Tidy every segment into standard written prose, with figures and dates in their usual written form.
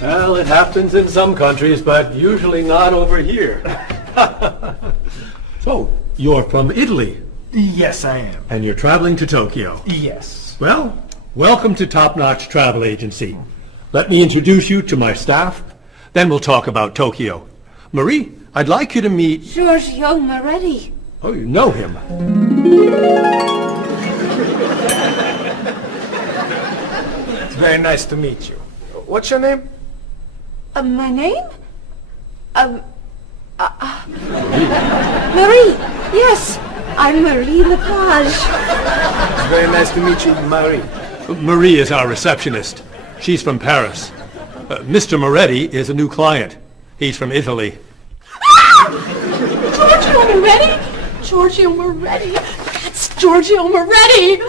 Well, it happens in some countries, but usually not over here. So, you're from Italy, Yes, I am. and you're traveling to Tokyo. Yes. Well, welcome to Top Notch Travel Agency. Let me introduce you to my staff, then we'll talk about Tokyo. Marie, I'd like you to meet... Giorgio Moretti. Oh, you know him. It's very nice to meet you. What's your name? My name? Marie. Yes, I'm Marie Lepage. It's very nice to meet you, Marie. Marie is our receptionist. She's from Paris. Mr. Moretti is a new client. He's from Italy. Giorgio Moretti? Giorgio Moretti. That's Giorgio Moretti.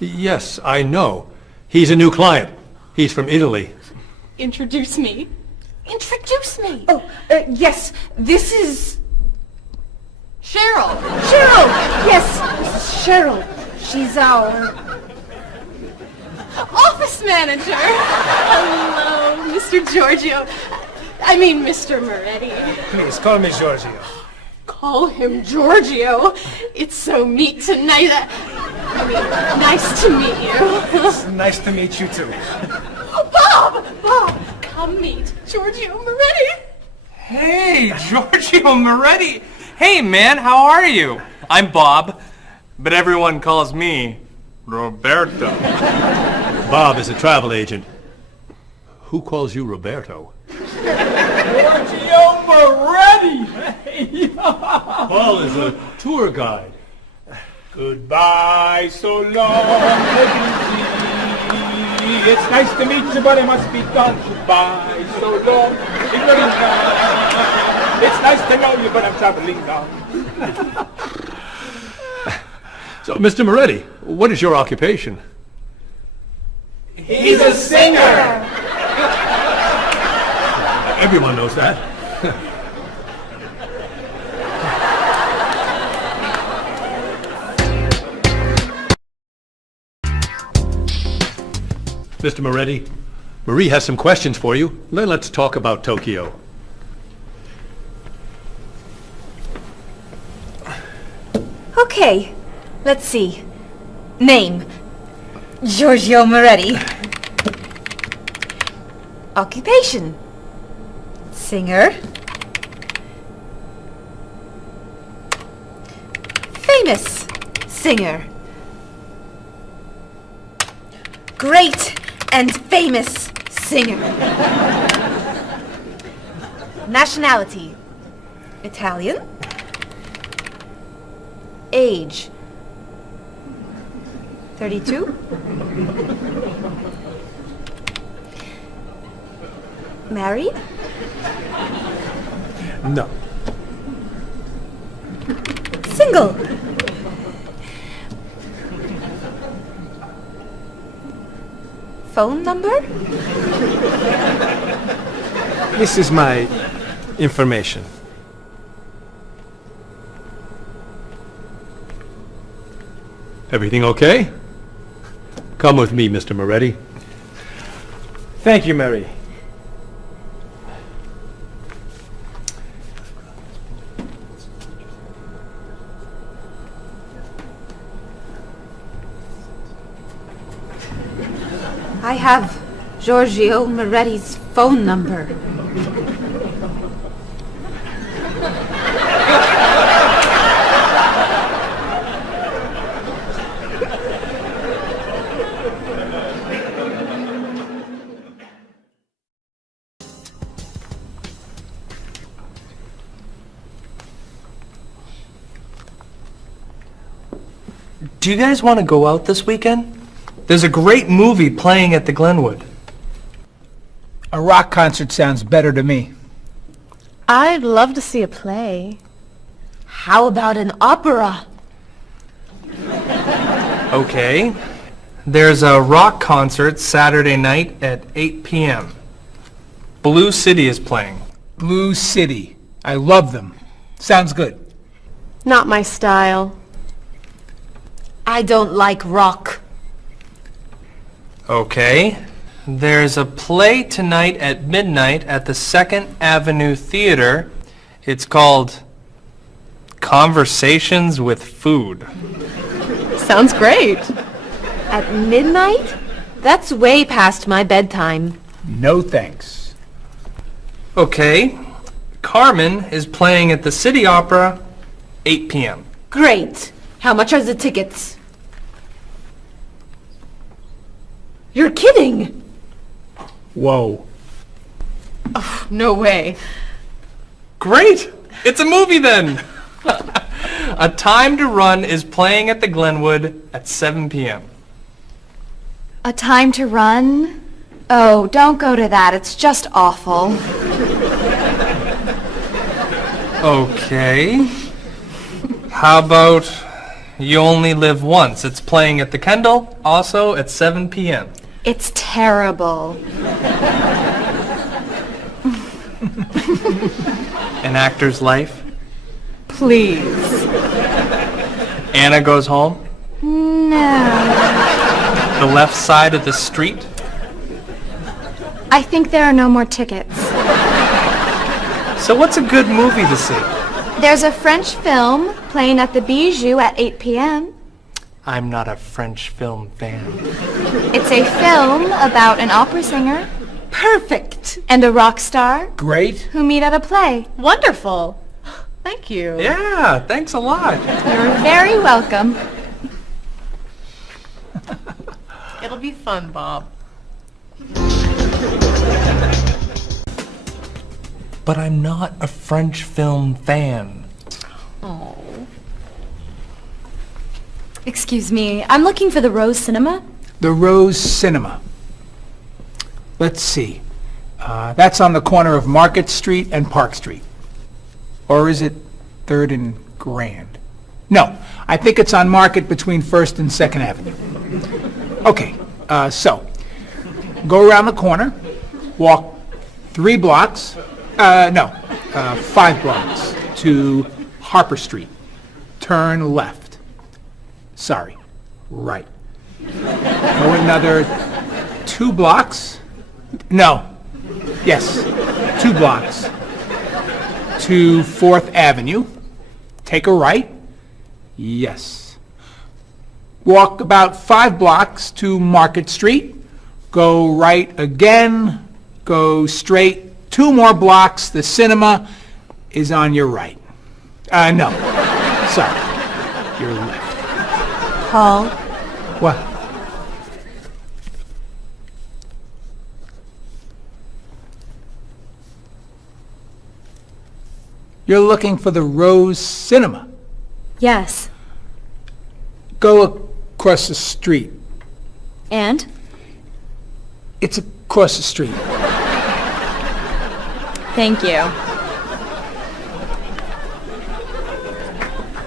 Yes, I know. He's a new client. He's from Italy. Introduce me. Introduce me. Oh, yes. This is... Cheryl. Cheryl. Yes, Cheryl. She's our... office manager. Hello, Mr. Giorgio. I mean, Mr. Moretti. Please, call me Giorgio. Call him Giorgio. It's so neat tonight. I mean, nice to meet you. It's nice to meet you, too. Bob! Bob, come meet Giorgio Moretti. Hey, Giorgio Moretti. Hey, man, how are you? I'm Bob, but everyone calls me Roberto. Bob is a travel agent. Who calls you Roberto? Giorgio Moretti! Paul is a tour guide. Goodbye, so long, it's nice to meet you, but I must be gone. Goodbye, so long, it's nice to know you, but I'm traveling now. So, Mr. Moretti, what is your occupation? He's a singer! Everyone knows that. Mr. Moretti, Marie has some questions for you. Then let's talk about Tokyo. Okay, let's see. Name. Giorgio Moretti. Occupation. Singer. Famous singer. Great and famous singer. Nationality. Italian. Age. 32. Married? No. Single. Phone number? This is my information. Everything okay? Come with me, Mr. Moretti. Thank you, Mary. I have Giorgio Moretti's phone number. Do you guys want to go out this weekend? There's a great movie playing at the Glenwood. A rock concert sounds better to me. I'd love to see a play. How about an opera? Okay. There's a rock concert Saturday night at 8 p.m. Blue City is playing. Blue City. I love them. Sounds good. Not my style. I don't like rock. Okay. There's a play tonight at midnight at the 2nd Avenue Theater. It's called Conversations with Food. Sounds great. At midnight? That's way past my bedtime. No thanks. Okay. Carmen is playing at the City Opera, 8 p.m. Great. How much are the tickets? You're kidding! Whoa. No way. Great! It's a movie then! A Time to Run is playing at the Glenwood at 7 p.m. A Time to Run? Oh, don't go to that. It's just awful. Okay. How about You Only Live Once? It's playing at the Kendall, also at 7 p.m. It's terrible. An Actor's Life? Please. Anna Goes Home? No. The Left Side of the Street? I think there are no more tickets. So what's a good movie to see? There's a French film playing at the Bijou at 8 p.m. I'm not a French film fan. It's a film about an opera singer Perfect! and a rock star Great. who meet at a play. Wonderful. Thank you. Yeah, thanks a lot. You're very welcome. It'll be fun, Bob. But I'm not a French film fan. Excuse me, I'm looking for the Rose Cinema. The Rose Cinema. Let's see. That's on the corner of Market Street and Park Street. Or is it 3rd and Grand? No, I think it's on Market between 1st and 2nd Avenue. Okay, so go around the corner, walk 5 blocks to Harper Street. Turn left. Sorry, right. Go another 2 blocks. No. Yes, 2 blocks to 4th Avenue. Take a right. Yes. Walk about 5 blocks to Market Street. Go right again. Go straight 2 more blocks. The cinema is on your right. No. Sorry. Your left. Paul, What? You're looking for the Rose Cinema. yes. Go across the street. And? It's across the street. Thank you.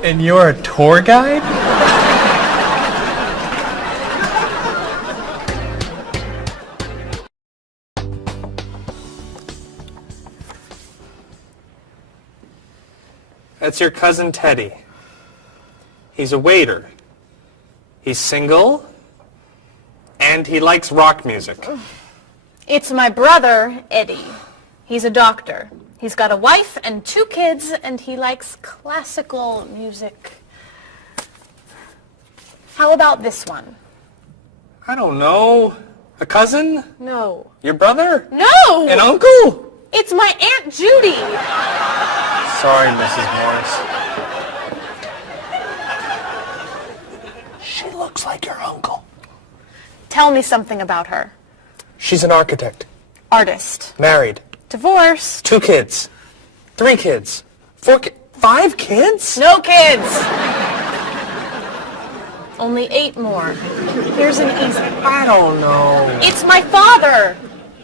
And you're a tour guide? That's your cousin Teddy. He's a waiter. He's single, and he likes rock music. It's my brother, Eddie. He's a doctor. He's got a wife and 2 kids, and he likes classical music. How about this one? I don't know. A cousin? No. Your brother? No! An uncle? It's my Aunt Judy. Sorry, Mrs. Morris. She looks like your uncle. Tell me something about her. She's an architect. Artist. Married. Divorced. 2 kids. 3 kids. 5 kids? No kids. Only 8 more. Here's an easy. I don't know. It's my father.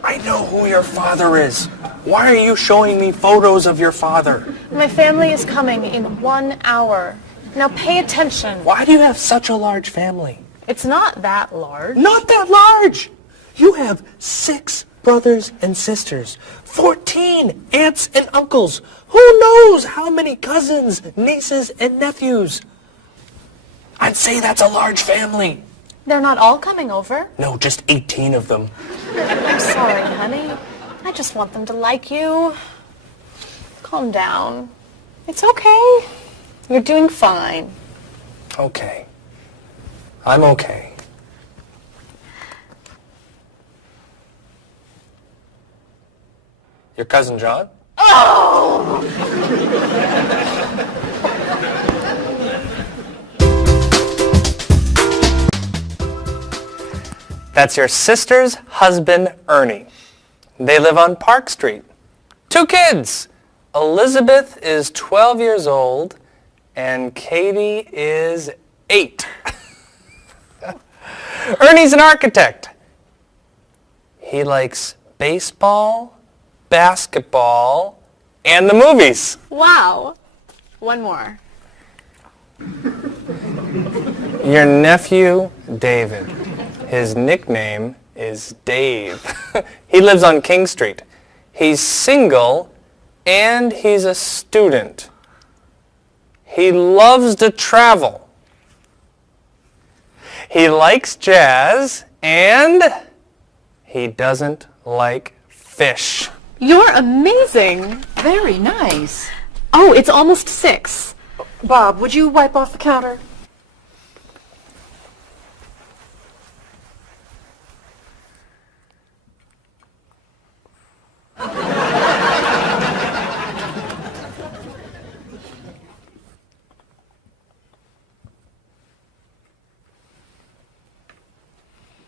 I know who your father is. Why are you showing me photos of your father? My family is coming in 1 hour. Now pay attention. Why do you have such a large family? It's not that large. Not that large. You have 6 brothers and sisters, 14 aunts and uncles. Who knows how many cousins, nieces, and nephews? I'd say that's a large family. They're not all coming over. No, just 18 of them. I'm sorry, honey. I just want them to like you. Calm down. It's okay. You're doing fine. Okay. I'm okay. Your cousin John? That's your sister's husband, Ernie. They live on Park Street. 2 kids. Elizabeth is 12 years old, and Katie is 8. Ernie's an architect. He likes baseball, basketball, and the movies. Wow. One more. Your nephew, David. His nickname is Dave. He lives on King Street. He's single, and he's a student. He loves to travel. He likes jazz, and he doesn't like fish. You're amazing. Very nice. Oh, it's almost 6. Bob, would you wipe off the counter?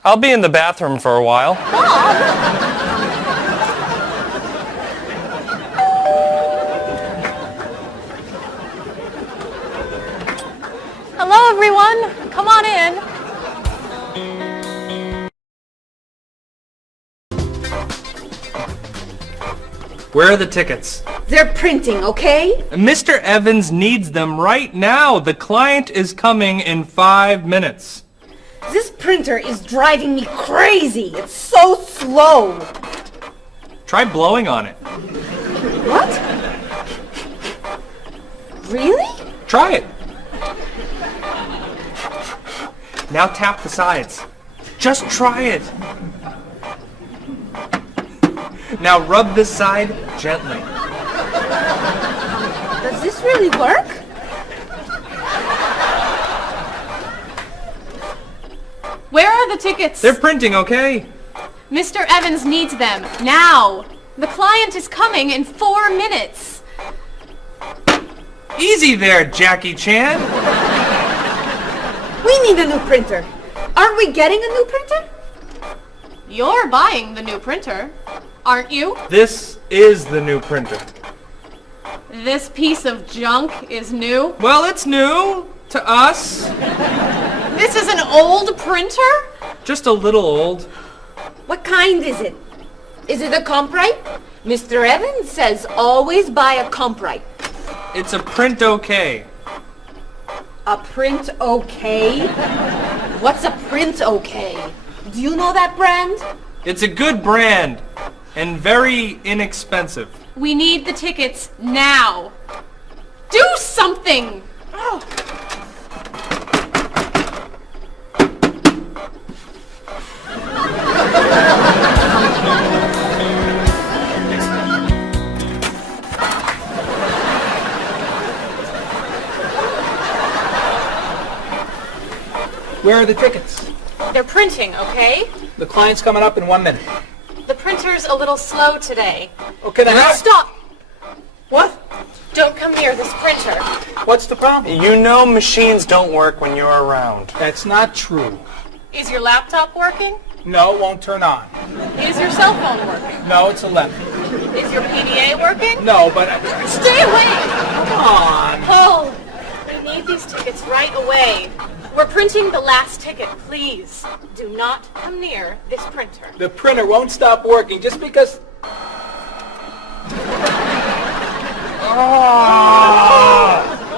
I'll be in the bathroom for a while. Hello, everyone. Come on in. Where are the tickets? They're printing, okay? Mr. Evans needs them right now. The client is coming in 5 minutes. This printer is driving me crazy. It's so slow. Try blowing on it. What? Really? Try it. Now tap the sides. Just try it. Now rub this side gently. Does this really work? Where are the tickets? They're printing, okay? Mr. Evans needs them now. The client is coming in 4 minutes. Easy there, Jackie Chan. We need a new printer. Aren't we getting a new printer? You're buying the new printer, aren't you? This is the new printer. This piece of junk is new. Well, it's new to us. This is an old printer? Just a little old. What kind is it? Is it a Comprite? Mr. Evans says always buy a Comprite. It's a print okay. A print okay? What's a print okay? Do you know that brand? It's a good brand and very inexpensive. We need the tickets now. Do something! Oh. Where are the tickets? They're printing, okay? The client's coming up in 1 minute. The printer's a little slow today. Oh, can I help? Stop! What? Don't come near this printer. What's the problem? You know machines don't work when you're around. That's not true. Is your laptop working? No, it won't turn on. Is your cell phone working? No, it's 11. Is your PDA working? No, but... Stay away! Come on. Paul, we need these tickets right away. We're printing the last ticket, please. Do not come near this printer. The printer won't stop working just because...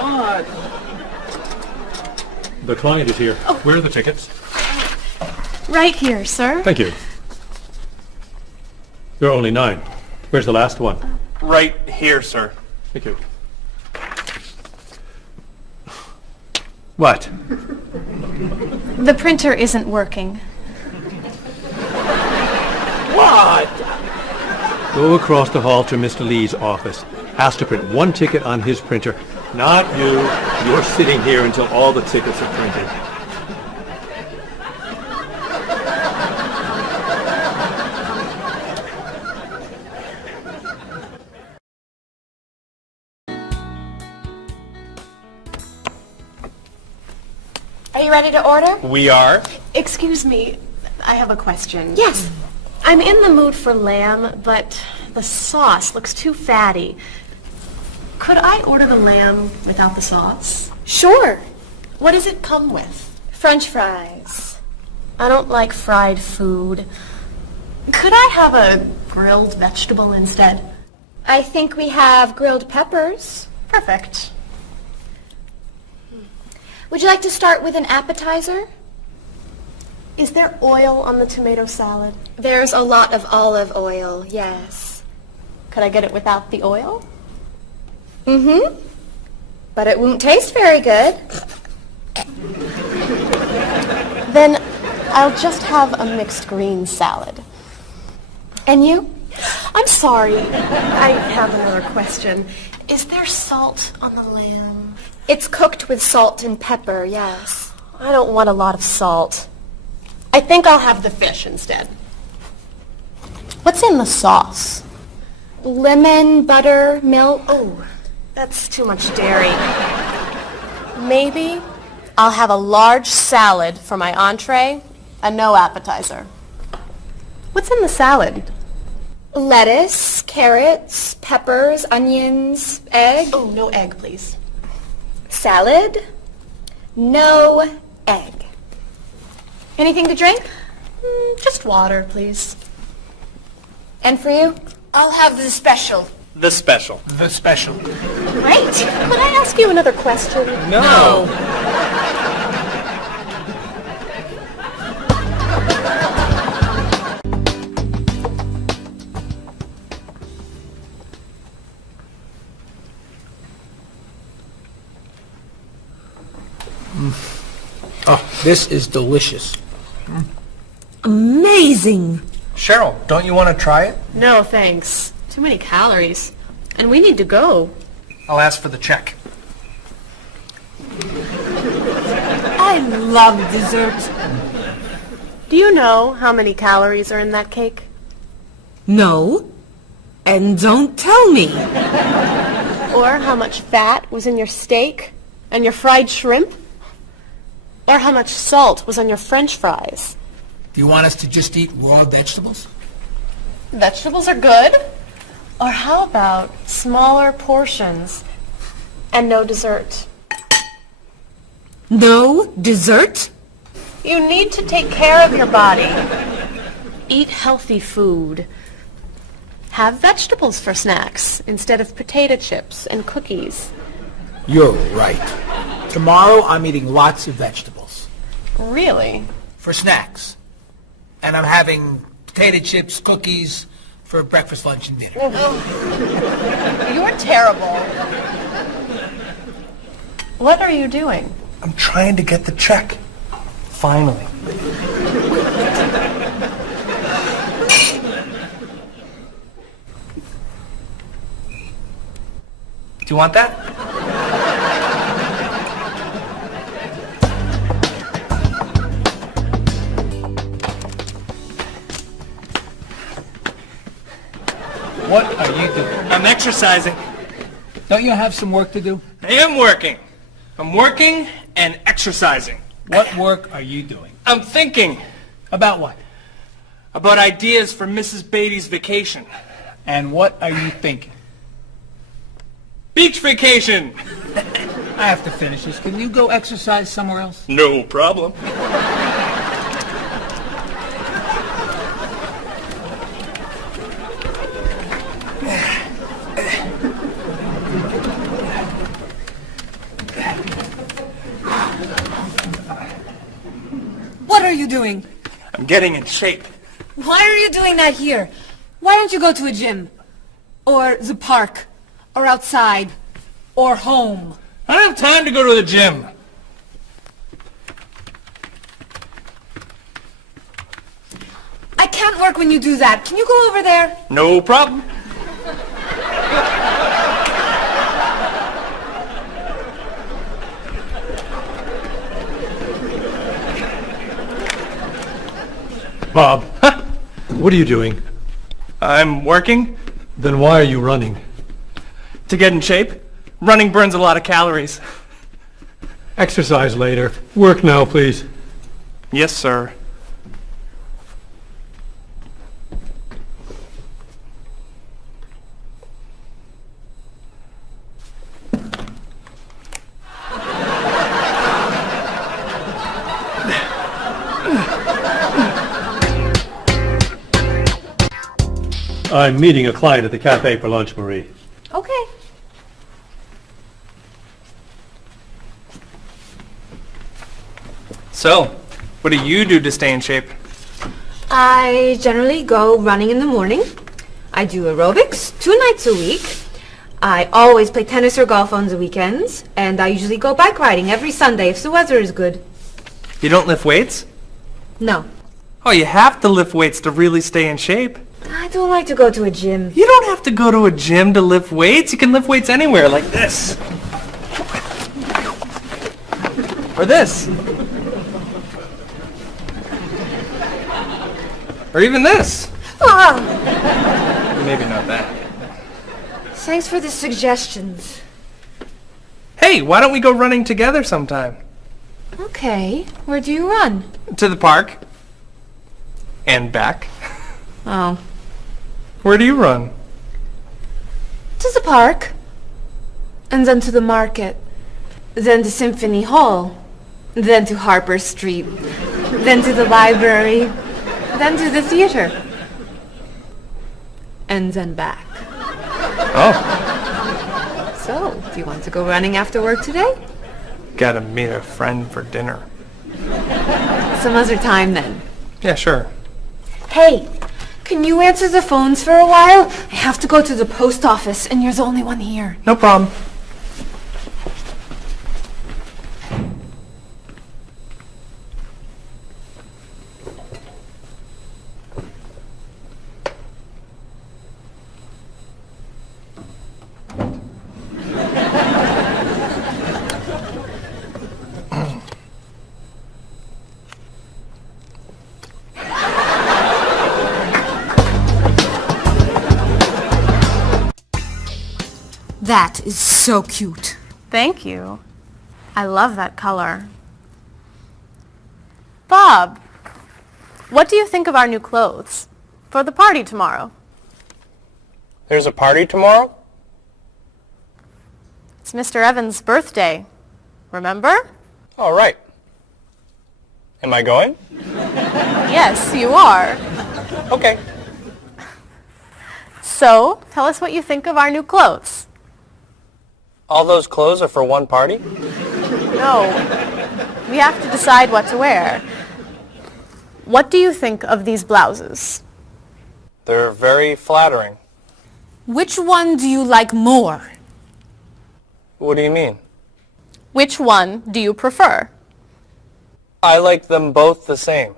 What? The client is here. Where are the tickets? Right here, sir. Thank you. There are only 9. Where's the last one? Right here, sir. Thank you. What? The printer isn't working. What? Go across the hall to Mr. Lee's office. Ask to print one ticket on his printer. Not you. You're sitting here until all the tickets are printed. Are you ready to order? We are. Excuse me, I have a question. Yes. I'm in the mood for lamb, but the sauce looks too fatty. Could I order the lamb without the sauce? Sure. What does it come with? French fries. I don't like fried food. Could I have a grilled vegetable instead? I think we have grilled peppers. Perfect. Would you like to start with an appetizer? Is there oil on the tomato salad? There's a lot of olive oil, yes. Could I get it without the oil? Mm-hmm. But it won't taste very good. Then I'll just have a mixed green salad. And you? I'm sorry. I have another question. Is there salt on the lamb? It's cooked with salt and pepper, yes. I don't want a lot of salt. I think I'll have the fish instead. What's in the sauce? Lemon, butter, milk. Oh, that's too much dairy. Maybe I'll have a large salad for my entree and no appetizer. What's in the salad? Lettuce, carrots, peppers, onions, egg. Oh, no egg, please. Salad, no egg. Anything to drink? Just water, please. And for you? I'll have the special. The special. The special. Great. Could I ask you another question? No. Oh, this is delicious. Amazing. Cheryl, don't you want to try it? No, thanks. Too many calories. And we need to go. I'll ask for the check. I love dessert. Do you know how many calories are in that cake? No. And don't tell me. Or how much fat was in your steak and your fried shrimp? Or how much salt was on your French fries? Do you want us to just eat raw vegetables? Vegetables are good. Or how about smaller portions and no dessert? No dessert? You need to take care of your body. Eat healthy food. Have vegetables for snacks instead of potato chips and cookies. You're right. Tomorrow I'm eating lots of vegetables. Really? For snacks. And I'm having potato chips, cookies for breakfast, lunch, and dinner. You're terrible. What are you doing? I'm trying to get the check. Finally. Do you want that? What are you doing? I'm exercising. Don't you have some work to do? I am working. I'm working and exercising. What work are you doing? I'm thinking About what? about ideas for Mrs. Beatty's vacation. And what are you thinking? Beach vacation! I have to finish this. Can you go exercise somewhere else? No problem. What are you doing? I'm getting in shape. Why are you doing that here? Why don't you go to a gym? Or the park? Or outside? Or home? I don't have time to go to the gym. can't work when you do that. Can you go over there? No problem. Bob, what are you doing? I'm working Then why are you running? to get in shape. Running burns a lot of calories. Exercise later. Work now, please. Yes, sir. I'm meeting a client at the cafe for lunch, Marie. Okay. So, what do you do to stay in shape? I generally go running in the morning. I do aerobics 2 nights a week. I always play tennis or golf on the weekends. And I usually go bike riding every Sunday if the weather is good. You don't lift weights? No. Oh, you have to lift weights to really stay in shape. I don't like to go to a gym. You don't have to go to a gym to lift weights. You can lift weights anywhere, like this. Or this. Or even this. Ah, Maybe not that. thanks for the suggestions. Hey, why don't we go running together sometime? Okay, where do you run? To the park. And back. Oh. Where do you run? To the park. And then to the market. Then to Symphony Hall. Then to Harper Street. Then to the library. Then to the theater. And then back. Oh, So, do you want to go running after work today? gotta meet a friend for dinner. Some other time then. Yeah, sure. Hey, can you answer the phones for a while? I have to go to the post office and you're the only one here. No problem. That is so cute. Thank you. I love that color. Bob, what do you think of our new clothes for the party tomorrow? There's a party tomorrow? It's Mr. Evans' birthday. Remember? All right. Am I going? Yes, you are. Okay. So, tell us what you think of our new clothes. All those clothes are for one party? No. We have to decide what to wear. What do you think of these blouses? They're very flattering. Which one do you like more? What do you mean? Which one do you prefer? I like them both the same.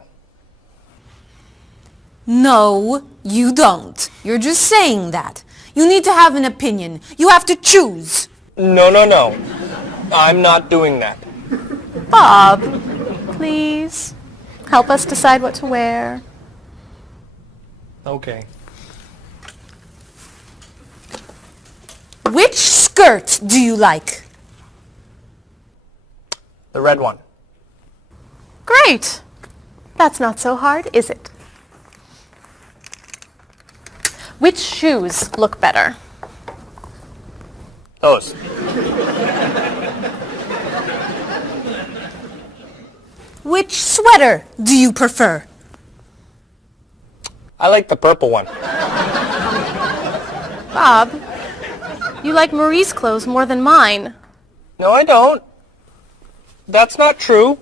No, you don't. You're just saying that. You need to have an opinion. You have to choose. No, no, no. I'm not doing that. Bob, please, help us decide what to wear. Okay. Which skirt do you like? The red one. Great. That's not so hard, is it? Which shoes look better? Those. Which sweater do you prefer? I like the purple one. Bob, you like Marie's clothes more than mine. No, I don't. That's not true.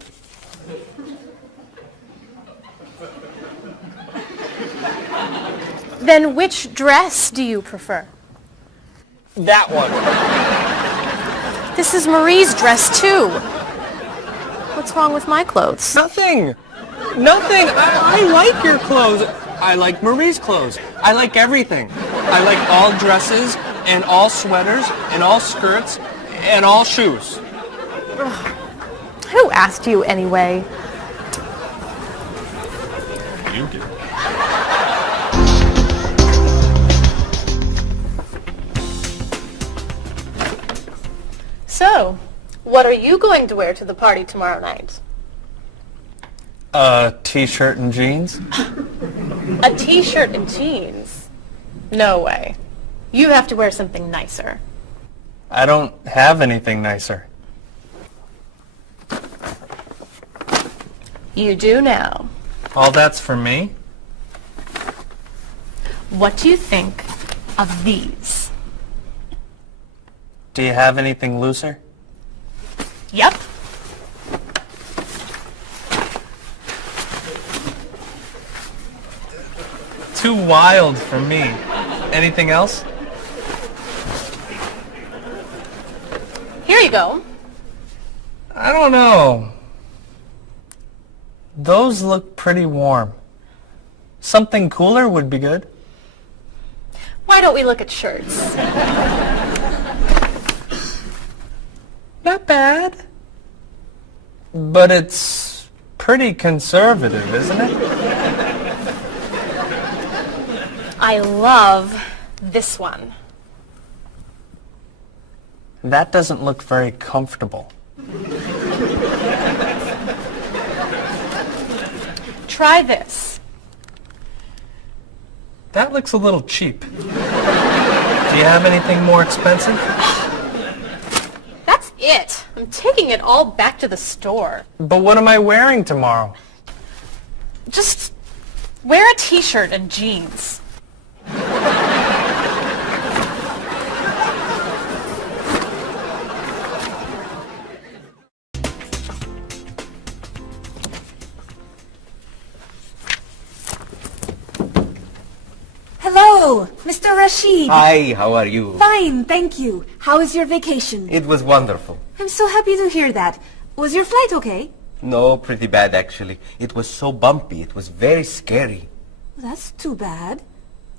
Then which dress do you prefer? That one. This is Marie's dress too. What's wrong with my clothes? Nothing. Nothing. I like your clothes. I like Marie's clothes. I like everything. I like all dresses and all sweaters and all skirts and all shoes. Who asked you anyway? You did. So, what are you going to wear to the party tomorrow night? A t-shirt and jeans? A t-shirt and jeans? No way. You have to wear something nicer. I don't have anything nicer. You do now. All that's for me? What do you think of these? Do you have anything looser? Yep. Too wild for me. Anything else? Here you go. I don't know. Those look pretty warm. Something cooler would be good. Why don't we look at shirts? Not bad. But it's pretty conservative, isn't it? I love this one. That doesn't look very comfortable. Try this. That looks a little cheap. Do you have anything more expensive? That's it. I'm taking it all back to the store. But what am I wearing tomorrow? Just wear a t-shirt and jeans. Hello, Mr. Rashid. Hi, how are you? Fine, thank you. How is your vacation? It was wonderful. I'm so happy to hear that. Was your flight okay? No, pretty bad actually. It was so bumpy. It was very scary. That's too bad.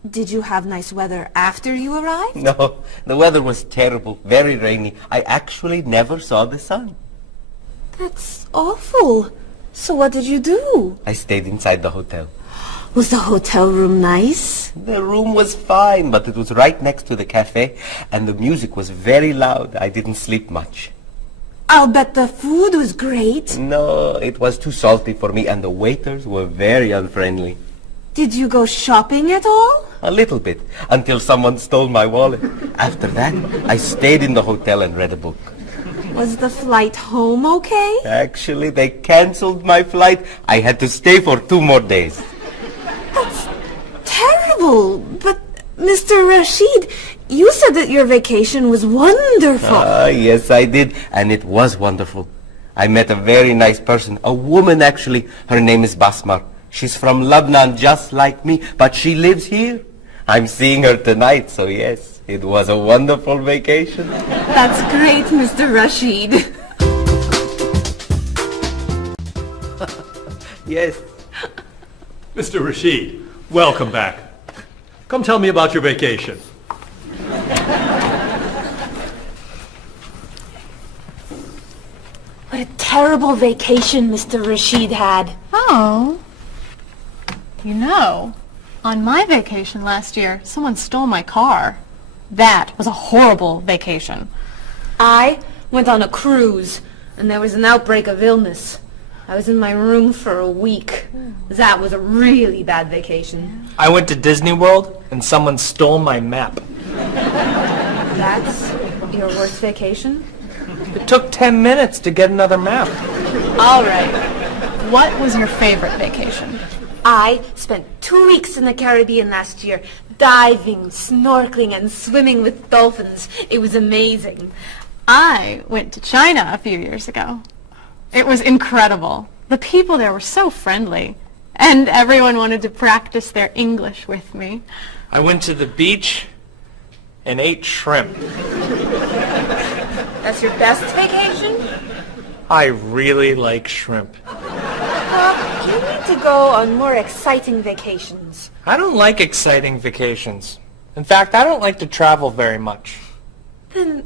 Did you have nice weather after you arrived? No, the weather was terrible, very rainy. I actually never saw the sun. That's awful. So what did you do? I stayed inside the hotel. Was the hotel room nice? The room was fine, but it was right next to the cafe, and the music was very loud. I didn't sleep much. I'll bet the food was great. No, it was too salty for me, and the waiters were very unfriendly. Did you go shopping at all? A little bit, until someone stole my wallet. After that, I stayed in the hotel and read a book. Was the flight home okay? Actually, they canceled my flight. I had to stay for 2 more days. That's terrible. But, Mr. Rashid, you said that your vacation was wonderful. Yes, I did. And it was wonderful. I met a very nice person. A woman, actually. Her name is Basmar. She's from Lebanon, just like me. But she lives here. I'm seeing her tonight, so yes. It was a wonderful vacation. That's great, Mr. Rashid. Yes. Mr. Rashid, welcome back. Come tell me about your vacation. What a terrible vacation Mr. Rashid had. Oh. You know, on my vacation last year, someone stole my car. That was a horrible vacation. I went on a cruise, and there was an outbreak of illness. I was in my room for a week. That was a really bad vacation. I went to Disney World and someone stole my map. That's your worst vacation? It took 10 minutes to get another map. All right. What was your favorite vacation? I spent 2 weeks in the Caribbean last year, diving, snorkeling, and swimming with dolphins. It was amazing. I went to China a few years ago. It was incredible. The people there were so friendly, and everyone wanted to practice their English with me. I went to the beach and ate shrimp. That's your best vacation? I really like shrimp. You need to go on more exciting vacations. I don't like exciting vacations. In fact, I don't like to travel very much. Then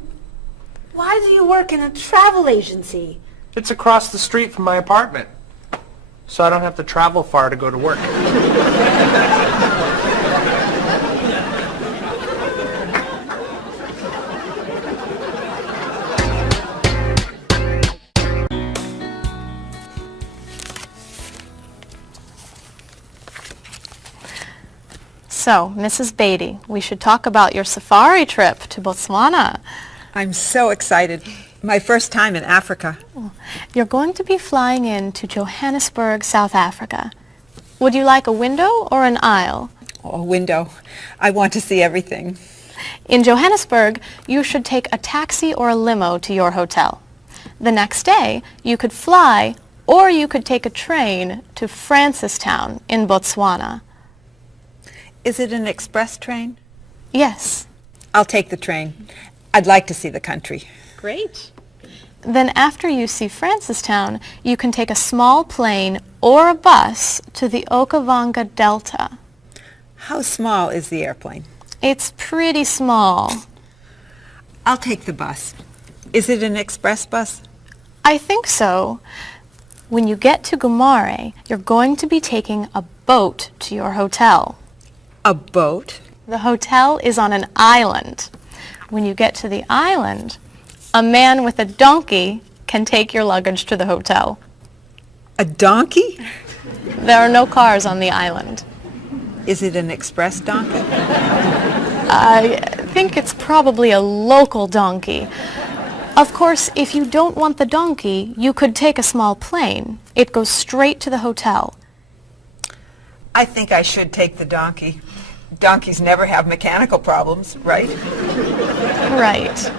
why do you work in a travel agency? It's across the street from my apartment, so I don't have to travel far to go to work. So, Mrs. Beatty, we should talk about your safari trip to Botswana. I'm so excited. My first time in Africa. You're going to be flying in to Johannesburg, South Africa. Would you like a window or an aisle? Oh, a window. I want to see everything. In Johannesburg, you should take a taxi or a limo to your hotel. The next day, you could fly or you could take a train to Francistown in Botswana. Is it an express train? Yes. I'll take the train. I'd like to see the country. Great. Then after you see Francistown, you can take a small plane or a bus to the Okavango Delta. How small is the airplane? It's pretty small. I'll take the bus. Is it an express bus? I think so. When you get to Gumare, you're going to be taking a boat to your hotel. A boat? The hotel is on an island. When you get to the island, a man with a donkey can take your luggage to the hotel. A donkey? There are no cars on the island. Is it an express donkey? I think it's probably a local donkey. Of course, if you don't want the donkey, you could take a small plane. It goes straight to the hotel. I think I should take the donkey. Donkeys never have mechanical problems, right? Right. So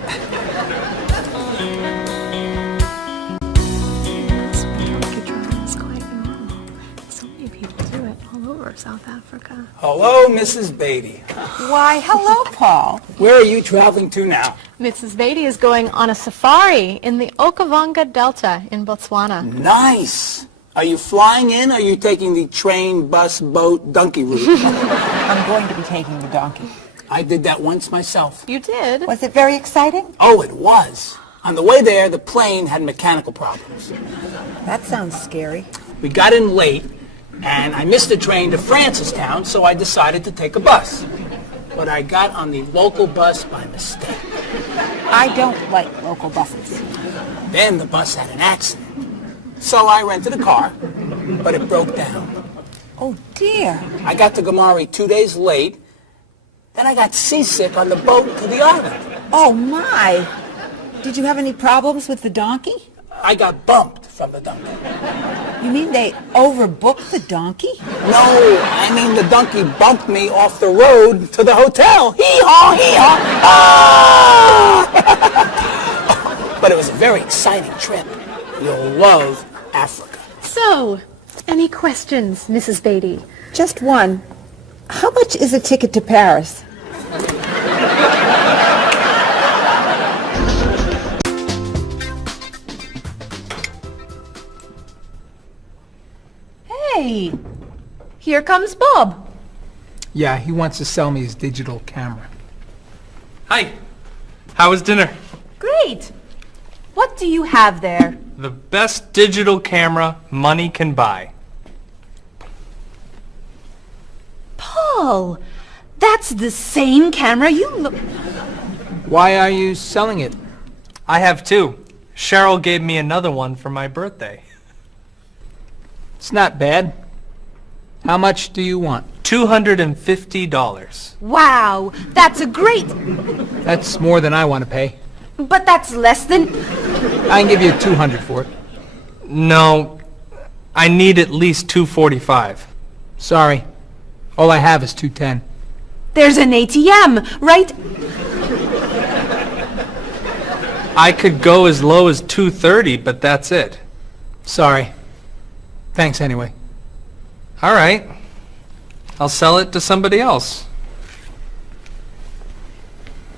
many people do it all over South Africa. Hello, Mrs. Beatty. Why, hello, Paul. Where are you traveling to now? Mrs. Beatty is going on a safari in the Okavango Delta in Botswana. Nice. Are you flying in or are you taking the train, bus, boat, donkey route? I'm going to be taking the donkey. I did that once myself. You did? Was it very exciting? Oh, it was. On the way there, the plane had mechanical problems. That sounds scary. We got in late, and I missed the train to Francistown, so I decided to take a bus. But I got on the local bus by mistake. I don't like local buses. Then the bus had an accident. So I rented a car, but it broke down. Oh, dear. I got to Gumare 2 days late, then I got seasick on the boat to the island. Oh, my. Did you have any problems with the donkey? I got bumped from the donkey. You mean they overbooked the donkey? No, I mean the donkey bumped me off the road to the hotel. Hee-haw, hee-haw. Ah! But it was a very exciting trip. You'll love Africa. So, any questions, Mrs. Beatty? Just one. How much is a ticket to Paris? Hey, here comes Bob. Yeah, he wants to sell me his digital camera. Hi. How was dinner? Great. What do you have there? The best digital camera money can buy. Paul, that's the same camera you look... Why are you selling it? I have two. Cheryl gave me another one for my birthday. It's not bad. How much do you want? $250. Wow, that's a great... That's more than I want to pay. But that's less than... I can give you $200 for it. No, I need at least $245. Sorry. All I have is $210. There's an ATM, right? I could go as low as $230, but that's it. Sorry. Thanks anyway. All right. I'll sell it to somebody else.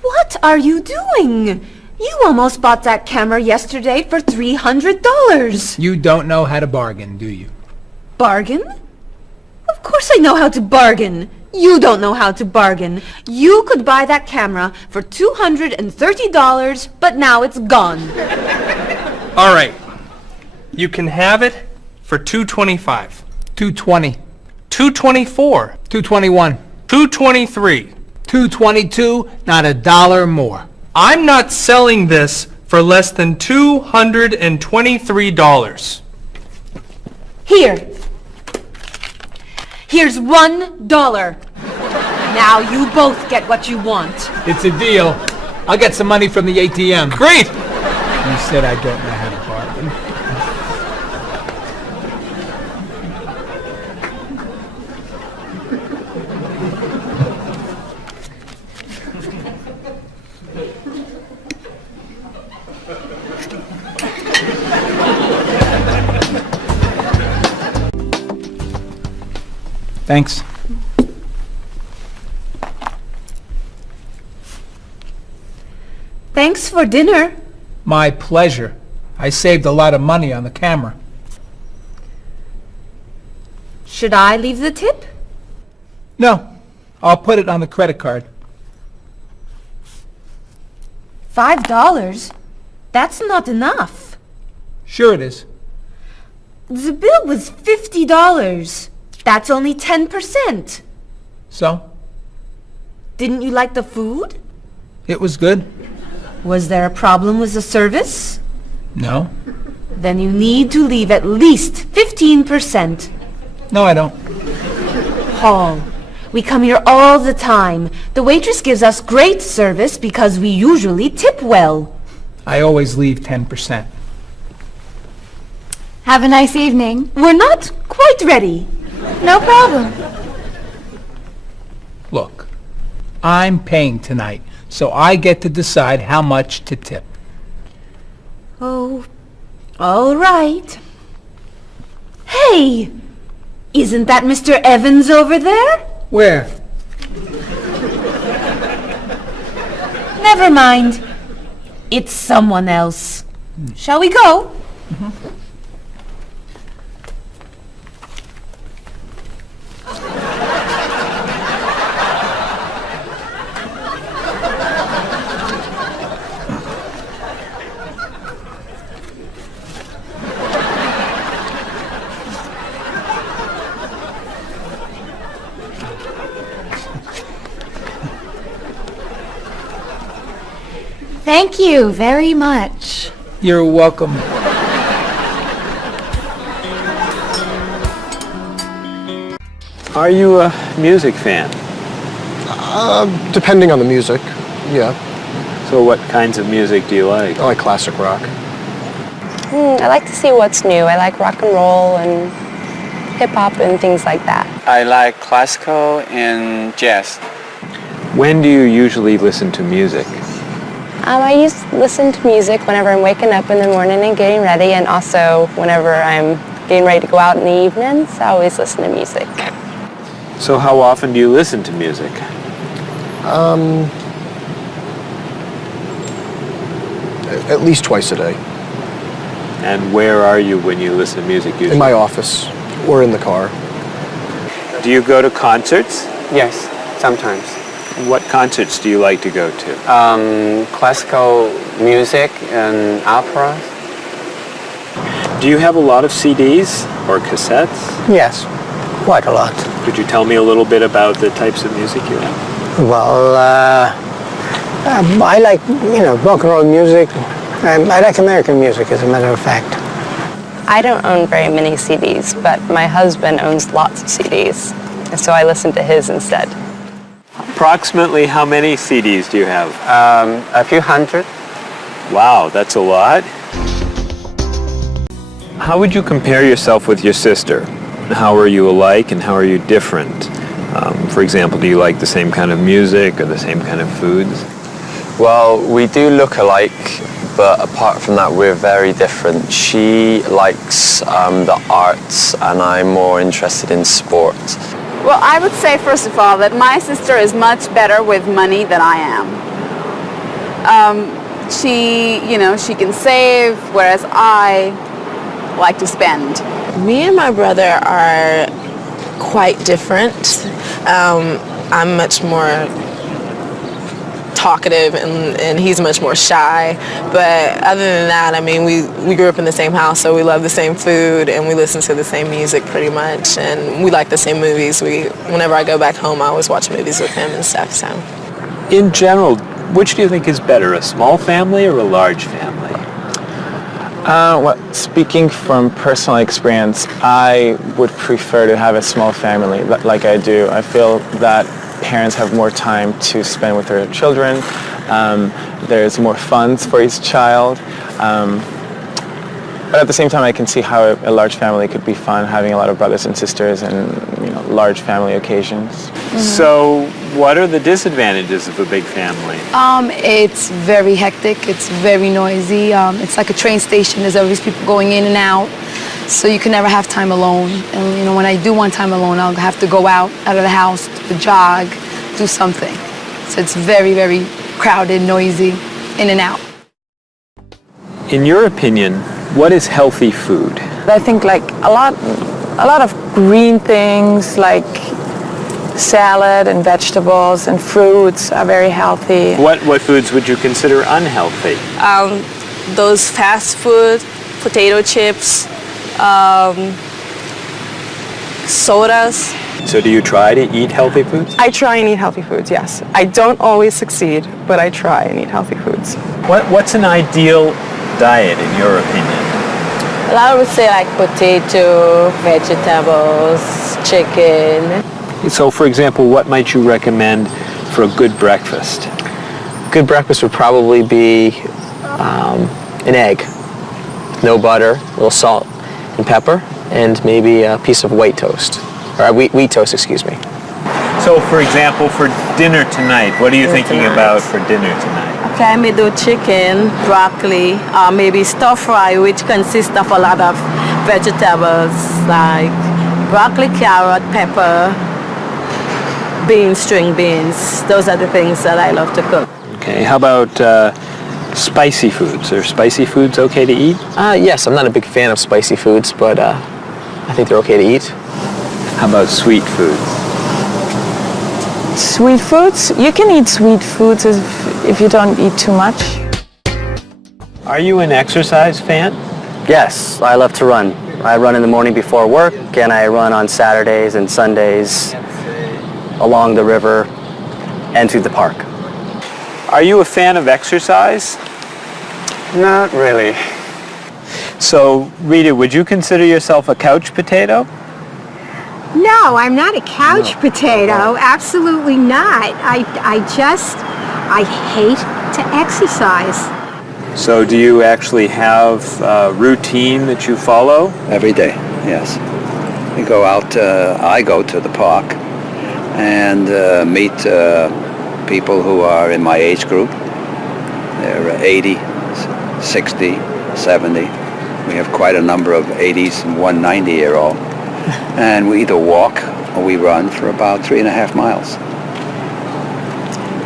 What are you doing? You almost bought that camera yesterday for $300. You don't know how to bargain, do you? Bargain? Of course I know how to bargain. You don't know how to bargain. You could buy that camera for $230, but now it's gone. All right. You can have it for $225. $220. $224. $221. $223. $222, not a dollar more. I'm not selling this for less than $223. Here. Here's $1. Now you both get what you want. It's a deal. I'll get some money from the ATM. Great! You said I don't know how to bargain. Thanks. Thanks for dinner. My pleasure. I saved a lot of money on the camera. Should I leave the tip? No, I'll put it on the credit card. $5? That's not enough. Sure it is. The bill was $50. That's only 10%. So? Didn't you like the food? It was good. Was there a problem with the service? No. Then you need to leave at least 15%. No, I don't. Paul, we come here all the time. The waitress gives us great service because we usually tip well. I always leave 10%. Have a nice evening. We're not quite ready. No problem. Look, I'm paying tonight, so I get to decide how much to tip. Oh, all right. Hey! Isn't that Mr. Evans over there? Where? Never mind. It's someone else. Shall we go? Thank you very much. You're welcome. Are you a music fan? Depending on the music, yeah. So what kinds of music do you like? I like classic rock. I like to see what's new. I like rock and roll and hip-hop and things like that. I like classical and jazz. When do you usually listen to music? I used to listen to music whenever I'm waking up in the morning and getting ready, and also whenever I'm getting ready to go out in the evenings. I always listen to music. So how often do you listen to music? At least twice a day. And where are you when you listen to music usually? In my office or in the car. Do you go to concerts? Yes, sometimes. What concerts do you like to go to? Classical music and operas. Do you have a lot of CDs or cassettes? Yes, quite a lot. Could you tell me a little bit about the types of music you have? Well, I like, rock and roll music. I like American music, as a matter of fact. I don't own very many CDs, but my husband owns lots of CDs, and so I listen to his instead. Approximately how many CDs do you have? A few hundred. Wow, that's a lot. How would you compare yourself with your sister? How are you alike and how are you different? For example, do you like the same kind of music or the same kind of foods? Well, we do look alike, but apart from that, we're very different. She likes the arts, and I'm more interested in sport. Well, I would say, first of all, that my sister is much better with money than I am. She can save, whereas I like to spend. Me and my brother are quite different. I'm much more talkative and he's much more shy. But other than that, I mean, we grew up in the same house, so we love the same food and we listen to the same music pretty much, and we like the same movies. Whenever I go back home, I always watch movies with him and stuff. So, In general, which do you think is better, a small family or a large family? Well, speaking from personal experience, I would prefer to have a small family like I do. I feel that parents have more time to spend with their children. There's more funds for each child. But at the same time, I can see how a large family could be fun, having a lot of brothers and sisters and large family occasions. So what are the disadvantages of a big family? It's very hectic. It's very noisy. It's like a train station. There's always people going in and out. So you can never have time alone. And when I do want time alone, I'll have to go out of the house, to jog, do something. So it's very, very crowded, noisy, in and out. In your opinion, what is healthy food? I think like a lot of green things like salad and vegetables and fruits are very healthy. What foods would you consider unhealthy? Those fast food, potato chips, sodas. So do you try to eat healthy foods? I try and eat healthy foods, yes. I don't always succeed, but I try and eat healthy foods. What's an ideal diet in your opinion? Well, I would say like potato, vegetables, chicken. So for example, what might you recommend for a good breakfast? Good breakfast would probably be an egg, no butter, a little salt and pepper, and maybe a piece of white toast, or wheat toast, excuse me. So for example, for dinner tonight, what are you thinking about for dinner tonight? Okay, I may do chicken, broccoli, maybe stir fry, which consists of a lot of vegetables like broccoli, carrot, pepper, beans, string beans. Those are the things that I love to cook. Okay, how about spicy foods? Are spicy foods okay to eat? Yes, I'm not a big fan of spicy foods, but I think they're okay to eat. How about sweet foods? Sweet foods? You can eat sweet foods if you don't eat too much. Are you an exercise fan? Yes, I love to run. I run in the morning before work, and I run on Saturdays and Sundays along the river and through the park. Are you a fan of exercise? Not really. So, Rita, would you consider yourself a couch potato? No, I'm not a couch potato. Absolutely not. I hate to exercise. So do you actually have a routine that you follow? Every day, yes. We go out, I go to the park and meet people who are in my age group. They're 80, 60, 70. We have quite a number of 80s and one 90-year-old. And we either walk or we run for about 3.5 miles.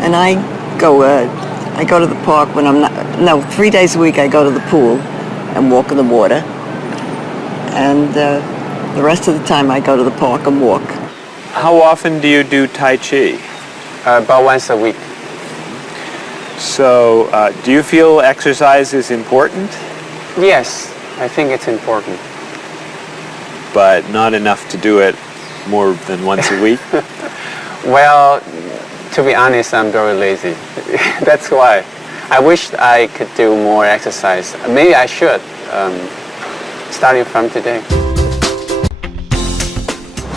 And I go to the park when I'm not, 3 days a week I go to the pool and walk in the water. And the rest of the time I go to the park and walk. How often do you do Tai Chi? About once a week. So do you feel exercise is important? Yes, I think it's important. But not enough to do it more than once a week? Well, to be honest, I'm very lazy. That's why. I wish I could do more exercise. Maybe I should, starting from today.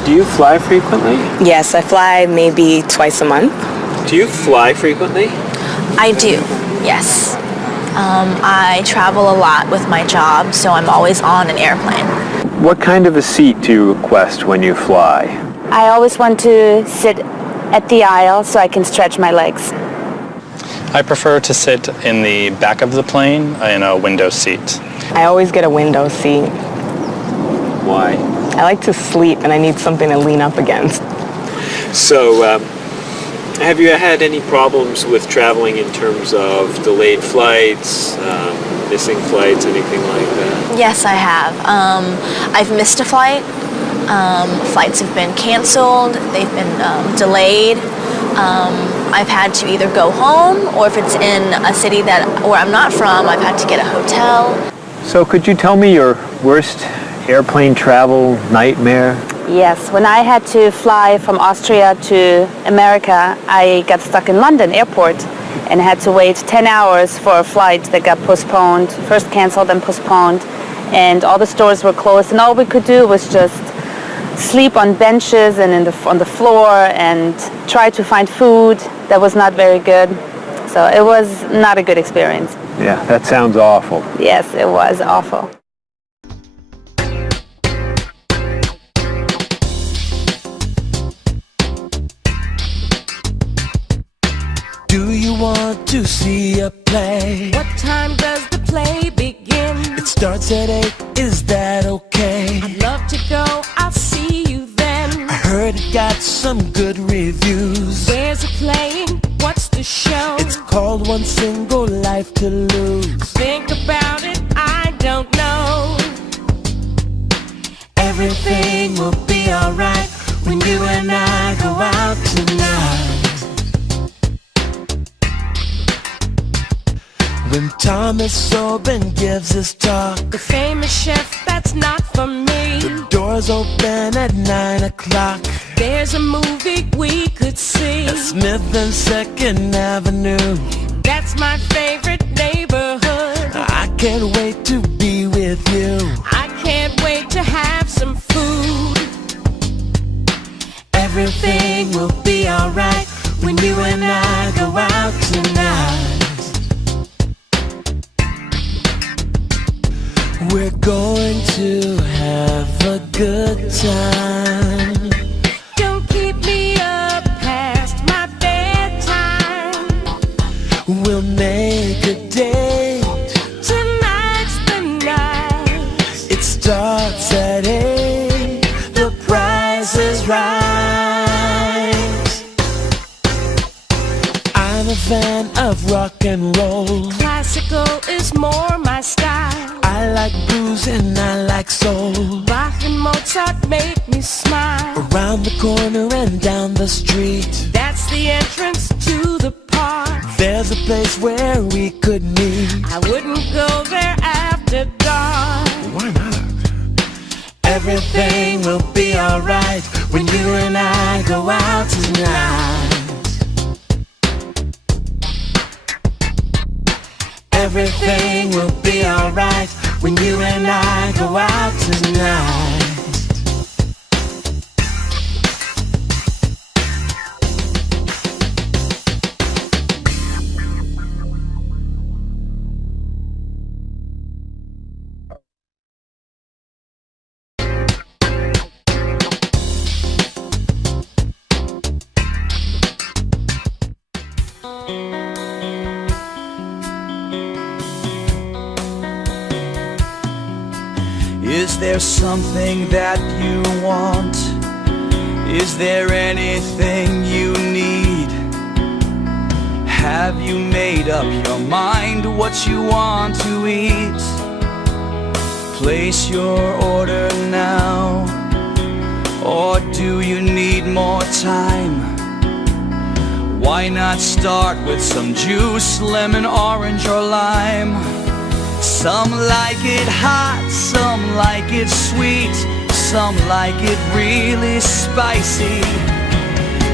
Do you fly frequently? Yes, I fly maybe twice a month. Do you fly frequently? I do, yes. I travel a lot with my job, so I'm always on an airplane. What kind of a seat do you request when you fly? I always want to sit at the aisle so I can stretch my legs. I prefer to sit in the back of the plane in a window seat. I always get a window seat. Why? I like to sleep and I need something to lean up against. So, have you had any problems with traveling in terms of delayed flights, missing flights, anything like that? Yes, I have. I've missed a flight. Flights have been canceled. They've been delayed. I've had to either go home, or if it's in a city where I'm not from, I've had to get a hotel. So could you tell me your worst airplane travel nightmare? Yes, when I had to fly from Austria to America, I got stuck in London airport and had to wait 10 hours for a flight that got postponed, first canceled and postponed, and all the stores were closed, and all we could do was just sleep on benches and on the floor and try to find food that was not very good. So it was not a good experience. Yeah, that sounds awful. Yes, it was awful. Do you want to see a play? What time does the play begin? It starts at 8, is that okay? I'd love to go, I'll see you then. I heard it got some good reviews. Where's it playing? What's the show? It's called One Single Life to Lose. Think about it, I don't know. Everything will be alright when you and I go out tonight. When Thomas Sobin gives his talk, the famous chef, that's not for me. The doors open at 9 o'clock. There's a movie we could see at Smith and 2nd Avenue. That's my favorite neighborhood. I can't wait to be with you. I can't wait to have some food. Everything will be alright when you and I go out tonight. We're going to have a good time. Don't keep me up past my bedtime. We'll make a date. Tonight's the night. It starts at 8. The price is right. I'm a fan of rock and roll. Classical is more my style. I like blues and I like soul. Bach and Mozart make me smile. Around the corner and down the street, that's the entrance to the park. There's a place where we could meet. I wouldn't go there after dark. Why not? Everything will be alright when you and I go out tonight. Everything will be alright when you and I go out tonight. Is there something that you want? Is there anything you need? Have you made up your mind what you want to eat? Place your order now, or do you need more time? Why not start with some juice, lemon, orange, or lime? Some like it hot, some like it sweet, some like it really spicy.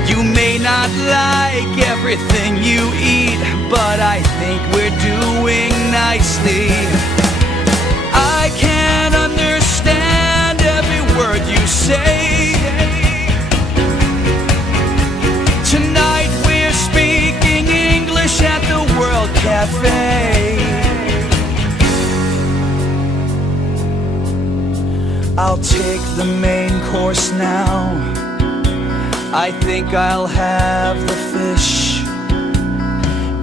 You may not like everything you eat, but I think we're doing nicely. I can't understand every word you say. Tonight we're speaking English at the World Cafe. I'll take the main course now. I think I'll have the fish.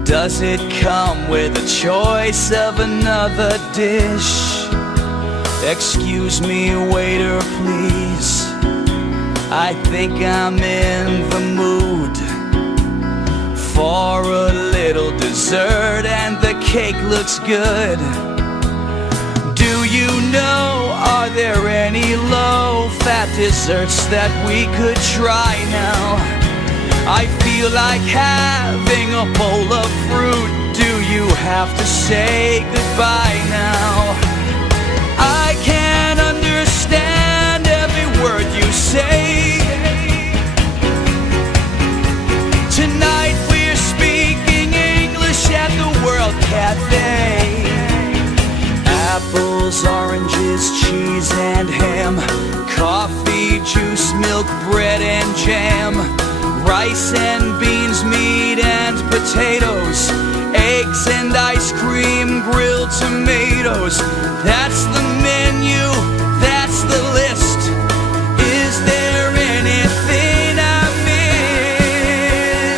Does it come with a choice of another dish? Excuse me, waiter, please. I think I'm in the mood for a little dessert, and the cake looks good. Do you know, are there any low-fat desserts that we could try now? I feel like having a bowl of fruit. Do you have to say goodbye now? I can't understand every word you say. Tonight we're speaking English at the World Cafe. Apples, oranges, cheese and ham, coffee, juice, milk, bread and jam, rice and beans, meat and potatoes, eggs and ice cream, grilled tomatoes. That's the menu, that's the list. Is there anything I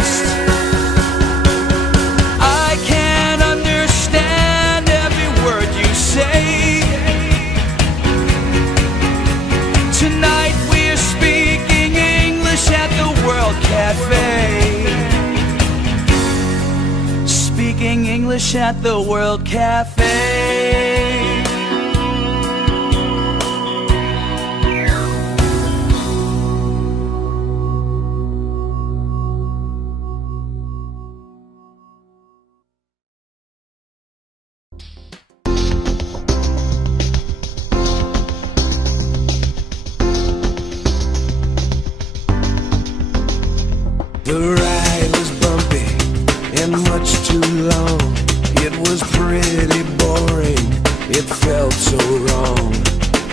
missed? I can't understand every word you say. Tonight we're speaking English at the World Cafe. Speaking English at the World Cafe. The ride was bumpy and much too long. It was pretty boring, it felt so wrong.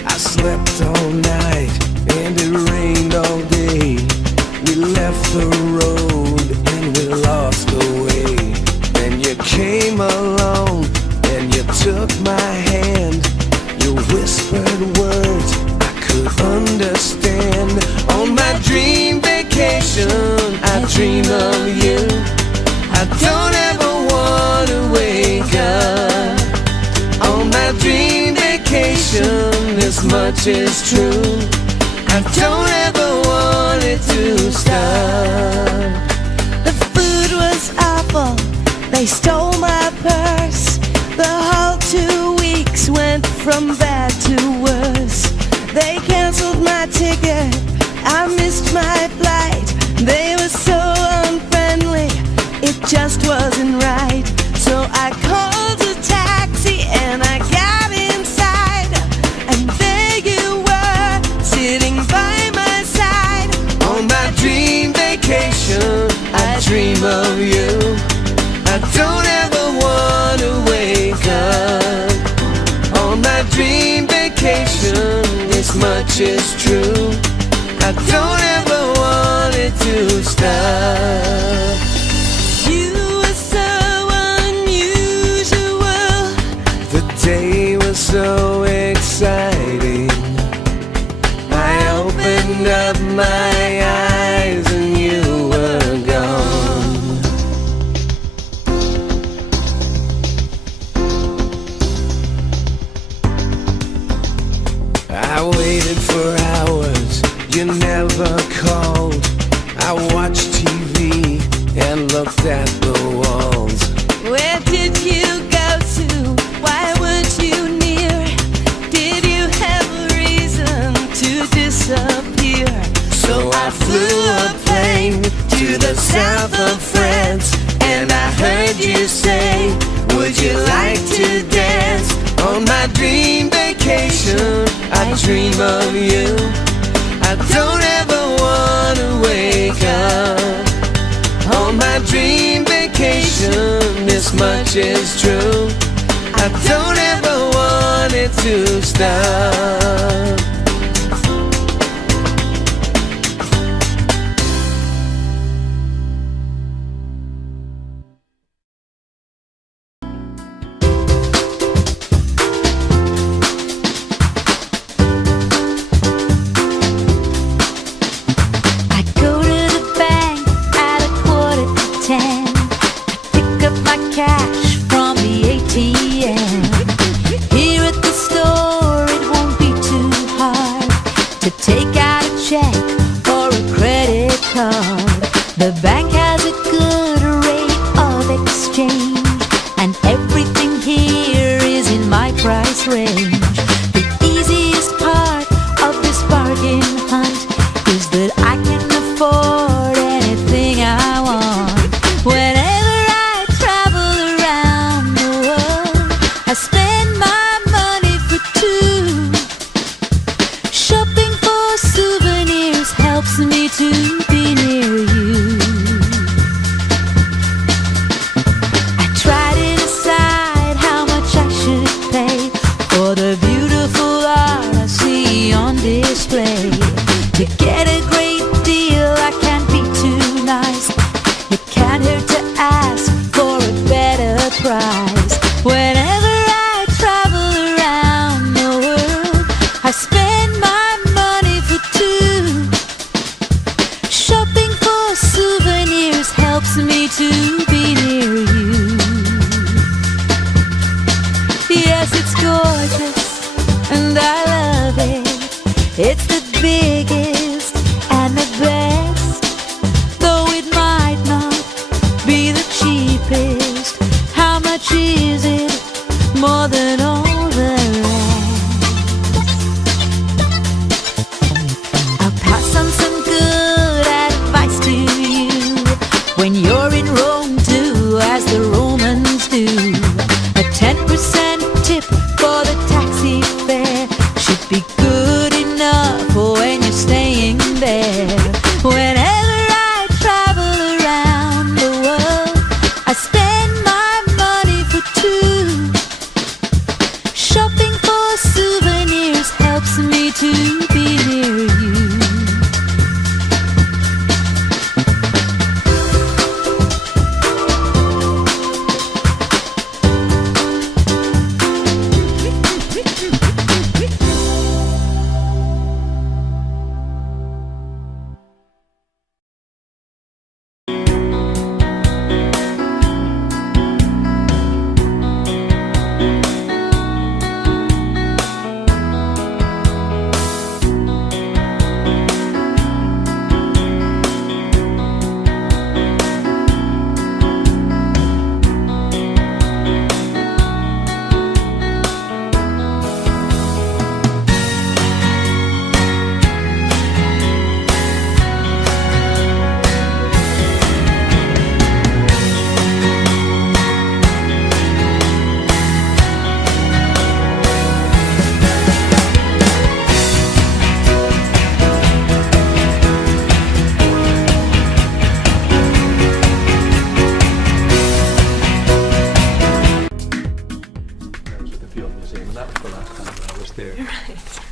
I slept all night and it rained all day. We left the road and we lost the way. Then you came along and you took my hand. You whispered words I could understand. On my dream vacation I dream of you. I don't ever want to wake up. On my dream vacation, this much is true. I don't ever want it to stop. The food was awful, they stole my purse. The whole 2 weeks went from bad to worse. They canceled my ticket, I missed my flight. They were so unfriendly, it just wasn't right. So I called a taxi and I got inside, and there you were, sitting by my side. On my dream vacation, I dream of you. I don't ever want to wake up. On my dream vacation, this much is true. I don't ever want it to stop. You were so unusual. The day was so exciting. I opened up my eyes and you were gone. I waited for hours, you never called. I watched TV and looked at the walls. Where did you go to? Why weren't you near? Did you have a reason to disappear? So I flew a plane to the south of France, and I heard you say, would you like to dance? On my dream vacation, I dream of you. I don't ever want to wake up. On my dream vacation, this much is true. I don't ever want it to stop. Take out a check or a credit card. The bank has a good rate of exchange, and everything here is in my price range. To get a great deal, I can't be too nice. It can't hurt to ask for a better price. Whenever I travel around the world, I spend my money for two. Shopping for souvenirs helps me to be near you. Yes, it's gorgeous, and I love it. It's the biggest and the best, though it might not be the cheapest. How much is it? More than all the rest. I'll pass on some good advice to you. When you're in Rome, do as the Romans do. A 10% tip for the taxi fare should be good enough when you're staying there. Whenever I travel around the world, I spend my money for two. Shopping for souvenirs helps me to be near you.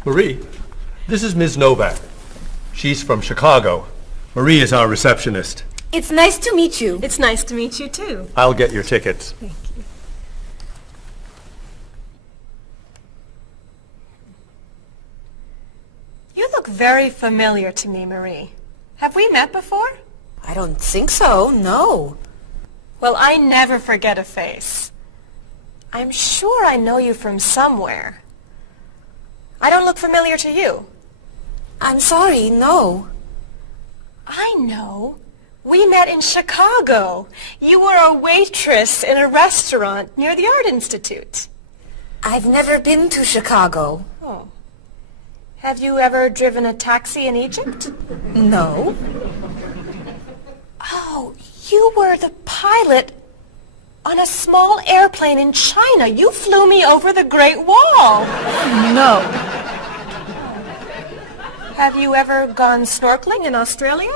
Marie, this is Ms. Novak. She's from Chicago. Marie is our receptionist. It's nice to meet you. It's nice to meet you too. I'll get your tickets. Thank you. You look very familiar to me, Marie. Have we met before? I don't think so, no. Well, I never forget a face. I'm sure I know you from somewhere. I don't look familiar to you. I'm sorry, no. I know. We met in Chicago. You were a waitress in a restaurant near the Art Institute. I've never been to Chicago. Oh. Have you ever driven a taxi in Egypt? No. Oh, you were the pilot on a small airplane in China. You flew me over the Great Wall. No. Have you ever gone snorkeling in Australia?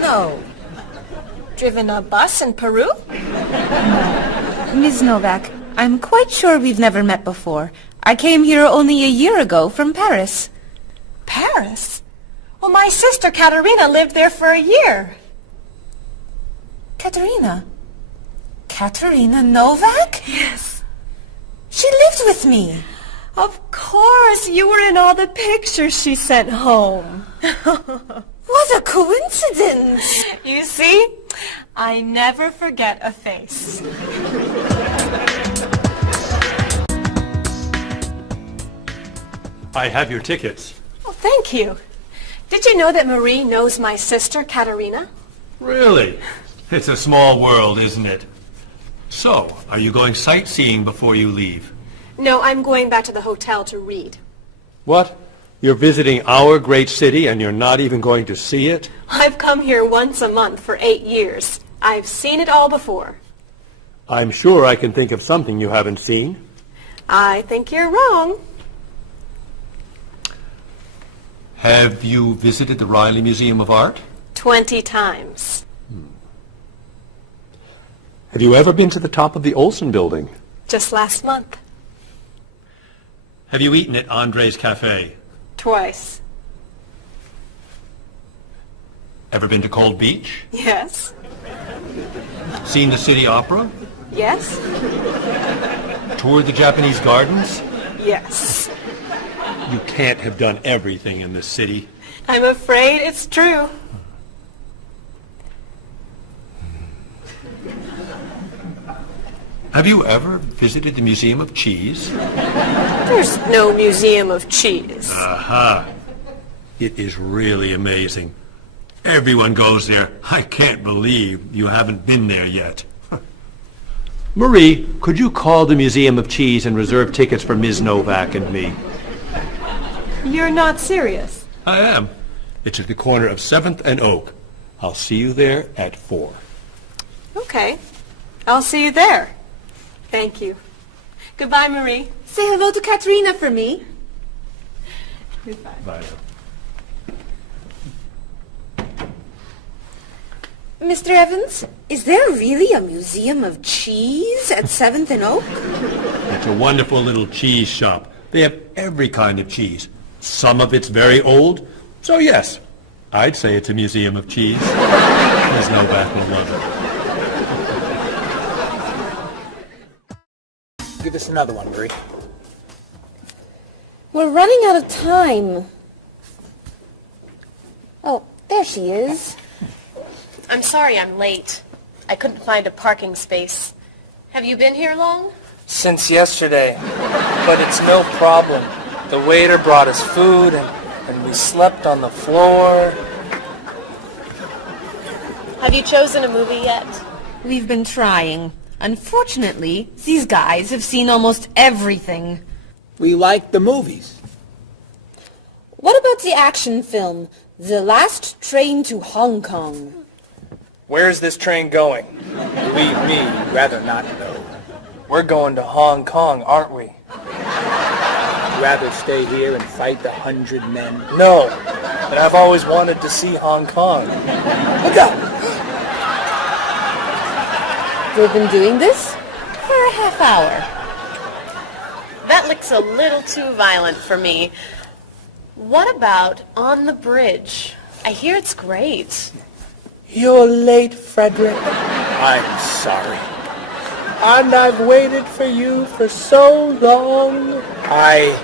No. Driven a bus in Peru? Ms. Novak, I'm quite sure we've never met before. I came here only a year ago from Paris. Paris? Well, my sister Katerina lived there for a year. Katerina? Katerina Novak? Yes. She lived with me. Of course, you were in all the pictures she sent home. What a coincidence! You see, I never forget a face. I have your tickets. Oh, thank you. Did you know that Marie knows my sister, Katerina? Really? It's a small world, isn't it? So, are you going sightseeing before you leave? No, I'm going back to the hotel to read. What? You're visiting our great city and you're not even going to see it? I've come here once a month for 8 years. I've seen it all before. I'm sure I can think of something you haven't seen. I think you're wrong. Have you visited the Riley Museum of Art? 20 times. Have you ever been to the top of the Olsen building? Just last month. Have you eaten at Andre's Cafe? Twice. Ever been to Cold Beach? Yes. Seen the City Opera? Yes. Toured the Japanese gardens? Yes. You can't have done everything in this city. I'm afraid it's true. Have you ever visited the Museum of Cheese? There's no museum of cheese. Aha. It is really amazing. Everyone goes there. I can't believe you haven't been there yet. Marie, could you call the Museum of Cheese and reserve tickets for Ms. Novak and me? You're not serious. I am. It's at the corner of 7th and Oak. I'll see you there at 4. Okay. I'll see you there. Thank you. Goodbye, Marie. Say hello to Katrina for me. Goodbye. Bye. Mr. Evans, is there really a museum of cheese at 7th and Oak? It's a wonderful little cheese shop. They have every kind of cheese. Some of it's very old. So yes, I'd say it's a museum of cheese. Ms. Novak will love it. Give us another one, Marie. We're running out of time. Oh, there she is. I'm sorry I'm late. I couldn't find a parking space. Have you been here long? Since yesterday, but it's no problem. The waiter brought us food and we slept on the floor. Have you chosen a movie yet? We've been trying. Unfortunately, these guys have seen almost everything. We like the movies. What about the action film, The Last Train to Hong Kong? Where's this train going? Believe me, rather not know. We're going to Hong Kong, aren't we? Rather stay here and fight the 100 men? No, but I've always wanted to see Hong Kong. Look out! We've been doing this for a half hour. That looks a little too violent for me. What about On the Bridge? I hear it's great. You're late, Frederick. I'm sorry. And I've waited for you for so long. I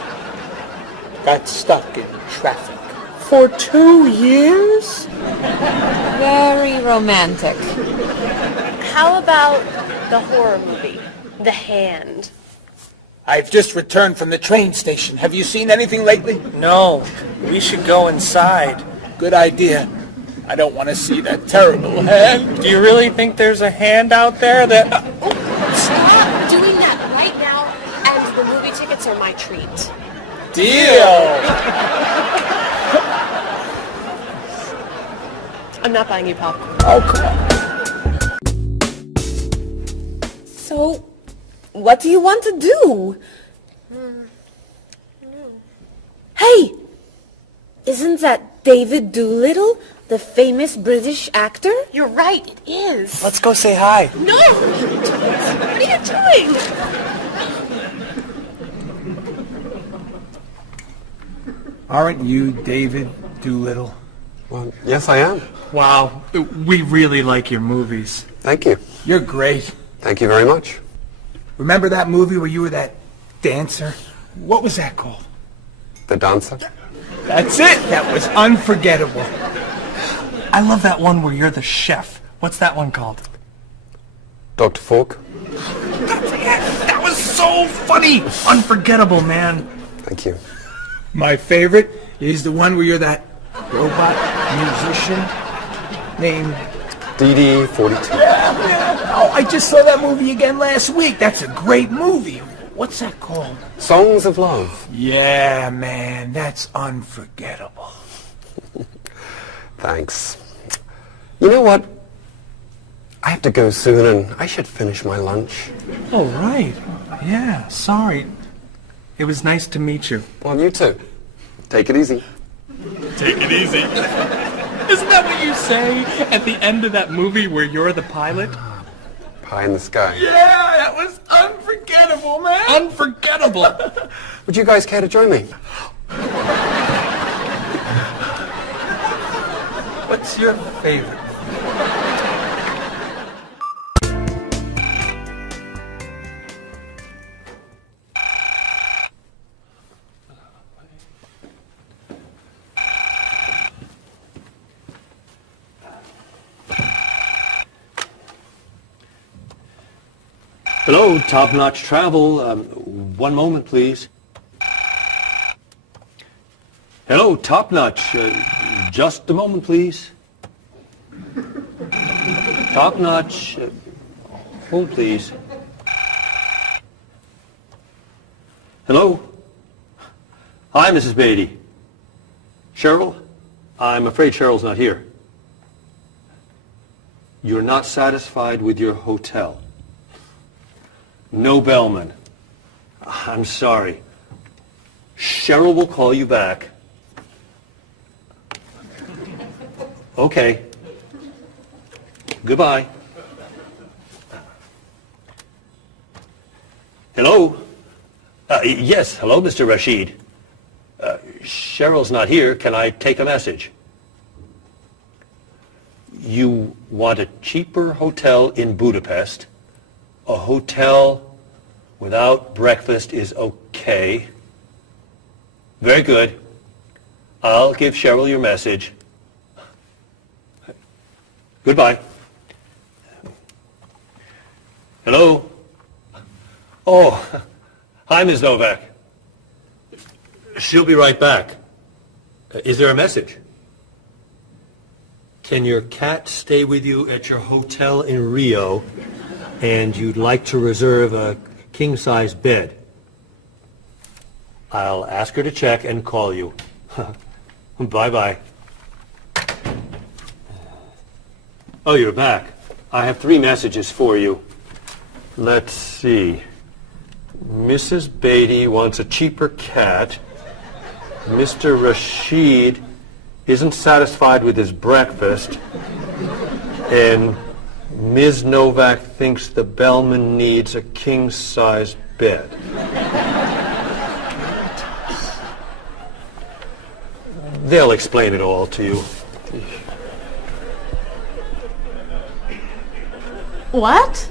got stuck in traffic for 2 years. Very romantic. How about the horror movie, The Hand? I've just returned from the train station. Have you seen anything lately? No. We should go inside. Good idea. I don't want to see that terrible hand. Do you really think there's a hand out there that... Stop doing that right now, and the movie tickets are my treat. Deal! I'm not buying you popcorn. Oh, come on. So, what do you want to do? Hey! Isn't that David Doolittle, the famous British actor? You're right, it is. Let's go say hi. No! What are you doing? Aren't you David Doolittle? Well, yes, I am. Wow, we really like your movies. Thank you. You're great. Thank you very much. Remember that movie where you were that dancer? What was that called? The Dancer? That's it! That was unforgettable. I love that one where you're the chef. What's that one called? Dr. Falk? That's it! That was so funny! Unforgettable, man. Thank you. My favorite is the one where you're that robot musician named... DD-42. Yeah. Oh, I just saw that movie again last week. That's a great movie. What's that called? Songs of Love. Yeah, man, that's unforgettable. Thanks. You know what? I have to go soon and I should finish my lunch. Oh, right. Yeah, sorry. It was nice to meet you. Well, you too. Take it easy. Take it easy. Isn't that what you say at the end of that movie where you're the pilot? Pie in the sky. Yeah, that was unforgettable, man. Unforgettable. Would you guys care to join me? What's your favorite? Hello, Top Notch Travel. One moment, please. Hello, Top Notch. Just a moment, please. Top Notch. Hold, please. Hello? Hi, Mrs. Beatty. Cheryl? I'm afraid Cheryl's not here. You're not satisfied with your hotel? No bellman. I'm sorry. Cheryl will call you back. Okay. Goodbye. Hello? Yes, hello, Mr. Rashid. Cheryl's not here. Can I take a message? You want a cheaper hotel in Budapest? A hotel without breakfast is okay. Very good. I'll give Cheryl your message. Goodbye. Hello? Oh, hi, Ms. Novak. She'll be right back. Is there a message? Can your cat stay with you at your hotel in Rio, and you'd like to reserve a king-size bed? I'll ask her to check and call you. Bye-bye. Oh, you're back. I have 3 messages for you. Let's see. Mrs. Beatty wants a cheaper cat. Mr. Rashid isn't satisfied with his breakfast. And Ms. Novak thinks the bellman needs a king-size bed. They'll explain it all to you. What?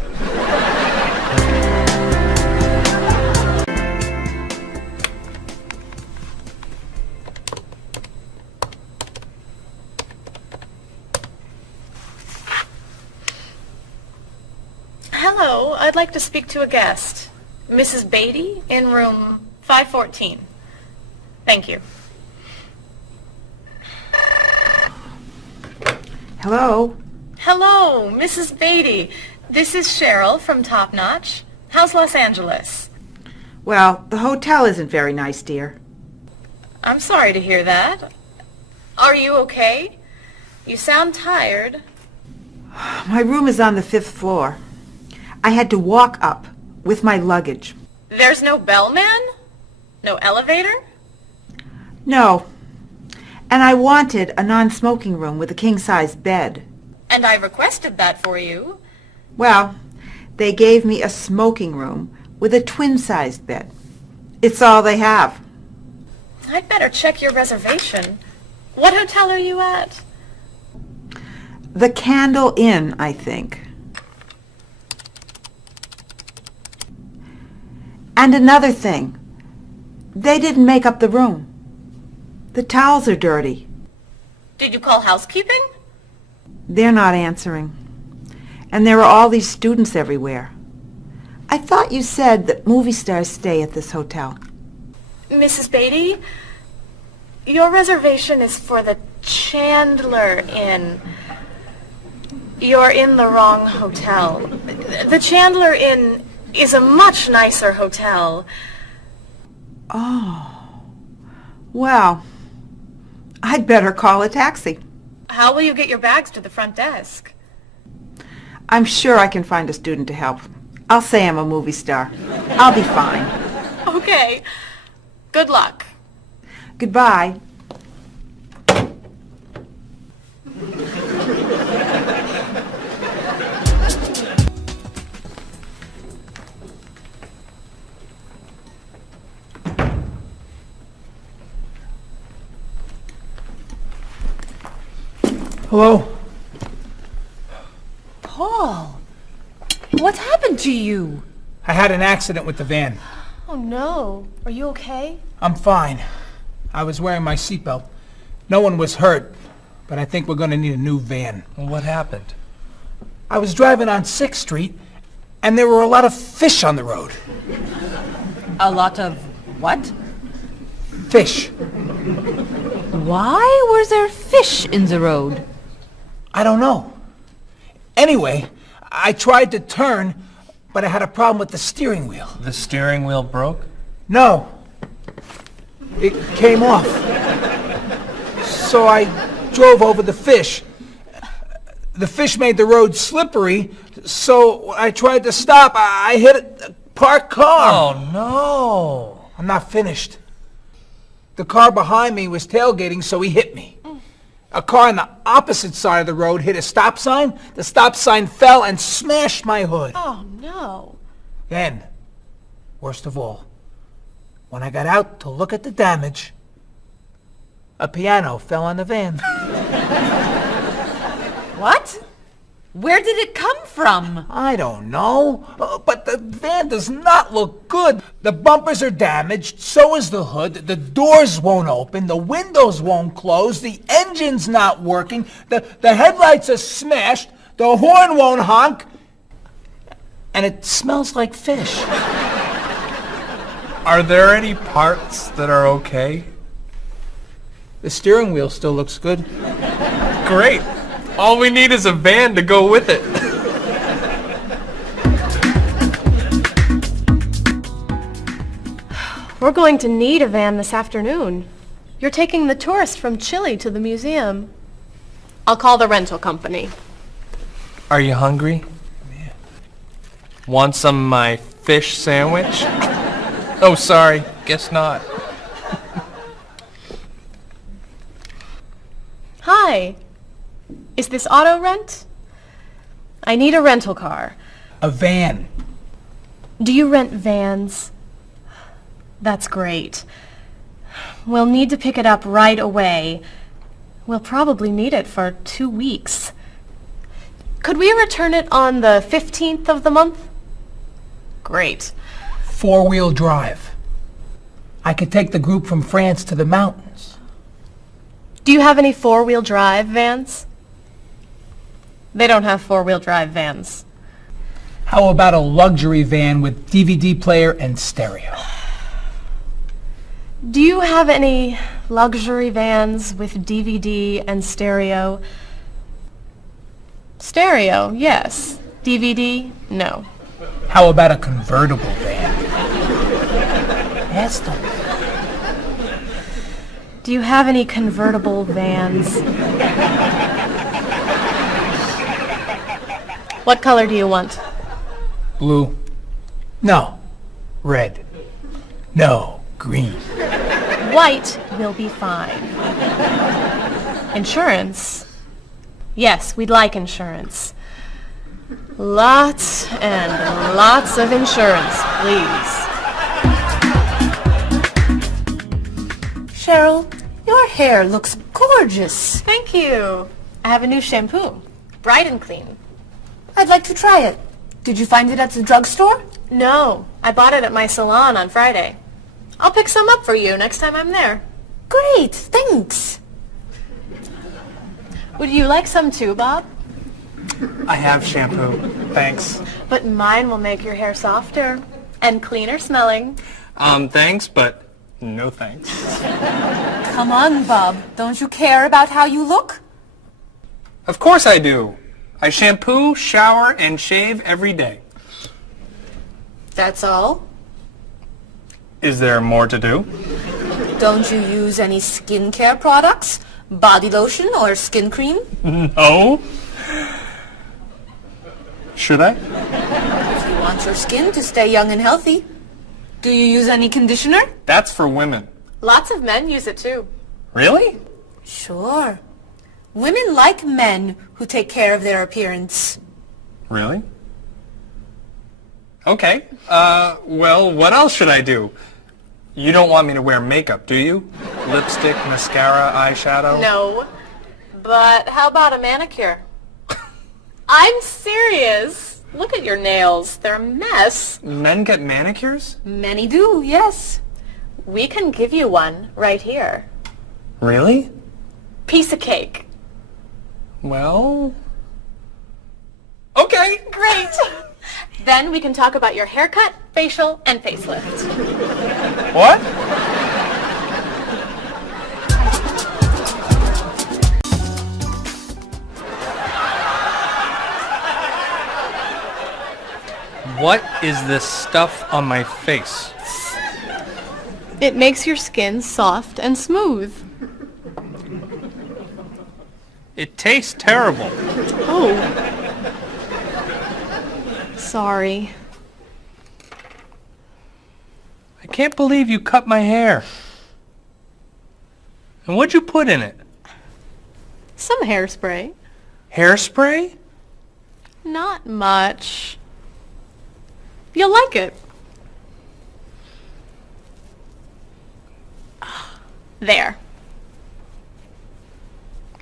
Hello, I'd like to speak to a guest. Mrs. Beatty in room 514. Thank you. Hello? Hello, Mrs. Beatty. This is Cheryl from Top Notch. How's Los Angeles? Well, the hotel isn't very nice, dear. I'm sorry to hear that. Are you okay? You sound tired. My room is on the 5th floor. I had to walk up with my luggage. There's no bellman? No elevator? No. And I wanted a non-smoking room with a king-size bed. And I requested that for you. Well, they gave me a smoking room with a twin-sized bed. It's all they have. I'd better check your reservation. What hotel are you at? The Candle Inn, I think. And another thing. They didn't make up the room. The towels are dirty. Did you call housekeeping? They're not answering. And there are all these students everywhere. I thought you said that movie stars stay at this hotel. Mrs. Beatty, your reservation is for the Chandler Inn. You're in the wrong hotel. The Chandler Inn is a much nicer hotel. Oh. Well, I'd better call a taxi. How will you get your bags to the front desk? I'm sure I can find a student to help. I'll say I'm a movie star. I'll be fine. Okay. Good luck. Goodbye. Hello? Paul, what happened to you? I had an accident with the van. Oh no. Are you okay? I'm fine. I was wearing my seatbelt. No one was hurt, but I think we're going to need a new van. What happened? I was driving on 6th Street, and there were a lot of fish on the road. A lot of what? Fish. Why were there fish in the road? I don't know. Anyway, I tried to turn, but I had a problem with the steering wheel. The steering wheel broke? No. It came off. So I drove over the fish. The fish made the road slippery, so when I tried to stop, I hit a parked car. Oh, no. I'm not finished. The car behind me was tailgating, so he hit me. A car on the opposite side of the road hit a stop sign. The stop sign fell and smashed my hood. Oh no. Then, worst of all, when I got out to look at the damage, a piano fell on the van. What? Where did it come from? I don't know, but the van does not look good. The bumpers are damaged, so is the hood, the doors won't open, the windows won't close, the engine's not working, the headlights are smashed, the horn won't honk, and it smells like fish. Are there any parts that are okay? The steering wheel still looks good. Great. All we need is a van to go with it. We're going to need a van this afternoon. You're taking the tourist from Chile to the museum. I'll call the rental company. Are you hungry? Yeah. Want some of my fish sandwich? Oh, sorry. Guess not. Hi. Is this auto rent? I need a rental car. A van. Do you rent vans? That's great. We'll need to pick it up right away. We'll probably need it for 2 weeks. Could we return it on the 15th of the month? Great. 4-wheel drive. I could take the group from France to the mountains. Do you have any 4-wheel drive vans? They don't have 4-wheel drive vans. How about a luxury van with DVD player and stereo? Do you have any luxury vans with DVD and stereo? Stereo, yes. DVD, no. How about a convertible van? Yes, do you have any convertible vans? What color do you want? Blue. No. Red. No. Green. White will be fine. Insurance? Yes, we'd like insurance. Lots and lots of insurance, please. Cheryl, your hair looks gorgeous. Thank you. I have a new shampoo. Bright and clean. I'd like to try it. Did you find it at the drugstore? No, I bought it at my salon on Friday. I'll pick some up for you next time I'm there. Great, thanks. Would you like some too, Bob? I have shampoo. Thanks. But mine will make your hair softer and cleaner smelling. Thanks, but no thanks. Come on, Bob. Don't you care about how you look? Of course I do. I shampoo, shower, and shave every day. That's all? Is there more to do? Don't you use any skincare products? Body lotion or skin cream? No. Should I? If you want your skin to stay young and healthy. Do you use any conditioner? That's for women. Lots of men use it too. Really? Sure. Women like men who take care of their appearance. Really? Okay. Well, what else should I do? You don't want me to wear makeup, do you? Lipstick, mascara, eyeshadow? No. But how about a manicure? I'm serious. Look at your nails. They're a mess. Men get manicures? Many do, yes. We can give you one right here. Really? Piece of cake. Well... Okay. Great. Then we can talk about your haircut, facial, and facelift. What? What is this stuff on my face? It makes your skin soft and smooth. It tastes terrible. Oh. Sorry. I can't believe you cut my hair. And what'd you put in it? Some hairspray. Hairspray? Not much. You'll like it. There.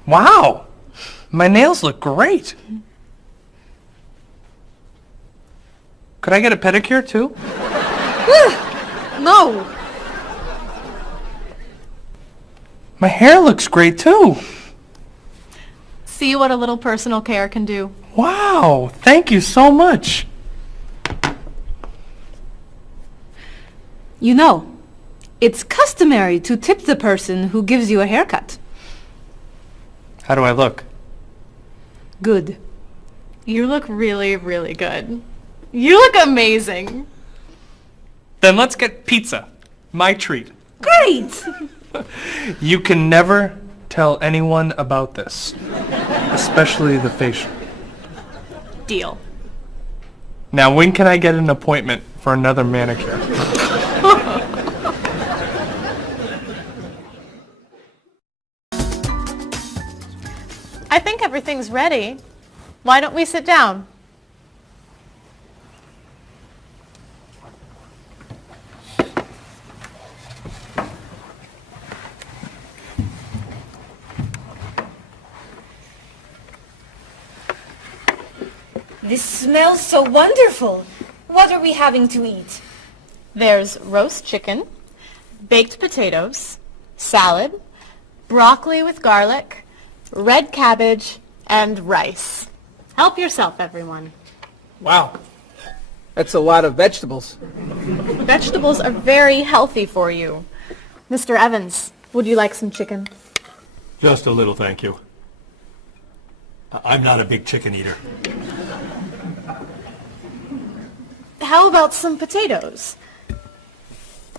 Wow! My nails look great. Could I get a pedicure too? No. My hair looks great too. See what a little personal care can do. Wow! Thank you so much. You know, it's customary to tip the person who gives you a haircut. How do I look? Good. You look really, really good. You look amazing. Then let's get pizza. My treat. Great! You can never tell anyone about this. Especially the facial. Deal. Now when can I get an appointment for another manicure? I think everything's ready. Why don't we sit down? This smells so wonderful. What are we having to eat? There's roast chicken, baked potatoes, salad, broccoli with garlic, red cabbage, and rice. Help yourself, everyone. Wow. That's a lot of vegetables. Vegetables are very healthy for you. Mr. Evans, would you like some chicken? Just a little, thank you. I'm not a big chicken eater. How about some potatoes?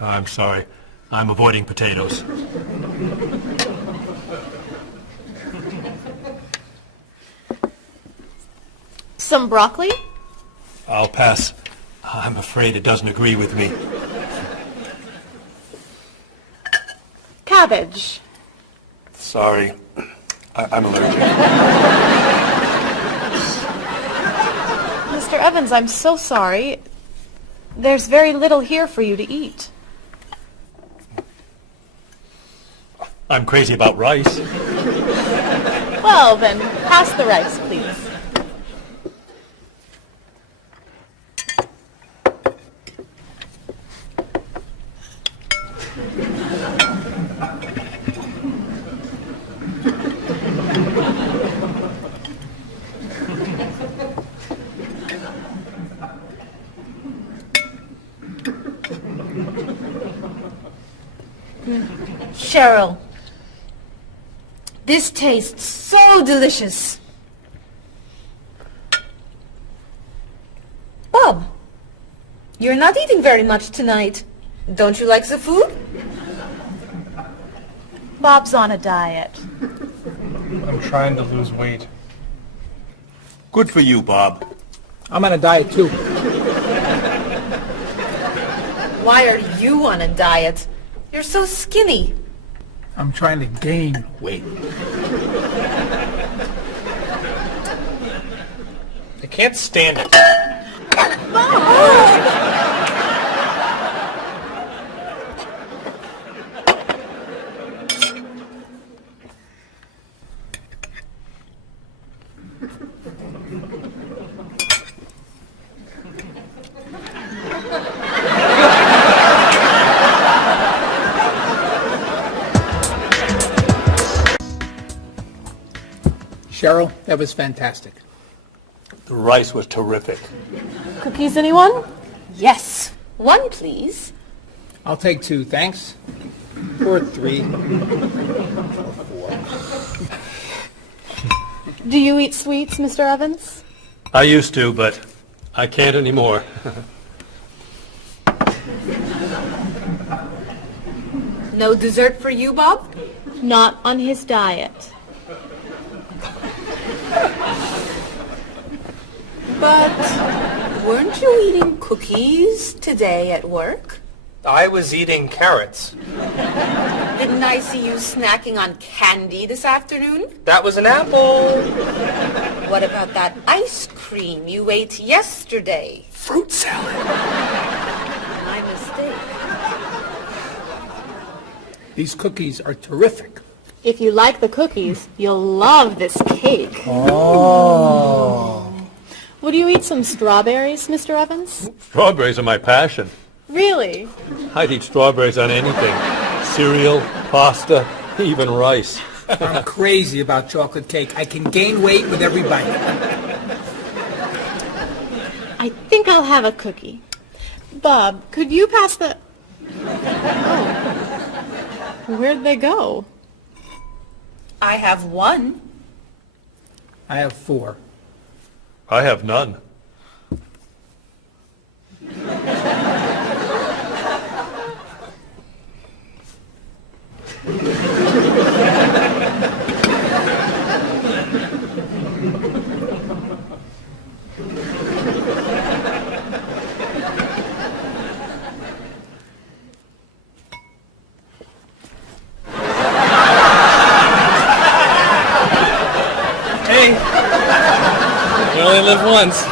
I'm sorry. I'm avoiding potatoes. Some broccoli? I'll pass. I'm afraid it doesn't agree with me. Cabbage. Sorry. I'm allergic. Mr. Evans, I'm so sorry. There's very little here for you to eat. I'm crazy about rice. Well, then, pass the rice, please. Cheryl, this tastes so delicious. Bob, you're not eating very much tonight. Don't you like the food? Bob's on a diet. I'm trying to lose weight. Good for you, Bob. I'm on a diet too. Why are you on a diet? You're so skinny. I'm trying to gain weight. I can't stand it. Cheryl, that was fantastic. The rice was terrific. Cookies, anyone? Yes. One, please. I'll take 2, thanks. Or 3. Do you eat sweets, Mr. Evans? I used to, but I can't anymore. No dessert for you, Bob? Not on his diet. But weren't you eating cookies today at work? I was eating carrots. Didn't I see you snacking on candy this afternoon? That was an apple. What about that ice cream you ate yesterday? Fruit salad. My mistake. These cookies are terrific. If you like the cookies, you'll love this cake. Oh. Would you eat some strawberries, Mr. Evans? Strawberries are my passion. Really? I'd eat strawberries on anything. Cereal, pasta, even rice. I'm crazy about chocolate cake. I can gain weight with every bite. I think I'll have a cookie. Bob, could you pass the... Oh. Where'd they go? I have 1. I have 4. I have none. Hey, you only live once.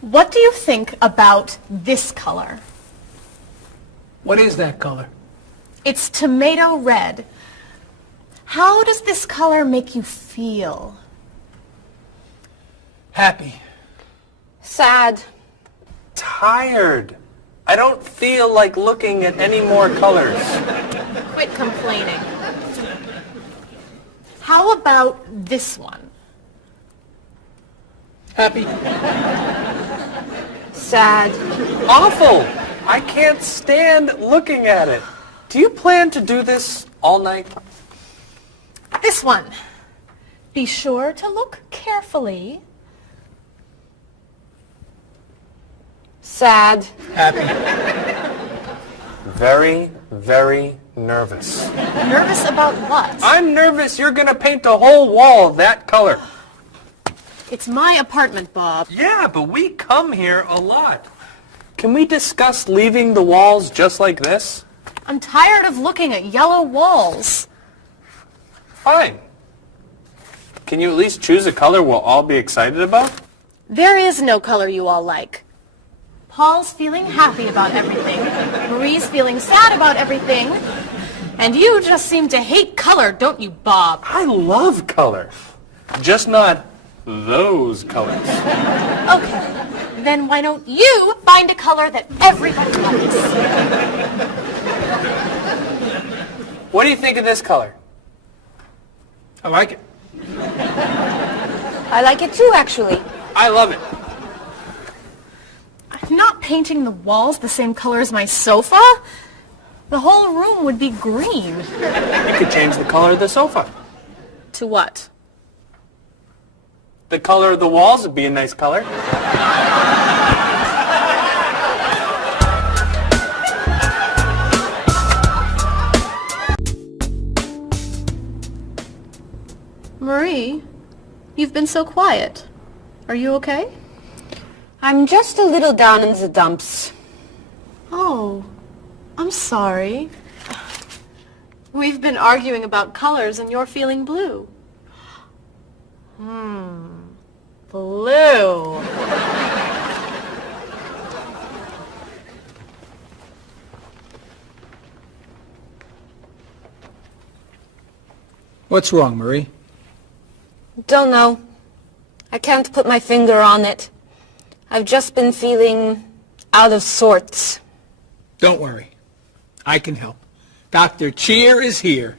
What do you think about this color? What is that color? It's tomato red. How does this color make you feel? Happy. Sad. Tired. I don't feel like looking at any more colors. Quit complaining. How about this one? Happy. Sad. Awful. I can't stand looking at it. Do you plan to do this all night? This one. Be sure to look carefully. Sad. Happy. Very, very nervous. Nervous about what? I'm nervous you're gonna paint the whole wall that color. It's my apartment, Bob. Yeah, but we come here a lot. Can we discuss leaving the walls just like this? I'm tired of looking at yellow walls. Fine. Can you at least choose a color we'll all be excited about? There is no color you all like. Paul's feeling happy about everything. Marie's feeling sad about everything. And you just seem to hate color, don't you, Bob? I love color. Just not those colors. Okay, then why don't you find a color that everybody likes? What do you think of this color? I like it. I like it too, actually. I love it. I'm not painting the walls the same color as my sofa. The whole room would be green. You could change the color of the sofa. To what? The color of the walls would be a nice color. Marie, you've been so quiet. Are you okay? I'm just a little down in the dumps. Oh, I'm sorry. We've been arguing about colors and you're feeling blue. Blue. What's wrong, Marie? Don't know. I can't put my finger on it. I've just been feeling out of sorts. Don't worry. I can help. Dr. Cheer is here.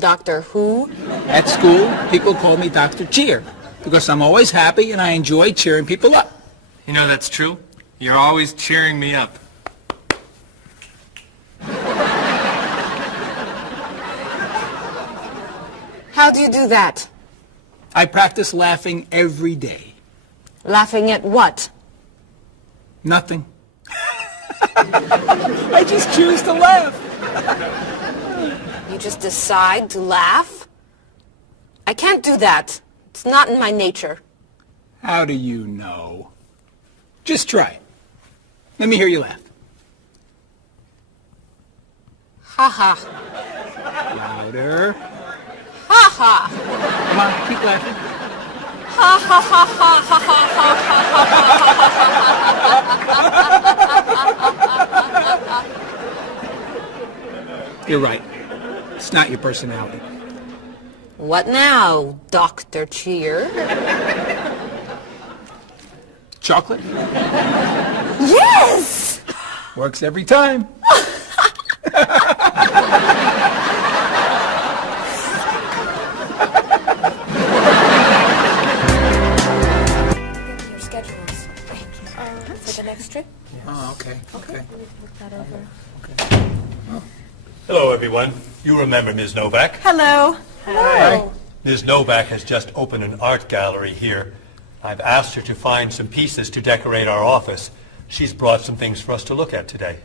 Doctor who? At school, people call me Dr. Cheer because I'm always happy and I enjoy cheering people up. You know that's true. You're always cheering me up. How do you do that? I practice laughing every day. Laughing at what? Nothing. I just choose to laugh. You just decide to laugh? I can't do that. It's not in my nature. How do you know? Just try. Let me hear you laugh. Ha ha. Louder. Ha ha. Come on, keep laughing. Ha ha ha ha ha ha. You're right. It's not your personality. What now, Dr. Cheer? Chocolate? Yes! Works every time. Your schedules. For the next trip? Oh, okay. Okay. Look that over. Hello, everyone. You remember Ms. Novak? Hello. Hi. Ms. Novak has just opened an art gallery here. I've asked her to find some pieces to decorate our office. She's brought some things for us to look at today.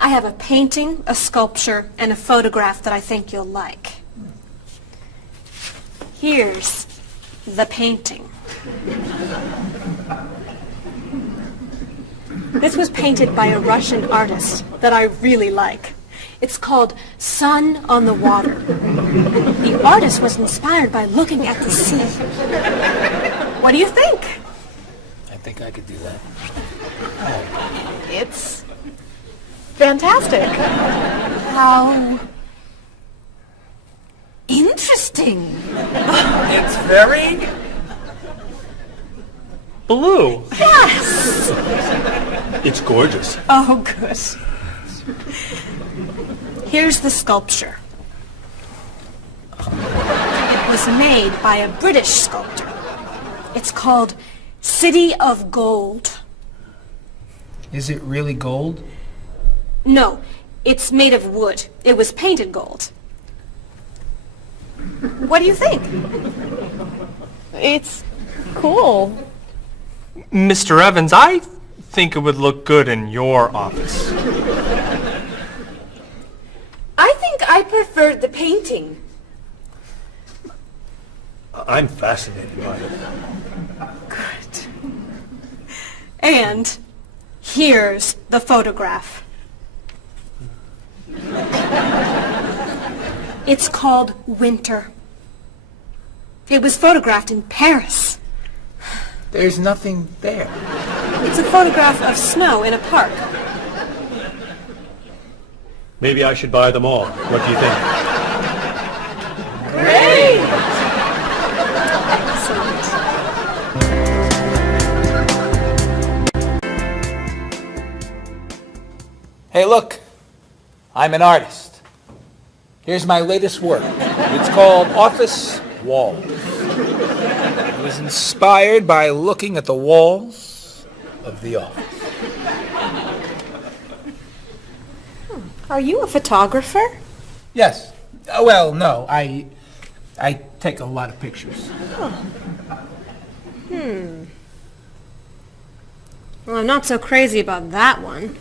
I have a painting, a sculpture, and a photograph that I think you'll like. Here's the painting. This was painted by a Russian artist that I really like. It's called Sun on the Water. The artist was inspired by looking at the sea. What do you think? I think I could do that. It's fantastic. How interesting. It's very Blue. Yes! It's gorgeous. Oh, good. Here's the sculpture. It was made by a British sculptor. It's called City of Gold. Is it really gold? No, it's made of wood. It was painted gold. What do you think? It's cool. Mr. Evans, I think it would look good in your office. I think I preferred the painting. I'm fascinated by it. Good. And here's the photograph. It's called Winter. It was photographed in Paris. There's nothing there. It's a photograph of snow in a park. Maybe I should buy them all. What do you think? Great! Hey, look. I'm an artist. Here's my latest work. It's called Office Walls. It was inspired by looking at the walls of the office. Are you a photographer? Yes. Well, no. I take a lot of pictures. Well, I'm not so crazy about that one.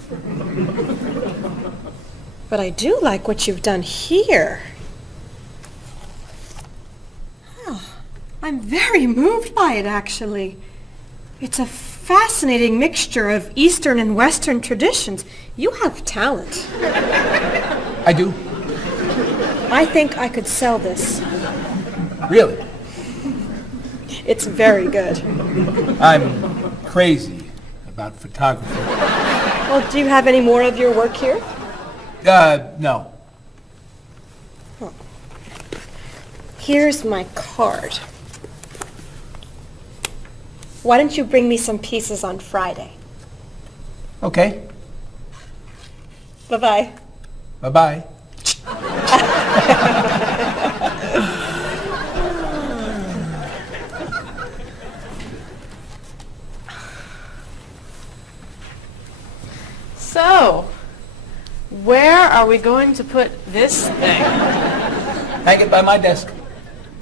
But I do like what you've done here. Oh, I'm very moved by it, actually. It's a fascinating mixture of Eastern and Western traditions. You have talent. I do. I think I could sell this. Really? It's very good. I'm crazy about photography. Well, do you have any more of your work here? No. Here's my card. Why don't you bring me some pieces on Friday? Okay. Bye-bye. Bye-bye. So, where are we going to put this thing? Hang it by my desk.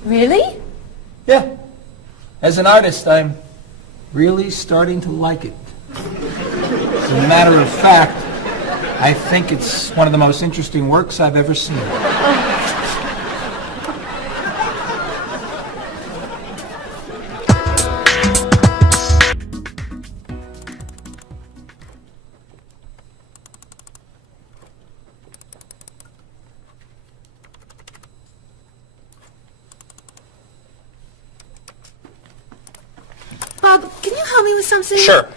Really? Yeah. As an artist, I'm really starting to like it. As a matter of fact, I think it's one of the most interesting works I've ever seen. Bob, can you help me with something? Sure.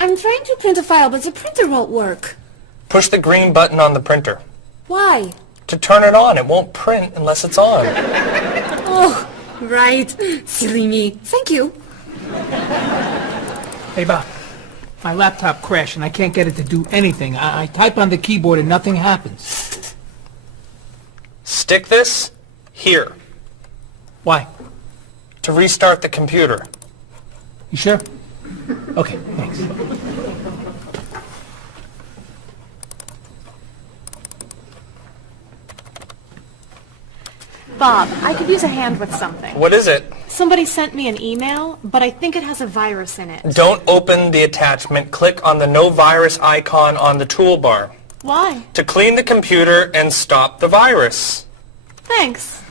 I'm trying to print a file, but the printer won't work. Push the green button on the printer. Why? To turn it on, it won't print unless it's on. Oh, right. Silly me. Thank you. Hey, Bob. My laptop crashed and I can't get it to do anything. I type on the keyboard and nothing happens. Stick this here. Why? To restart the computer. You sure? Okay, thanks. Bob, I could use a hand with something. What is it? Somebody sent me an email, but I think it has a virus in it. Don't open the attachment. Click on the no virus icon on the toolbar. Why? To clean the computer and stop the virus. Thanks.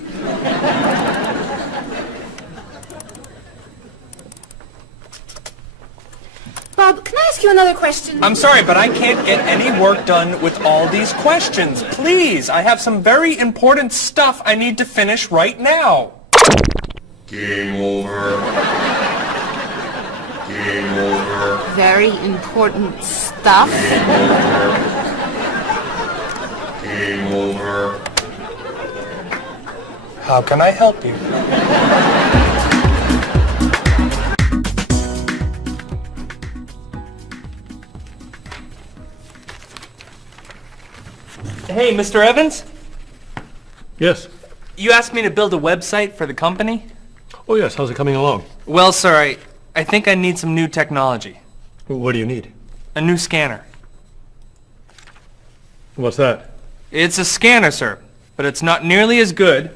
Bob, can I ask you another question? I'm sorry, but I can't get any work done with all these questions. Please, I have some very important stuff I need to finish right now. Game over. Game over. Very important stuff. Game over. How can I help you? Hey, Mr. Evans? Yes. You asked me to build a website for the company? Oh, yes. How's it coming along? Well, sir, I think I need some new technology. What do you need? A new scanner. What's that? It's a scanner, sir, but it's not nearly as good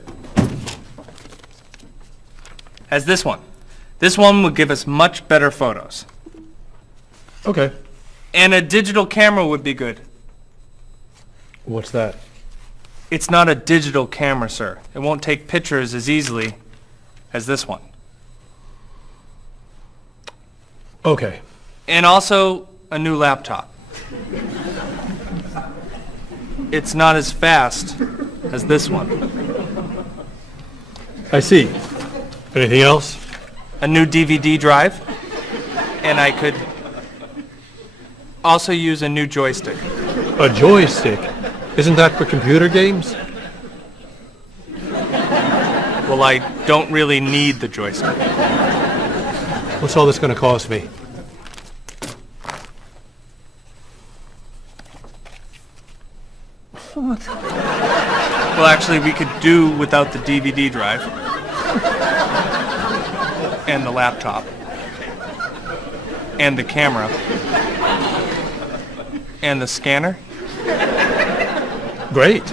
as this one. This one would give us much better photos. Okay. And a digital camera would be good. What's that? It's not a digital camera, sir. It won't take pictures as easily as this one. Okay. And also a new laptop. It's not as fast as this one. I see. Anything else? A new DVD drive. And I could also use a new joystick. A joystick? Isn't that for computer games? Well, I don't really need the joystick. What's all this going to cost me? Well, actually, we could do without the DVD drive. And the laptop. And the camera. And the scanner. Great.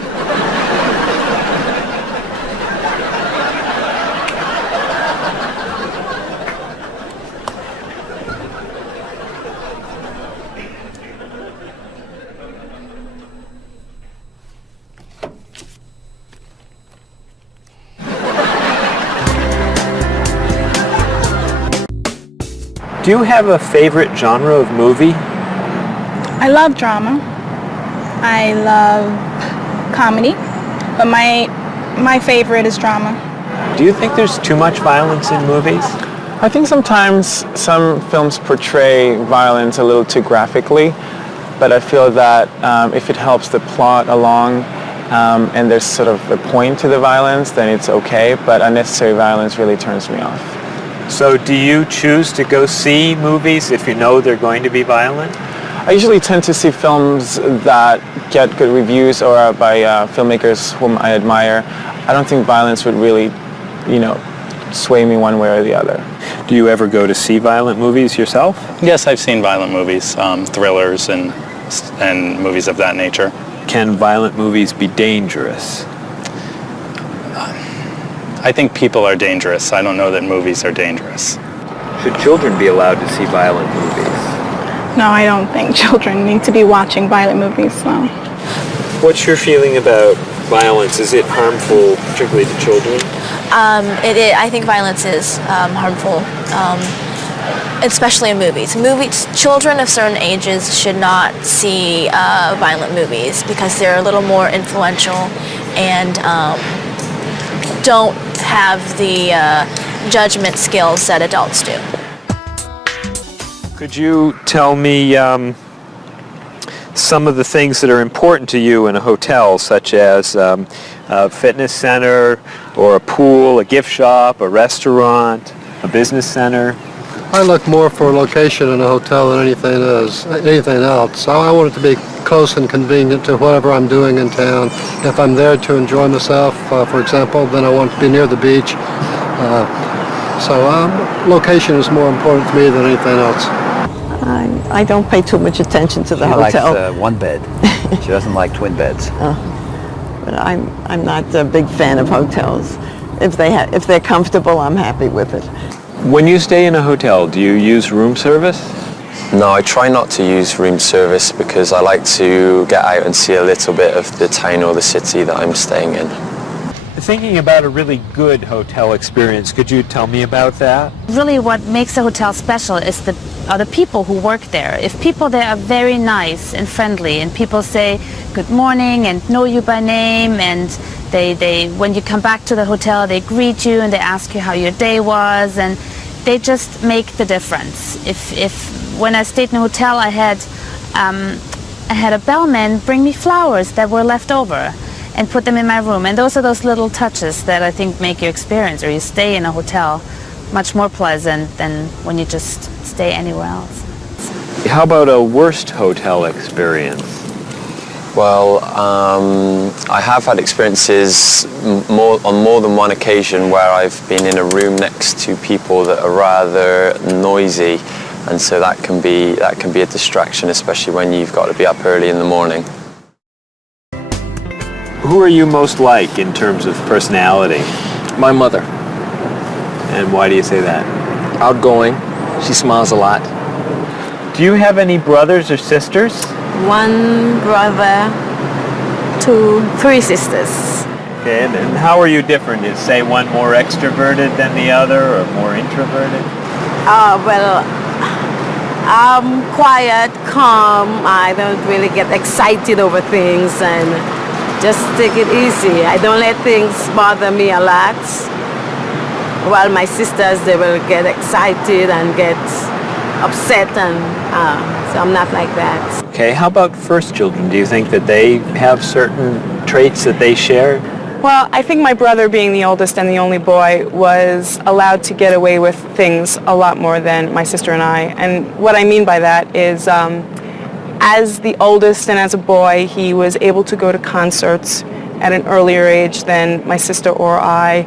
Do you have a favorite genre of movie? I love drama. I love comedy, but my favorite is drama. Do you think there's too much violence in movies? I think sometimes some films portray violence a little too graphically, but I feel that if it helps the plot along and there's sort of a point to the violence, then it's okay, but unnecessary violence really turns me off. So do you choose to go see movies if you know they're going to be violent? I usually tend to see films that get good reviews or are by filmmakers whom I admire. I don't think violence would really, sway me one way or the other. Do you ever go to see violent movies yourself? Yes, I've seen violent movies, thrillers and movies of that nature. Can violent movies be dangerous? I think people are dangerous. I don't know that movies are dangerous. Should children be allowed to see violent movies? No, I don't think children need to be watching violent movies, no. What's your feeling about violence? Is it harmful, particularly to children? I think violence is harmful, especially in movies. Children of certain ages should not see violent movies because they're a little more influential and don't have the judgment skills that adults do. Could you tell me some of the things that are important to you in a hotel, such as a fitness center or a pool, a gift shop, a restaurant, a business center? I look more for a location in a hotel than anything else. I want it to be close and convenient to whatever I'm doing in town. If I'm there to enjoy myself, for example, then I want to be near the beach. Location is more important to me than anything else. I don't pay too much attention to the hotel. She likes one bed. She doesn't like twin beds. But I'm not a big fan of hotels. If they're comfortable, I'm happy with it. When you stay in a hotel, do you use room service? No, I try not to use room service because I like to get out and see a little bit of the town or the city that I'm staying in. Thinking about a really good hotel experience, could you tell me about that? Really what makes a hotel special is are the people who work there. If people there are very nice and friendly and people say good morning and know you by name and they when you come back to the hotel they greet you and they ask you how your day was and they just make the difference. When I stayed in a hotel I had a bellman bring me flowers that were left over and put them in my room. And those are those little touches that I think make your experience or you stay in a hotel much more pleasant than when you just stay anywhere else. How about a worst hotel experience? Well, I have had experiences on more than one occasion where I've been in a room next to people that are rather noisy, and so that can be a distraction, especially when you've got to be up early in the morning. Who are you most like in terms of personality? My mother. And why do you say that? Outgoing. She smiles a lot. Do you have any brothers or sisters? One brother, three sisters. Okay, and how are you different? Is, say, one more extroverted than the other or more introverted? Well, I'm quiet, calm. I don't really get excited over things and just take it easy. I don't let things bother me a lot. While my sisters, they will get excited and get upset, and so I'm not like that. Okay, how about first children? Do you think that they have certain traits that they share? Well, I think my brother, being the oldest and the only boy, was allowed to get away with things a lot more than my sister and I. And what I mean by that is, as the oldest and as a boy, he was able to go to concerts at an earlier age than my sister or I.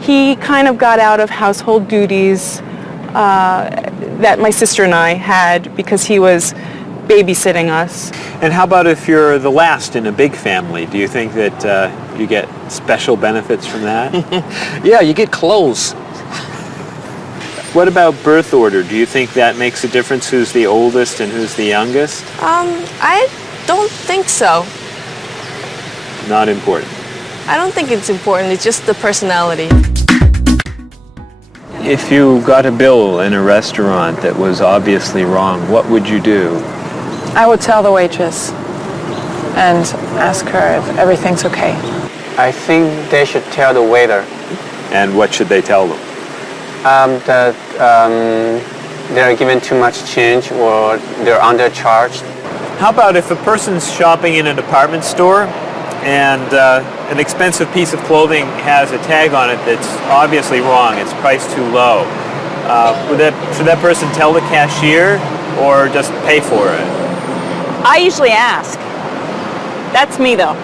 He kind of got out of household duties that my sister and I had because he was babysitting us. And how about if you're the last in a big family? Do you think that you get special benefits from that? Yeah, you get clothes. What about birth order? Do you think that makes a difference who's the oldest and who's the youngest? I don't think so. Not important. I don't think it's important. It's just the personality. If you got a bill in a restaurant that was obviously wrong, what would you do? I would tell the waitress and ask her if everything's okay. I think they should tell the waiter. And what should they tell them? That they're given too much change or they're undercharged. How about if a person's shopping in a department store and an expensive piece of clothing has a tag on it that's obviously wrong. It's priced too low. Should that person tell the cashier or just pay for it? I usually ask. That's me though.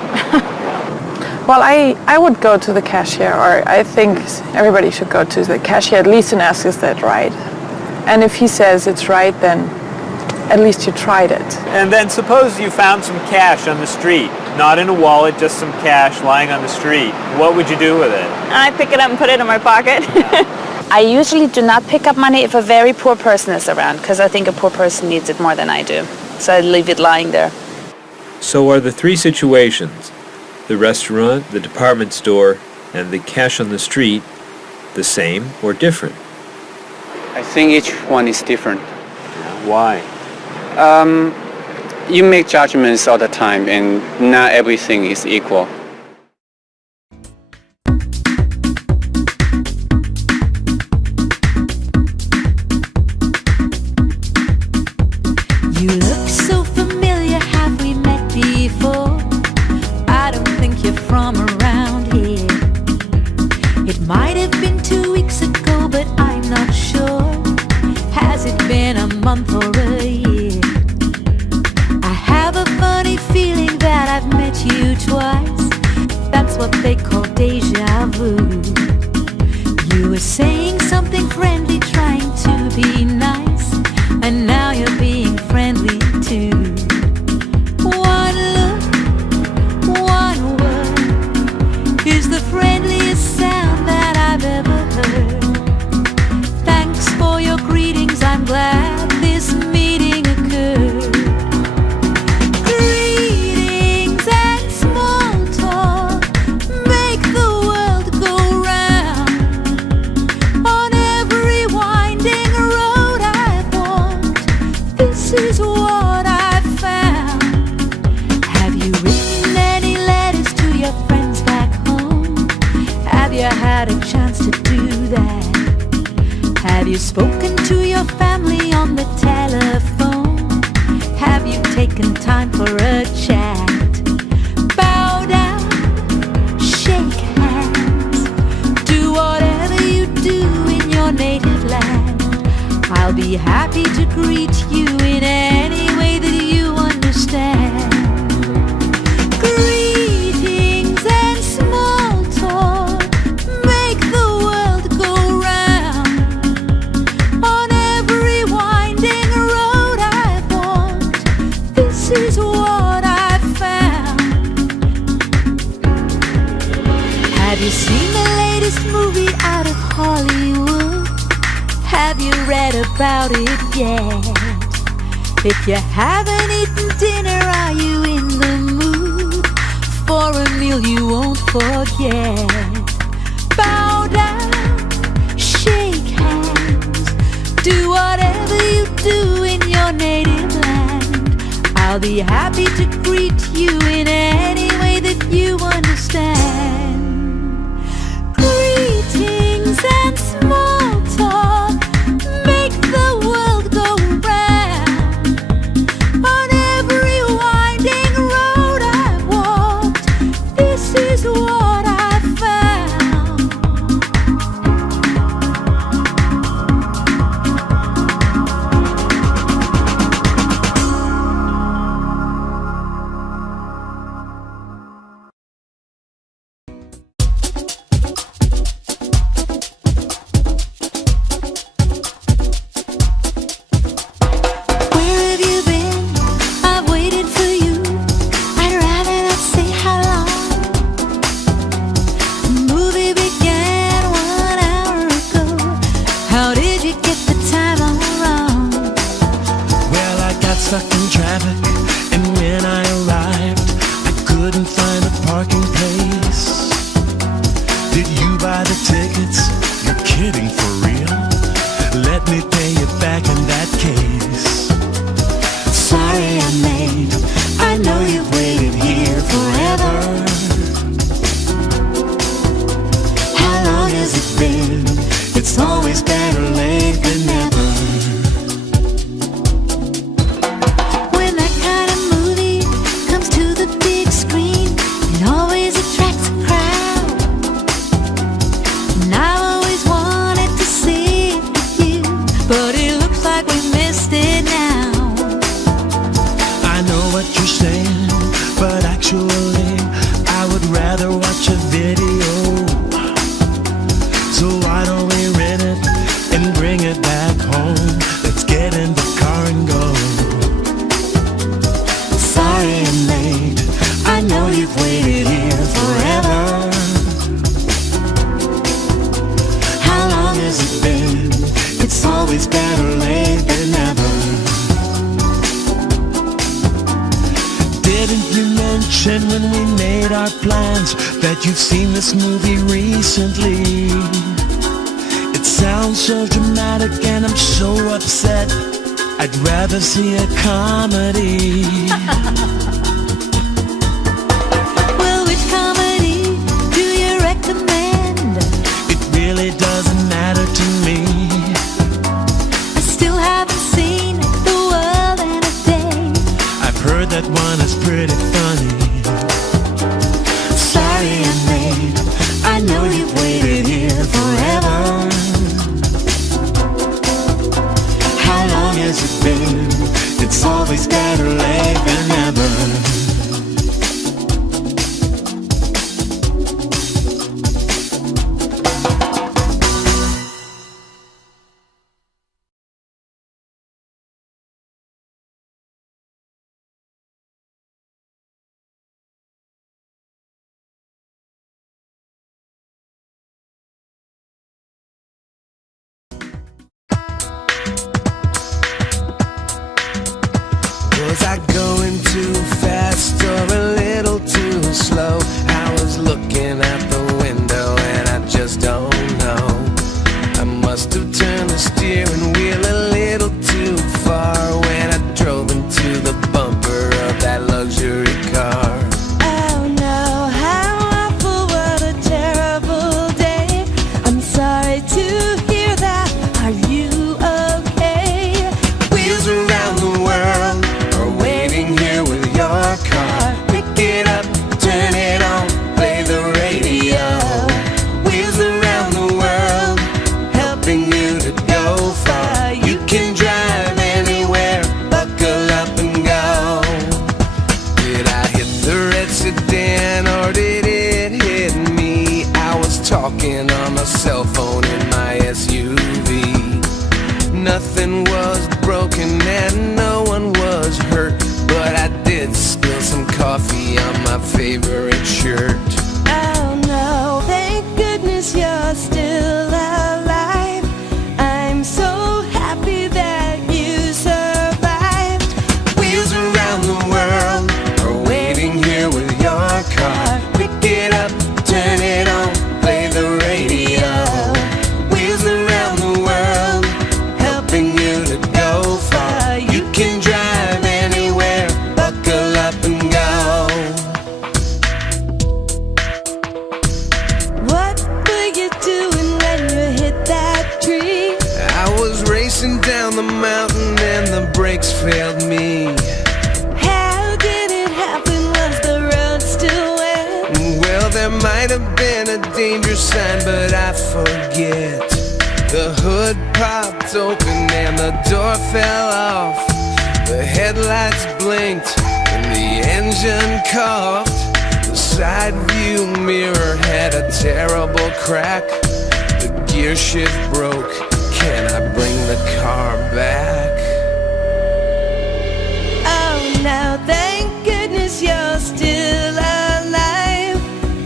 Well, I would go to the cashier, or I think everybody should go to the cashier at least and ask, is that right? And if he says it's right, then at least you tried it. And then suppose you found some cash on the street, not in a wallet, just some cash lying on the street. What would you do with it? I pick it up and put it in my pocket. I usually do not pick up money if a very poor person is around, because I think a poor person needs it more than I do. So I leave it lying there. So are the three situations, the restaurant, the department store, and the cash on the street, the same or different? I think each one is different. Why? You make judgments all the time, and not everything is equal. You look so familiar, have we met before? I don't think you're from around here. It might have been 2 weeks ago, but I'm not sure. Has it been a month or a year? I have a funny feeling that I've met you twice. That's what they call deja vu. You were saying something friendly, trying to be nice, and now you're being friendly too. One look, one word is the friendliest sound that I've ever heard. Thanks for your greetings, I'm glad this meeting occurred. Greetings and small talk make the world go round. On every winding road I've walked, this is what I've found. Have you written any letters to your friends back home? Have you had a chance to do that? Have you spoken to your family on the telephone? Have you taken time for a chat? Bow down, shake hands, do whatever you do in your native land. I'll be happy to greet you in any way that you understand. Greetings and small talk make the world go round. On every winding road I've walked, this is what I've found. Have you seen the latest movie out of Hollywood? Have you read about it yet? If you haven't eaten dinner, are you in the mood for a meal you won't forget? Bow down, shake hands, do whatever you do in your native land. I'll be happy to greet you in any way that you understand. Greetings and small talk make the world go round. On every winding road I've walked, this is what I've found. watch a video. So why don't we rent it and bring it back home? Let's get in the car and go. Sorry I'm late, I know you've waited here forever. How long has it been? It's always better late than never. Didn't you mention when we made our plans that you've seen this movie recently? It sounds so dramatic and I'm so upset. I'd rather see a comedy. Well, which comedy do you recommend? It really doesn't matter to me. I still haven't seen The World in a Day. I've heard that one is pretty funny. Sorry I'm late, I know you've waited here forever. How long has it been? It's always better late than never. Was I going too fast or a little too slow? I was looking out the window and I just don't know. I must have turned the steering wheel a little too far when I drove into the bumper of that luxury car. Oh no, how awful, what a terrible day. I'm sorry to hear that. Are you okay? Wheels around the world are waiting here with your car. Pick it up, turn it on, play the radio. Wheels around the world, helping you to go far. You can drive anywhere, buckle up and go. Did I hit the red sedan or did it hit me? I was talking on my cell phone in my SUV. Nothing was broken and no one was hurt, but I did spill some coffee on my favorite shirt. Oh no, thank goodness you're still alive. I'm so happy that you survived. Wheels around the world are waiting here with your car. Pick it up, turn it on, play the radio. Wheels around the world, helping you to go far. You can drive anywhere, buckle up and go. What were you doing when you hit that tree? I was racing down the mountain and the brakes failed me. How did it happen? Was the road still wet? Well, there might have been a danger sign, but I forget. The hood popped open and the door fell off. The headlights blinked and the engine coughed. The side view mirror had a terrible crack. The gear shift broke. Can I bring the car back? Oh no, thank goodness you're still alive.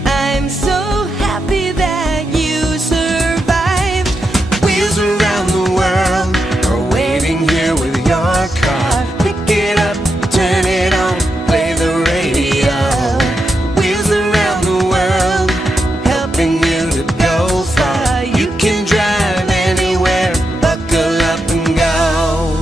I'm so happy that you survived. Wheels around the world are waiting here with your car. Pick it up, turn it on, play the radio. Wheels around the world, helping you to go far. You can drive anywhere, buckle up and go.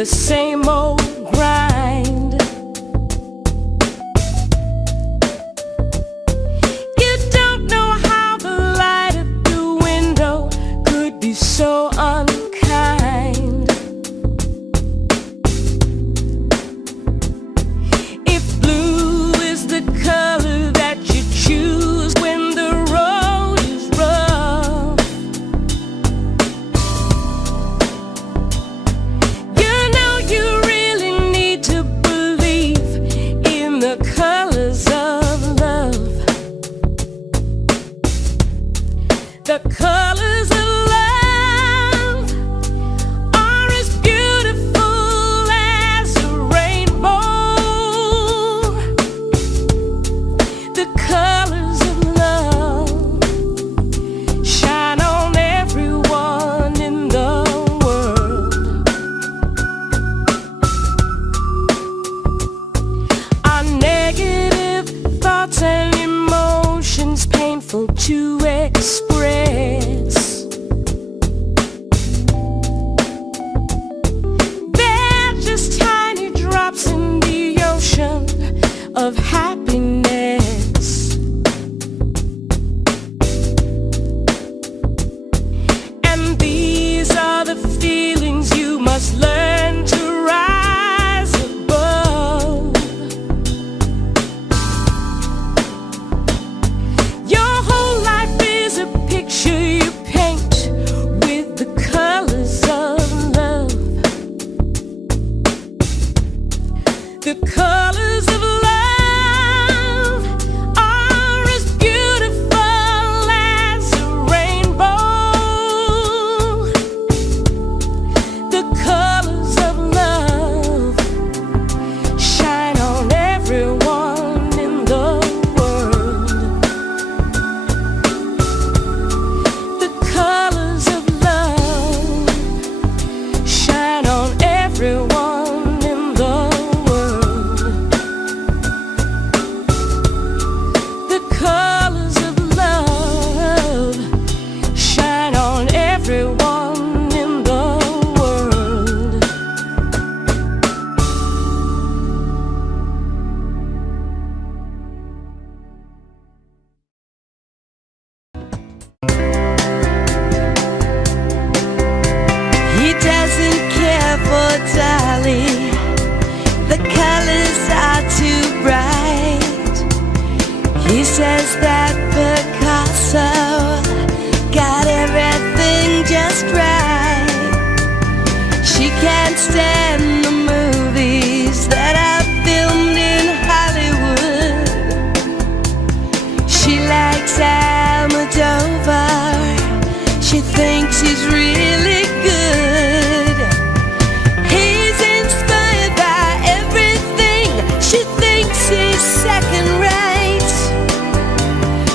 the same old grind. You don't know how the light at the window could be so unkind. If blue is the color that you choose when the road is rough, you know you really need to believe in the colors of love. The colors of love are as beautiful as a rainbow. The colors of love shine on everyone in the world. Our negative thoughts and emotions painful to express. They're just tiny drops in the ocean of happiness. And these are the feelings you must learn to rise above. Your whole life is a picture you paint with the colors of love. The colors of love are as beautiful as a rainbow. The colors of love shine on everyone in the world. The colors of love shine on everyone in the world. The colors of love shine on everyone in the world. He doesn't care for Dolly. The colors are too bright. He says that Picasso got everything just right. She can't stand the movies that are filmed in Hollywood. She likes Almodovar. She thinks he's really good. He's inspired by everything. She thinks he's second rate.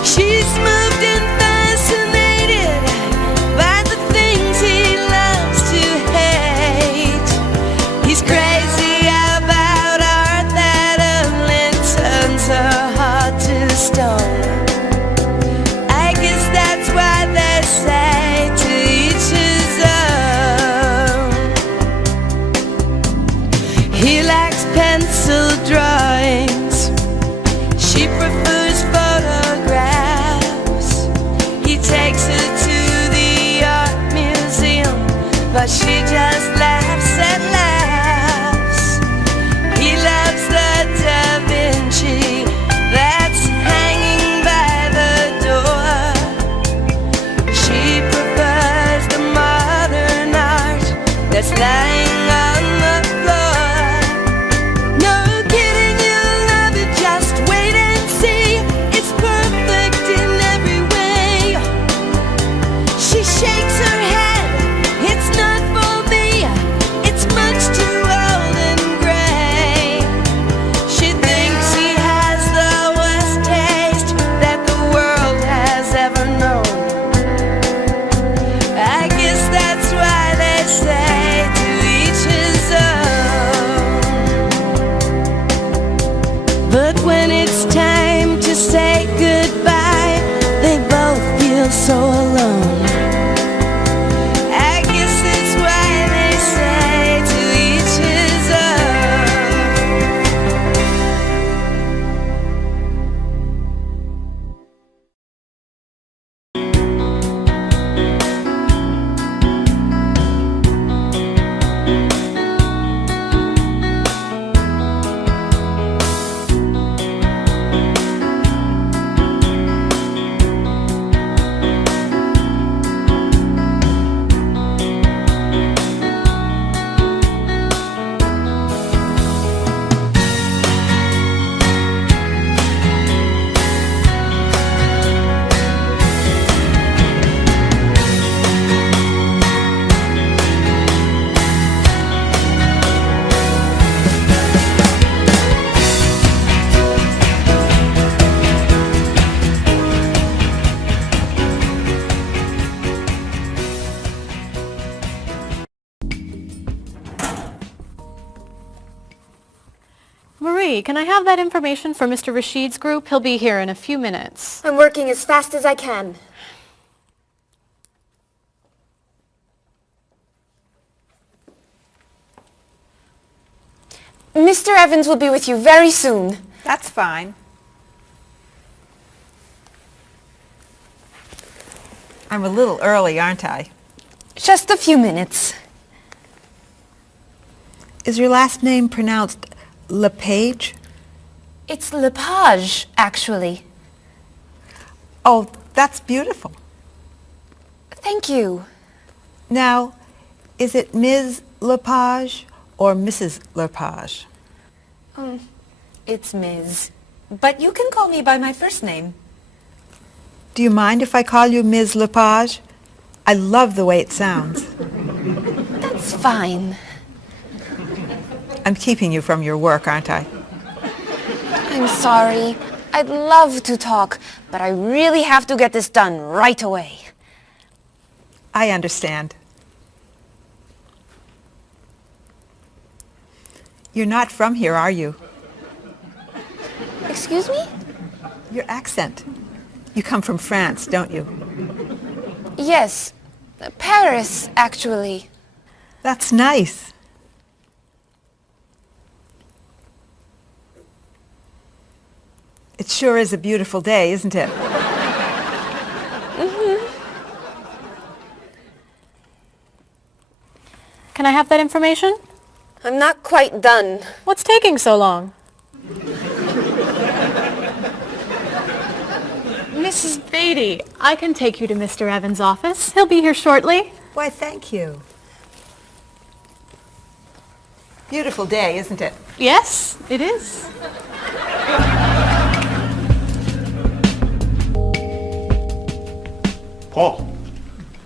She's moved and fascinated by the things he loves to hate. He's crazy about art that only turns her heart to stone. I guess that's why they say to each his own. He likes pencil drawings. She prefers photographs. He takes her to the art museum, but she just laughs and laughs. He loves the Da Vinci that's hanging by the door. She prefers the modern art that's lying on the floor. No kidding, you'll love it, just wait and see. It's perfect in every way. She shakes her head, it's not for me. It's much too old and gray. She thinks he has the worst taste that the world has ever known. I guess that's why they say to each his Marie, can I have that information for Mr. Rashid's group? He'll be here in a few minutes. I'm working as fast as I can. Mr. Evans will be with you very soon. That's fine. I'm a little early, aren't I? Just a few minutes. Is your last name pronounced LePage? It's Lepage, actually. Oh, that's beautiful. Thank you. Now, is it Ms. Lepage or Mrs. Lepage? It's Ms. But you can call me by my first name. Do you mind if I call you Ms. Lepage? I love the way it sounds. That's fine. I'm keeping you from your work, aren't I? I'm sorry. I'd love to talk, but I really have to get this done right away. I understand. You're not from here, are you? Excuse me? Your accent. You come from France, don't you? Yes. Paris, actually. That's nice. It sure is a beautiful day, isn't it? Can I have that information? I'm not quite done. What's taking so long? Mrs. Beatty, I can take you to Mr. Evans' office. He'll be here shortly. Why, thank you. Beautiful day, isn't it? Yes, it is. Paul,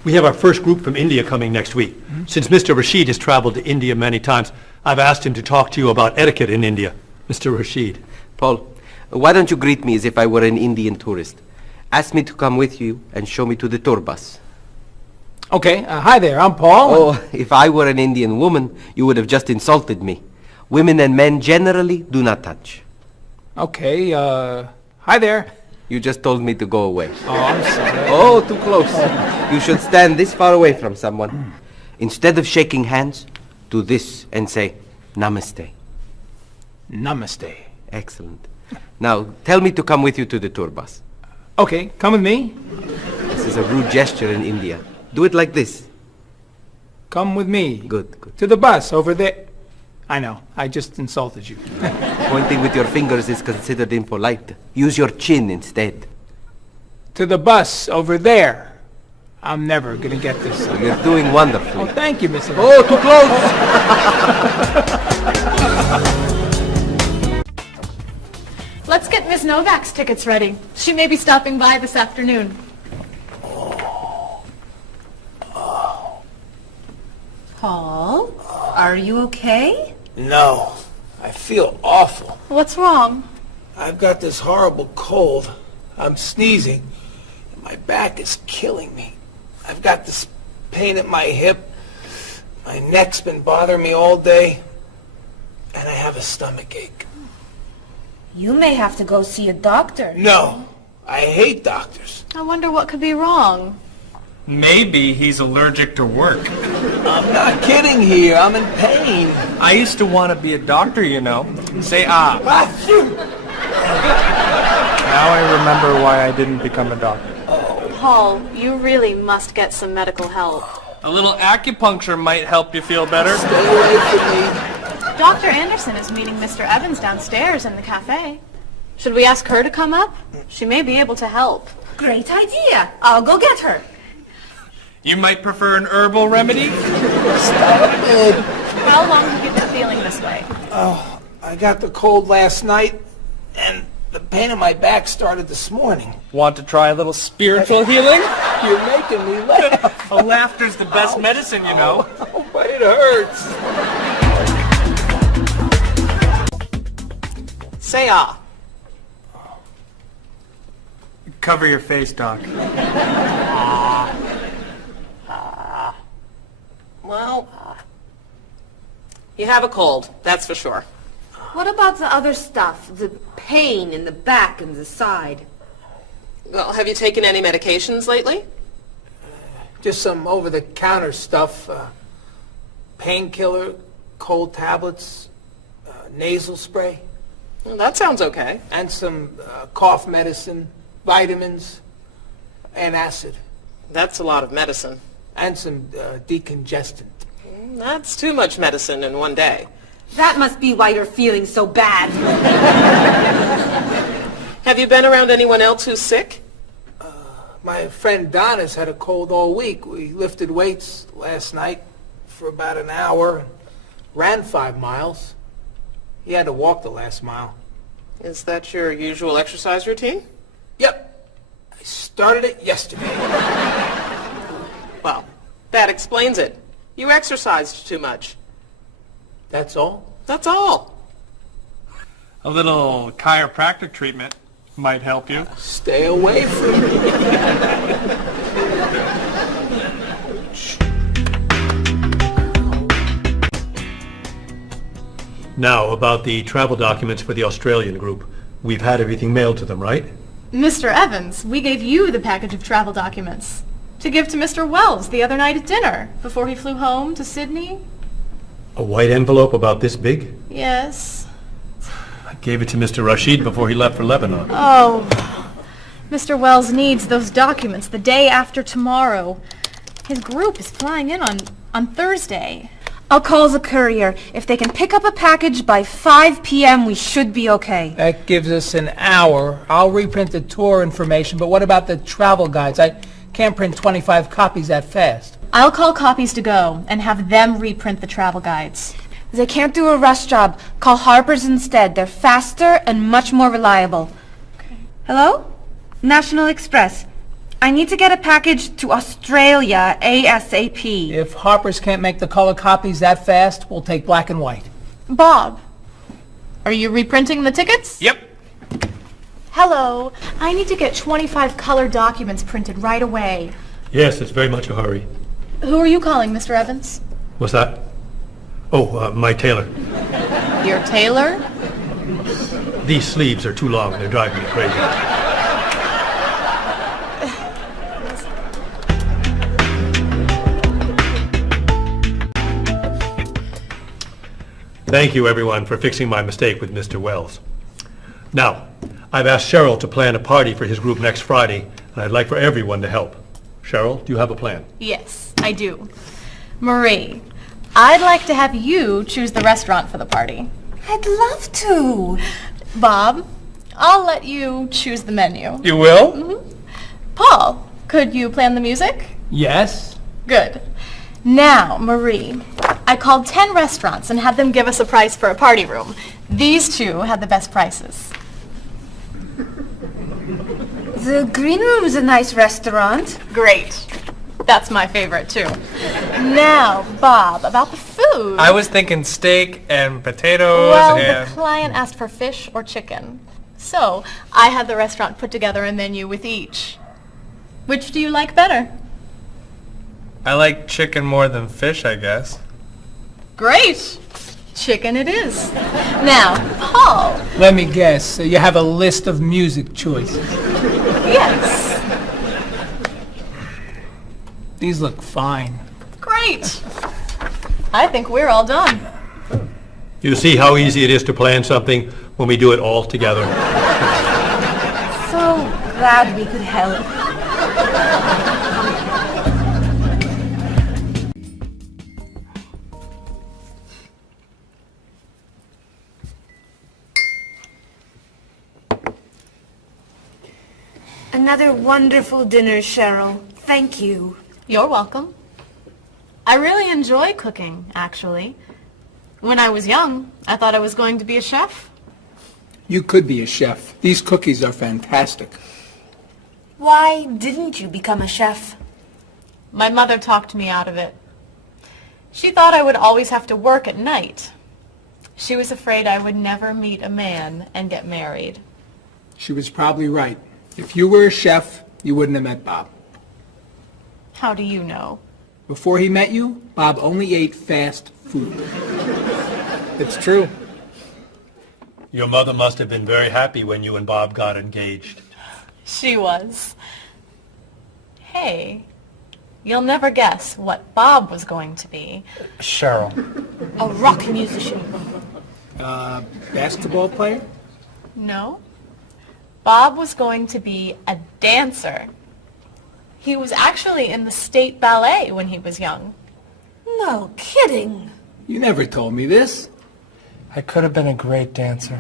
we have our first group from India coming next week. Since Mr. Rashid has traveled to India many times, I've asked him to talk to you about etiquette in India. Mr. Rashid. Paul, why don't you greet me as if I were an Indian tourist? Ask me to come with you and show me to the tour bus. Okay, hi there, I'm Paul. Oh, if I were an Indian woman, you would have just insulted me. Women and men generally do not touch. Okay, hi there. You just told me to go away. Oh, I'm sorry. Oh, too close. You should stand this far away from someone. Instead of shaking hands, do this and say, Namaste. Namaste. Excellent. Now, tell me to come with you to the tour bus. Okay, come with me. This is a rude gesture in India. Do it like this. Come with me. Good, good. To the bus over there. I know, I just insulted you. Pointing with your fingers is considered impolite. Use your chin instead. To the bus over there. I'm never gonna get this. You're doing wonderfully. Oh, thank you, Mr. Oh, too close! Let's get Ms. Novak's tickets ready. She may be stopping by this afternoon. Paul, are you okay? No, I feel awful. What's wrong? I've got this horrible cold. I'm sneezing. And my back is killing me. I've got this pain at my hip. My neck's been bothering me all day. And I have a stomach ache. You may have to go see a doctor. No, I hate doctors. I wonder what could be wrong. Maybe he's allergic to work. I'm not kidding here. I'm in pain. I used to want to be a doctor, you know. Say ah. Now I remember why I didn't become a doctor. Paul, you really must get some medical help. A little acupuncture might help you feel better. Stay away from me. Dr. Anderson is meeting Mr. Evans downstairs in the cafe. Should we ask her to come up? She may be able to help. Great idea. I'll go get her. You might prefer an herbal remedy? Stop it. How long have you been feeling this way? Oh, I got the cold last night, and the pain in my back started this morning. Want to try a little spiritual healing? You're making me laugh. Oh, laughter's the best medicine, you know. Oh, but it hurts. Say ah. Cover your face, Doc. Well, you have a cold, that's for sure. What about the other stuff? The pain in the back and the side? Well, have you taken any medications lately? Just some over-the-counter stuff. Painkiller, cold tablets, nasal spray. Well, that sounds okay. And some cough medicine, vitamins, and acid. That's a lot of medicine. And some decongestant. That's too much medicine in one day. That must be why you're feeling so bad. Have you been around anyone else who's sick? My friend Don has had a cold all week. We lifted weights last night for about an hour, ran 5 miles. He had to walk the last mile. Is that your usual exercise routine? Yep. I started it yesterday. Well, that explains it. You exercised too much. That's all? That's all. A little chiropractic treatment might help you. Stay away from me. Now, about the travel documents for the Australian group. We've had everything mailed to them, right? Mr. Evans, we gave you the package of travel documents to give to Mr. Wells the other night at dinner before he flew home to Sydney. A white envelope about this big? Yes. I gave it to Mr. Rashid before he left for Lebanon. Oh, Mr. Wells needs those documents the day after tomorrow. His group is flying in on Thursday. I'll call the courier. If they can pick up a package by 5 p.m., we should be okay. That gives us an hour. I'll reprint the tour information, but what about the travel guides? I can't print 25 copies that fast. I'll call Copies to Go and have them reprint the travel guides. They can't do a rush job. Call Harper's instead. They're faster and much more reliable. Okay. Hello? National Express. I need to get a package to Australia ASAP. If Harper's can't make the color copies that fast, we'll take black and white. Bob, are you reprinting the tickets? Yep. Hello. I need to get 25 color documents printed right away. Yes, it's very much a hurry. Who are you calling, Mr. Evans? What's that? Oh, my tailor. Your tailor? These sleeves are too long and they're driving me crazy. Thank you, everyone, for fixing my mistake with Mr. Wells. Now, I've asked Cheryl to plan a party for his group next Friday, and I'd like for everyone to help. Cheryl, do you have a plan? Yes, I do. Marie, I'd like to have you choose the restaurant for the party. I'd love to. Bob, I'll let you choose the menu. You will? Mm-hmm. Paul, could you plan the music? Yes? Good. Now, Marie, I called 10 restaurants and had them give us a price for a party room. These two had the best prices. The Green Room's a nice restaurant. Great. That's my favorite, too. Now, Bob, about the food. I was thinking steak and potatoes Well, and... the client asked for fish or chicken. So, I had the restaurant put together a menu with each. Which do you like better? I like chicken more than fish, I guess. Great. Chicken it is. Now, Paul. Let me guess. You have a list of music choices. Yes. These look fine. Great. I think we're all done. You see how easy it is to plan something when we do it all together. So glad we could help. Another wonderful dinner, Cheryl. Thank you. You're welcome. I really enjoy cooking, actually. When I was young, I thought I was going to be a chef. You could be a chef. These cookies are fantastic. Why didn't you become a chef? My mother talked me out of it. She thought I would always have to work at night. She was afraid I would never meet a man and get married. She was probably right. If you were a chef, you wouldn't have met Bob. How do you know? Before he met you, Bob only ate fast food. It's true. Your mother must have been very happy when you and Bob got engaged. She was. Hey, you'll never guess what Bob was going to be. Cheryl. A rock musician. Basketball player? No. Bob was going to be a dancer. He was actually in the state ballet when he was young. No kidding. You never told me this. I could have been a great dancer.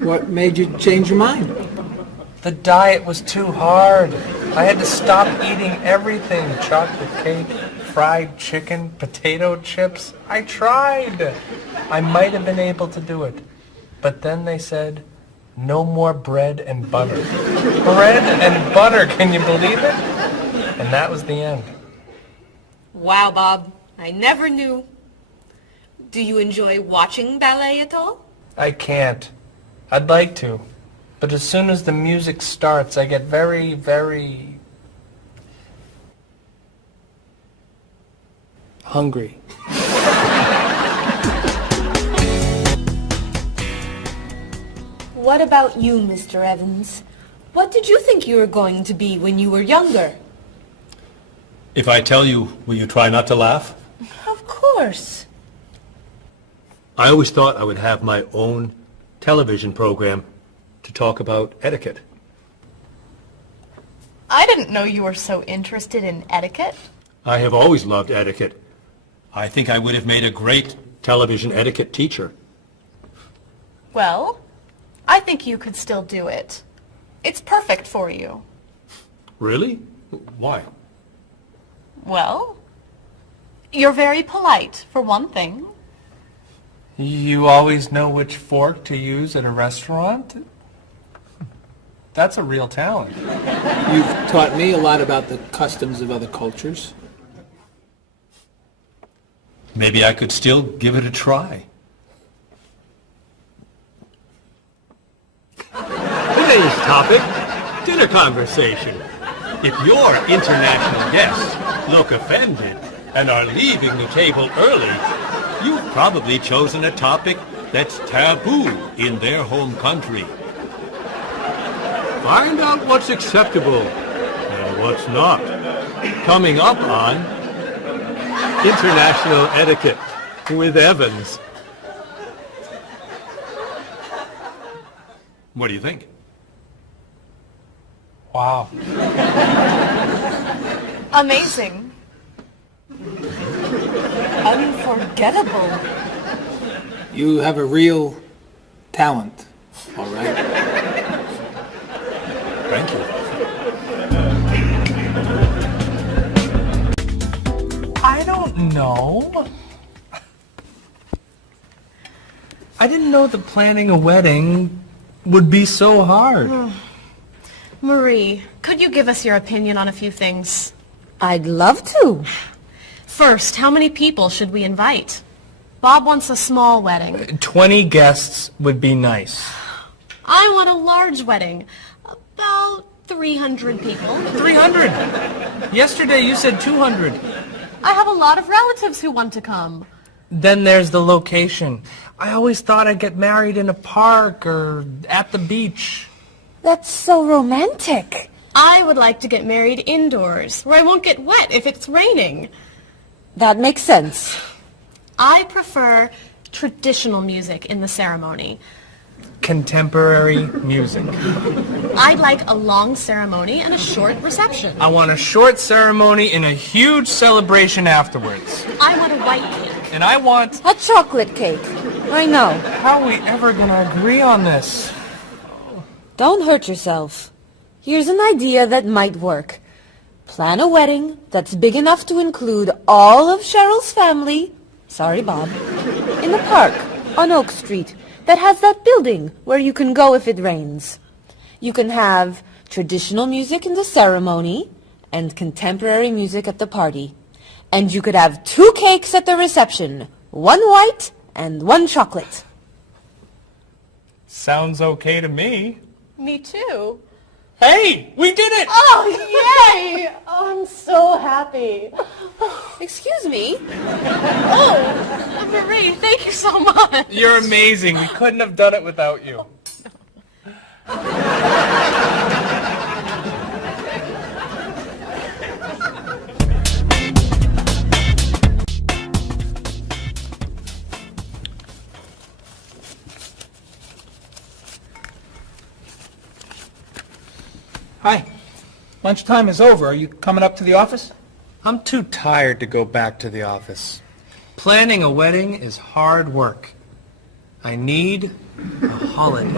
What made you change your mind? The diet was too hard. I had to stop eating everything. Chocolate cake, fried chicken, potato chips. I tried. I might have been able to do it. But then they said, no more bread and butter. Bread and butter, can you believe it? And that was the end. Wow, Bob. I never knew. Do you enjoy watching ballet at all? I can't. I'd like to. But as soon as the music starts, I get very, very hungry. What about you, Mr. Evans? What did you think you were going to be when you were younger? If I tell you, will you try not to laugh? Of course. I always thought I would have my own television program to talk about etiquette. I didn't know you were so interested in etiquette. I have always loved etiquette. I think I would have made a great television etiquette teacher. Well, I think you could still do it. It's perfect for you. Really? Why? Well, you're very polite, for one thing. You always know which fork to use at a restaurant? That's a real talent. You've taught me a lot about the customs of other cultures. Maybe I could still give it a try. Today's topic, dinner conversation. If your international guests look offended and are leaving the table early, you've probably chosen a topic that's taboo in their home country. Find out what's acceptable and what's not. Coming up on International Etiquette with Evans. What do you think? Wow. Amazing. Unforgettable. You have a real talent, all right? Thank you. I don't know. I didn't know that planning a wedding would be so hard. Marie, could you give us your opinion on a few things? I'd love to. First, how many people should we invite? Bob wants a small wedding. 20 guests would be nice. I want a large wedding. About 300 people. 300? Yesterday you said 200. I have a lot of relatives who want to come. Then there's the location. I always thought I'd get married in a park or at the beach. That's so romantic. I would like to get married indoors, where I won't get wet if it's raining. That makes sense. I prefer traditional music in the ceremony. Contemporary music. I'd like a long ceremony and a short reception. I want a short ceremony and a huge celebration afterwards. I want a white cake. And I want... a chocolate cake. I know. How are we ever going to agree on this? Don't hurt yourself. Here's an idea that might work. Plan a wedding that's big enough to include all of Cheryl's family, sorry Bob, in the park on Oak Street that has that building where you can go if it rains. You can have traditional music in the ceremony and contemporary music at the party. And you could have 2 cakes at the reception, 1 white and 1 chocolate. Sounds okay to me. Me too. Hey, we did it! Oh, yay! Oh, I'm so happy. Excuse me? Oh, Marie, thank you so much. You're amazing. We couldn't have done it without you. Hi. Lunchtime is over. Are you coming up to the office? I'm too tired to go back to the office. Planning a wedding is hard work. I need a holiday.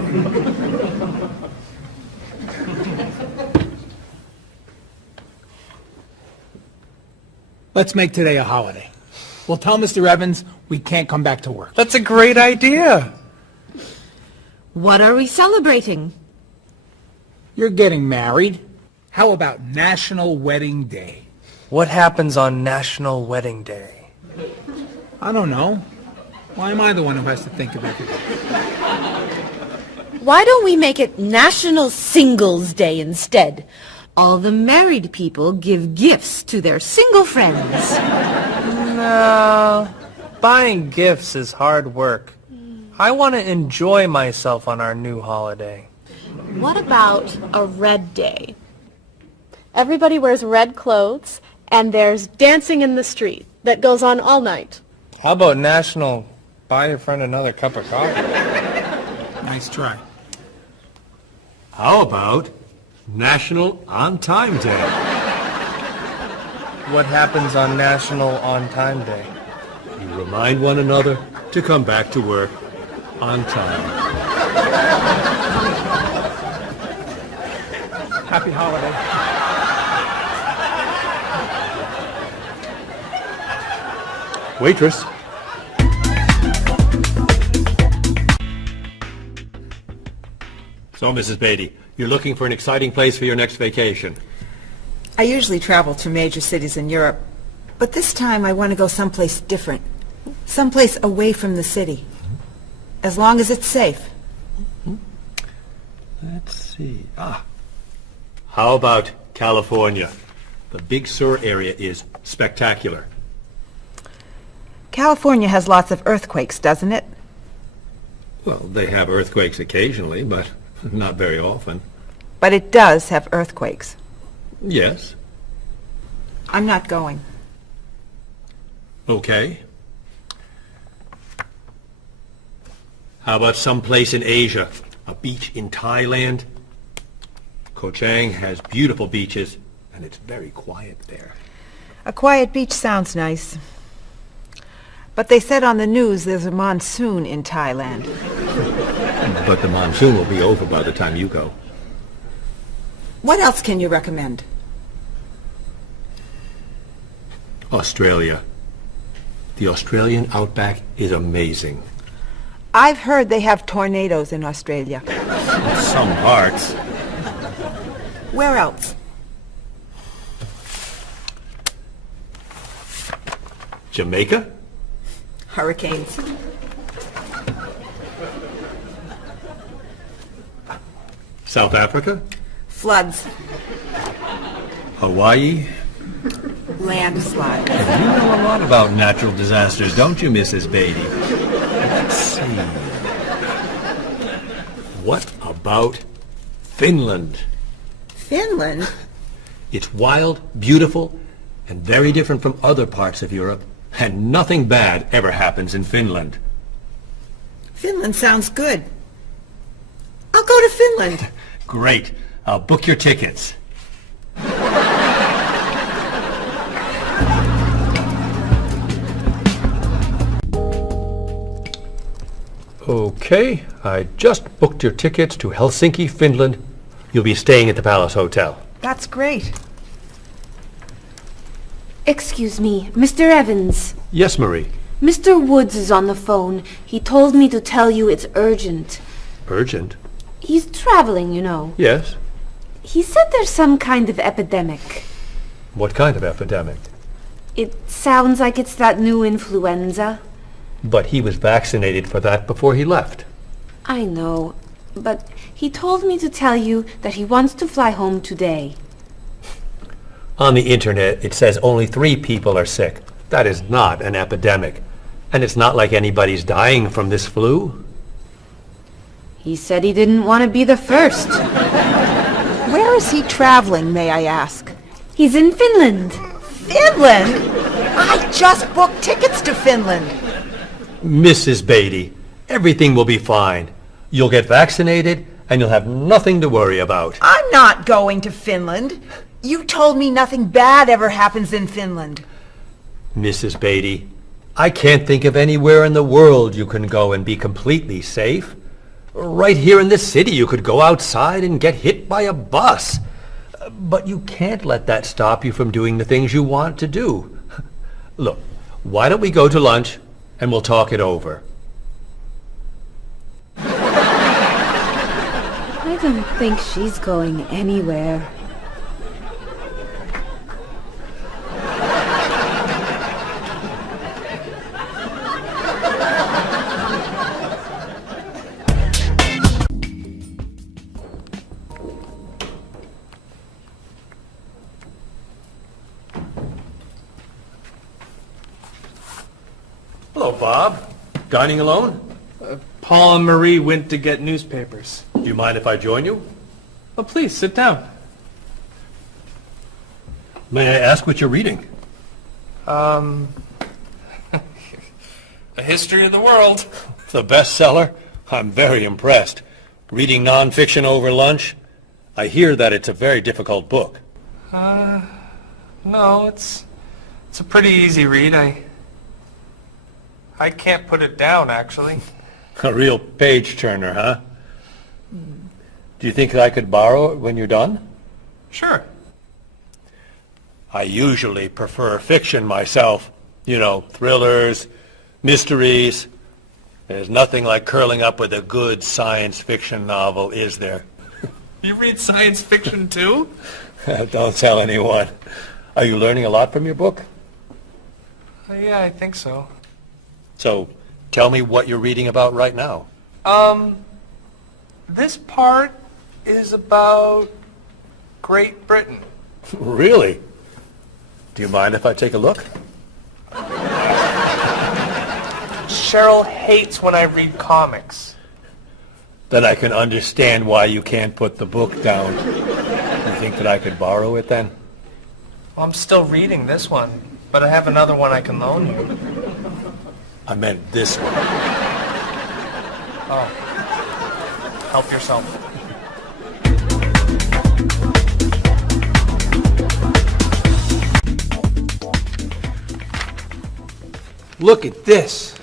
Let's make today a holiday. We'll tell Mr. Evans we can't come back to work. That's a great idea. What are we celebrating? You're getting married. How about National Wedding Day? What happens on National Wedding Day? I don't know. Why am I the one who has to think of everything? Why don't we make it National Singles Day instead? All the married people give gifts to their single friends. No, buying gifts is hard work. I want to enjoy myself on our new holiday. What about a red day? Everybody wears red clothes, and there's dancing in the street that goes on all night. How about National Buy Your Friend Another Cup of Coffee? Nice try. How about National On Time Day? What happens on National On Time Day? You remind one another to come back to work on time. Happy holiday. Waitress. So, Mrs. Beatty, you're looking for an exciting place for your next vacation. I usually travel to major cities in Europe, but this time I want to go someplace different, someplace away from the city, as long as it's safe. Let's see. How about California? The Big Sur area is spectacular. California has lots of earthquakes, doesn't it? Well, they have earthquakes occasionally, but not very often. But it does have earthquakes. Yes. I'm not going. Okay. How about someplace in Asia? A beach in Thailand? Koh Chang has beautiful beaches, and it's very quiet there. A quiet beach sounds nice. But they said on the news there's a monsoon in Thailand. But the monsoon will be over by the time you go. What else can you recommend? Australia. The Australian outback is amazing. I've heard they have tornadoes in Australia. Some parts. Where else? Jamaica? Hurricanes. South Africa? Floods. Hawaii? Landslides. You know a lot about natural disasters, don't you, Mrs. Beatty? Let's see. What about Finland? Finland? It's wild, beautiful, and very different from other parts of Europe, and nothing bad ever happens in Finland. Finland sounds good. I'll go to Finland. Great. I'll book your tickets. Okay, I just booked your tickets to Helsinki, Finland You'll be staying at the Palace Hotel. That's great. Excuse me, Mr. Evans. Yes, Marie. Mr. Woods is on the phone. He told me to tell you it's urgent. Urgent? He's traveling, you know. Yes. He said there's some kind of epidemic. What kind of epidemic? It sounds like it's that new influenza. But he was vaccinated for that before he left. I know, but he told me to tell you that he wants to fly home today. On the internet, it says only 3 people are sick. That is not an epidemic. And it's not like anybody's dying from this flu. He said he didn't want to be the first. Where is he traveling, may I ask? He's in Finland. Finland? I just booked tickets to Finland. Mrs. Beatty, everything will be fine. You'll get vaccinated, and you'll have nothing to worry about. I'm not going to Finland. You told me nothing bad ever happens in Finland. Mrs. Beatty, I can't think of anywhere in the world you can go and be completely safe. Right here in this city, you could go outside and get hit by a bus. But you can't let that stop you from doing the things you want to do. Look, why don't we go to lunch and we'll talk it over? I don't think she's going anywhere. Hello, Bob. Dining alone? Paul and Marie went to get newspapers. Do you mind if I join you? Oh, please, sit down. May I ask what you're reading? A History of the World. The bestseller? I'm very impressed. Reading nonfiction over lunch? I hear that it's a very difficult book. No, it's a pretty easy read. I can't put it down, actually. A real page-turner, huh? Do you think I could borrow it when you're done? Sure. I usually prefer fiction myself. You know, thrillers, mysteries. There's nothing like curling up with a good science fiction novel, is there? You read science fiction too? Don't tell anyone. Are you learning a lot from your book? Yeah, I think so. So, tell me what you're reading about right now. This part is about Great Britain. Really? Do you mind if I take a look? Cheryl hates when I read comics. Then I can understand why you can't put the book down. You think that I could borrow it then? Well, I'm still reading this one, but I have another one I can loan you. I meant this one. Oh. Help yourself. Look at this.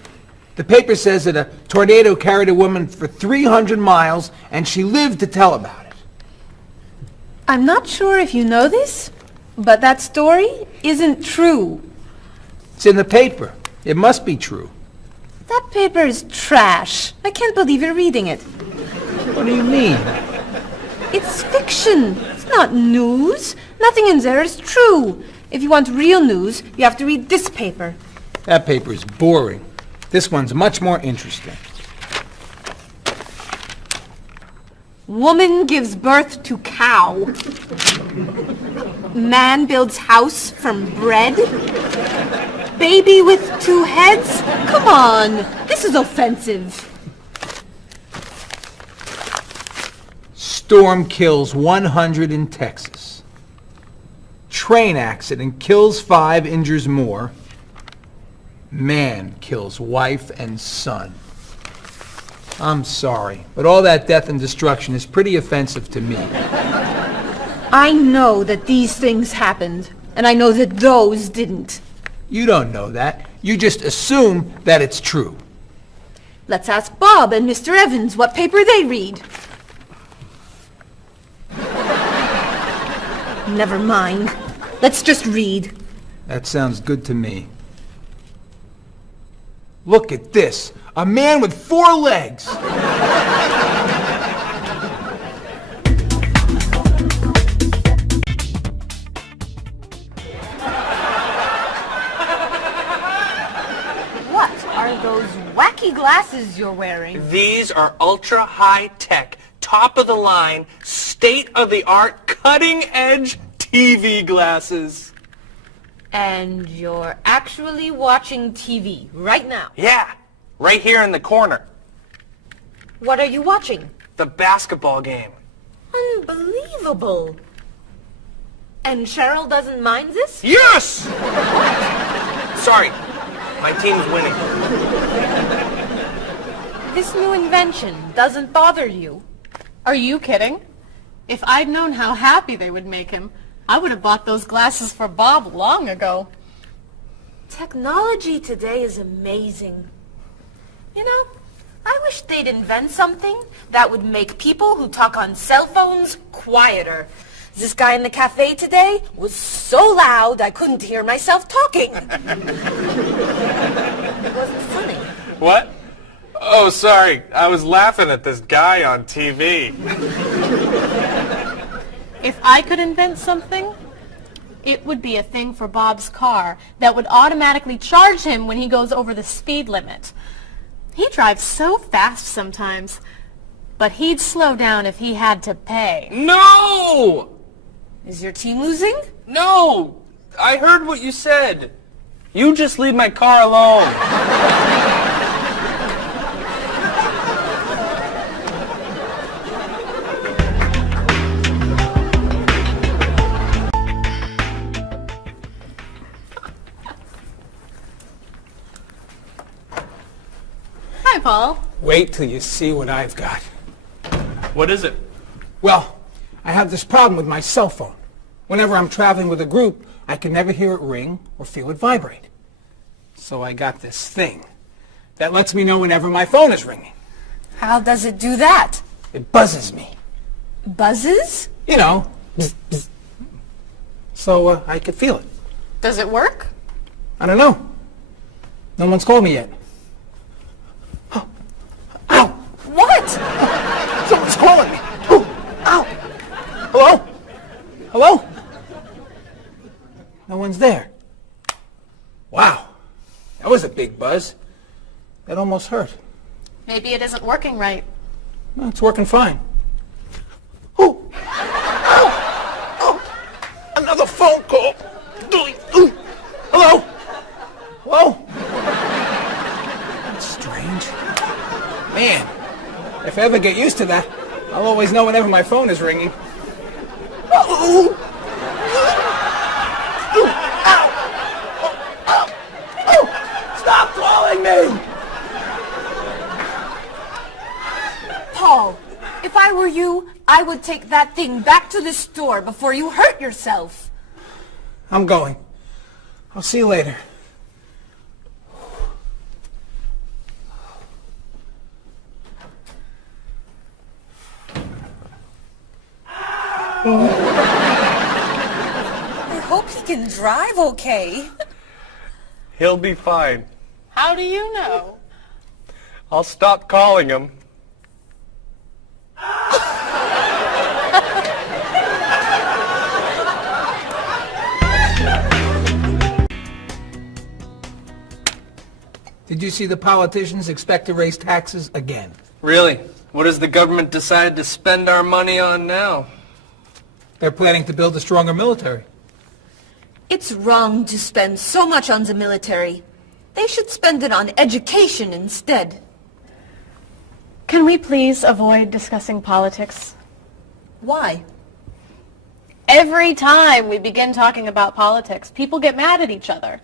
The paper says that a tornado carried a woman for 300 miles, and she lived to tell about it. I'm not sure if you know this, but that story isn't true. It's in the paper. It must be true. That paper is trash. I can't believe you're reading it. What do you mean? It's fiction. It's not news. Nothing in there is true. If you want real news, you have to read this paper. That paper is boring. This one's much more interesting. Woman gives birth to cow. Man builds house from bread. Baby with 2 heads? Come on, this is offensive. Storm kills 100 in Texas. Train accident kills 5, injures more. Man kills wife and son. I'm sorry, but all that death and destruction is pretty offensive to me. I know that these things happened, and I know that those didn't. You don't know that. You just assume that it's true. Let's ask Bob and Mr. Evans what paper they read. Never mind. Let's just read. That sounds good to me. Look at this. A man with 4 legs. What are those wacky glasses you're wearing? These are ultra high tech, top of the line, state of the art, cutting edge TV glasses. And you're actually watching TV right now? Yeah, right here in the corner. What are you watching? The basketball game. Unbelievable. And Cheryl doesn't mind this? Yes! Sorry, my team's winning. This new invention doesn't bother you? Are you kidding? If I'd known how happy they would make him, I would have bought those glasses for Bob long ago. Technology today is amazing. You know, I wish they'd invent something that would make people who talk on cell phones quieter. This guy in the cafe today was so loud I couldn't hear myself talking. It wasn't funny. What? Oh, sorry. I was laughing at this guy on TV. If I could invent something, it would be a thing for Bob's car that would automatically charge him when he goes over the speed limit. He drives so fast sometimes, but he'd slow down if he had to pay. No! Is your team losing? No! I heard what you said. You just leave my car alone. Hi, Paul. Wait till you see what I've got. What is it? Well, I have this problem with my cell phone. Whenever I'm traveling with a group, I can never hear it ring or feel it vibrate. So I got this thing that lets me know whenever my phone is ringing. How does it do that? It buzzes me. Buzzes? You know, bzz, bzz. So I could feel it. Does it work? I don't know. No one's called me yet. Ow! What? Someone's calling me. Ooh, ow! Hello? Hello? No one's there. Wow. That was a big buzz. That almost hurt. Maybe it isn't working right. No, it's working fine. Ooh! Ow! Oh! Another phone call. Ooh. Hello? Hello? That's strange. Man, if I ever get used to that, I'll always know whenever my phone is ringing. Oh! Ow! Oh! Oh! Stop calling me! Paul, if I were you, I would take that thing back to the store before you hurt yourself. I'm going. I'll see you later. I hope he can drive okay. He'll be fine. How do you know? I'll stop calling him. Did you see the politicians expect to raise taxes again? Really? What has the government decided to spend our money on now? They're planning to build a stronger military. It's wrong to spend so much on the military. They should spend it on education instead. Can we please avoid discussing politics? Why? Every time we begin talking about politics, people get mad at each other.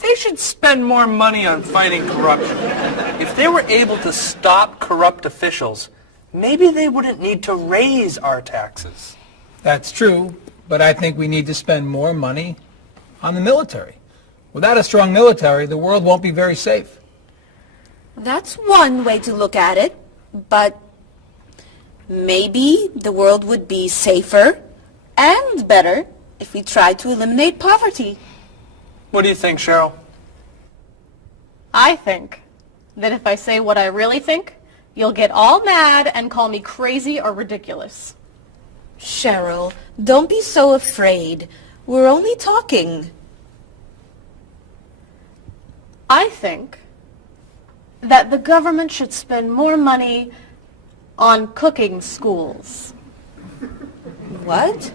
They should spend more money on fighting corruption. If they were able to stop corrupt officials, maybe they wouldn't need to raise our taxes. That's true, but I think we need to spend more money on the military. Without a strong military, the world won't be very safe. That's one way to look at it, but Maybe the world would be safer and better if we tried to eliminate poverty. What do you think, Cheryl? I think that if I say what I really think, you'll get all mad and call me crazy or ridiculous. Cheryl, don't be so afraid. We're only talking. I think that the government should spend more money on cooking schools. What?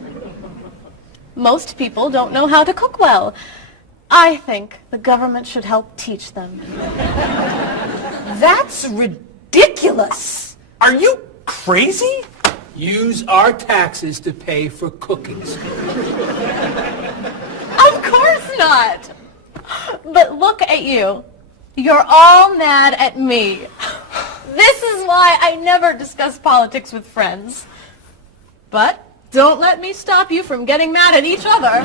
Most people don't know how to cook well. I think the government should help teach them. That's ridiculous. Are you crazy? Use our taxes to pay for cooking school. Of course not! But look at you. You're all mad at me. This is why I never discuss politics with friends. But don't let me stop you from getting mad at each other.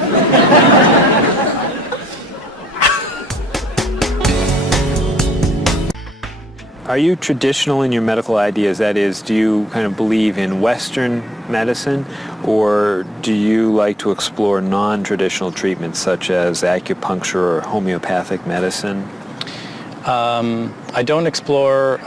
Are you traditional in your medical ideas? That is, do you kind of believe in Western medicine, or do you like to explore non-traditional treatments such as acupuncture or homeopathic medicine? I don't explore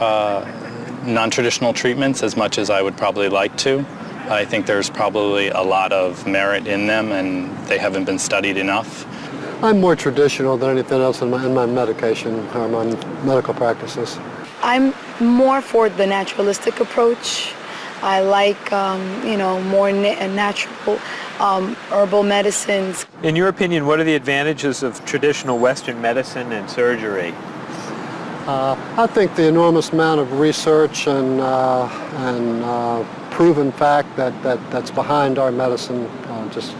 non-traditional treatments as much as I would probably like to. I think there's probably a lot of merit in them, and they haven't been studied enough. I'm more traditional than anything else in my medication or my medical practices. I'm more for the naturalistic approach. I like, more natural herbal medicines. In your opinion, what are the advantages of traditional Western medicine and surgery? I think the enormous amount of research and proven fact that's behind our medicine just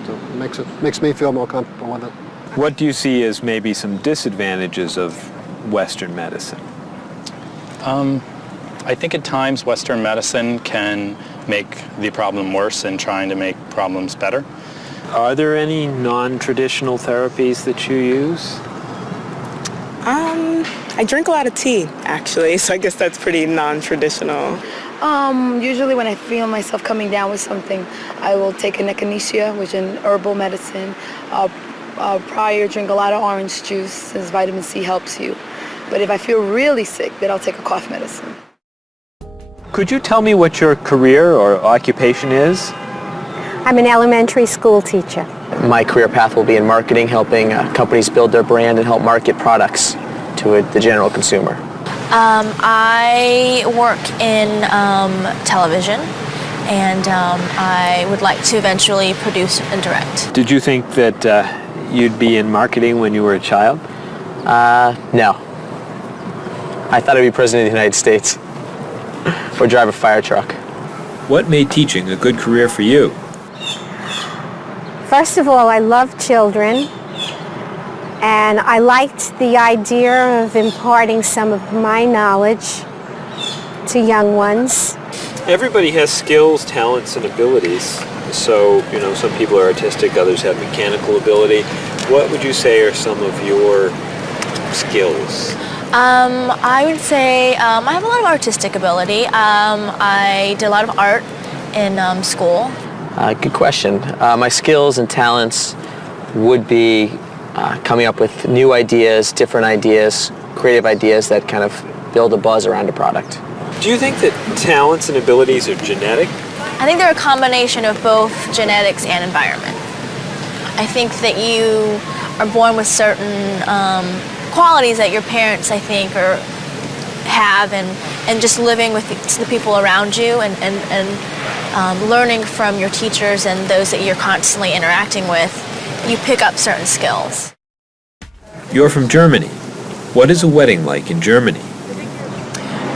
makes me feel more comfortable with it. What do you see as maybe some disadvantages of Western medicine? I think at times Western medicine can make the problem worse in trying to make problems better. Are there any non-traditional therapies that you use? I drink a lot of tea, actually, so I guess that's pretty non-traditional. Usually when I feel myself coming down with something, I will take an echinacea, which is an herbal medicine. Prior, drink a lot of orange juice, since vitamin C helps you. But if I feel really sick, then I'll take a cough medicine. Could you tell me what your career or occupation is? I'm an elementary school teacher. My career path will be in marketing, helping companies build their brand and help market products to the general consumer. I work in television, and I would like to eventually produce and direct. Did you think that you'd be in marketing when you were a child? No. I thought I'd be president of the United States or drive a fire truck. What made teaching a good career for you? First of all, I love children, and I liked the idea of imparting some of my knowledge to young ones. Everybody has skills, talents, and abilities. So, some people are artistic, others have mechanical ability. What would you say are some of your skills? I would say I have a lot of artistic ability. I did a lot of art in school. Good question. My skills and talents would be coming up with new ideas, different ideas, creative ideas that kind of build a buzz around a product. Do you think that talents and abilities are genetic? I think they're a combination of both genetics and environment. I think that you are born with certain qualities that your parents, I think, have, and just living with the people around you and learning from your teachers and those that you're constantly interacting with, you pick up certain skills. You're from Germany. What is a wedding like in Germany?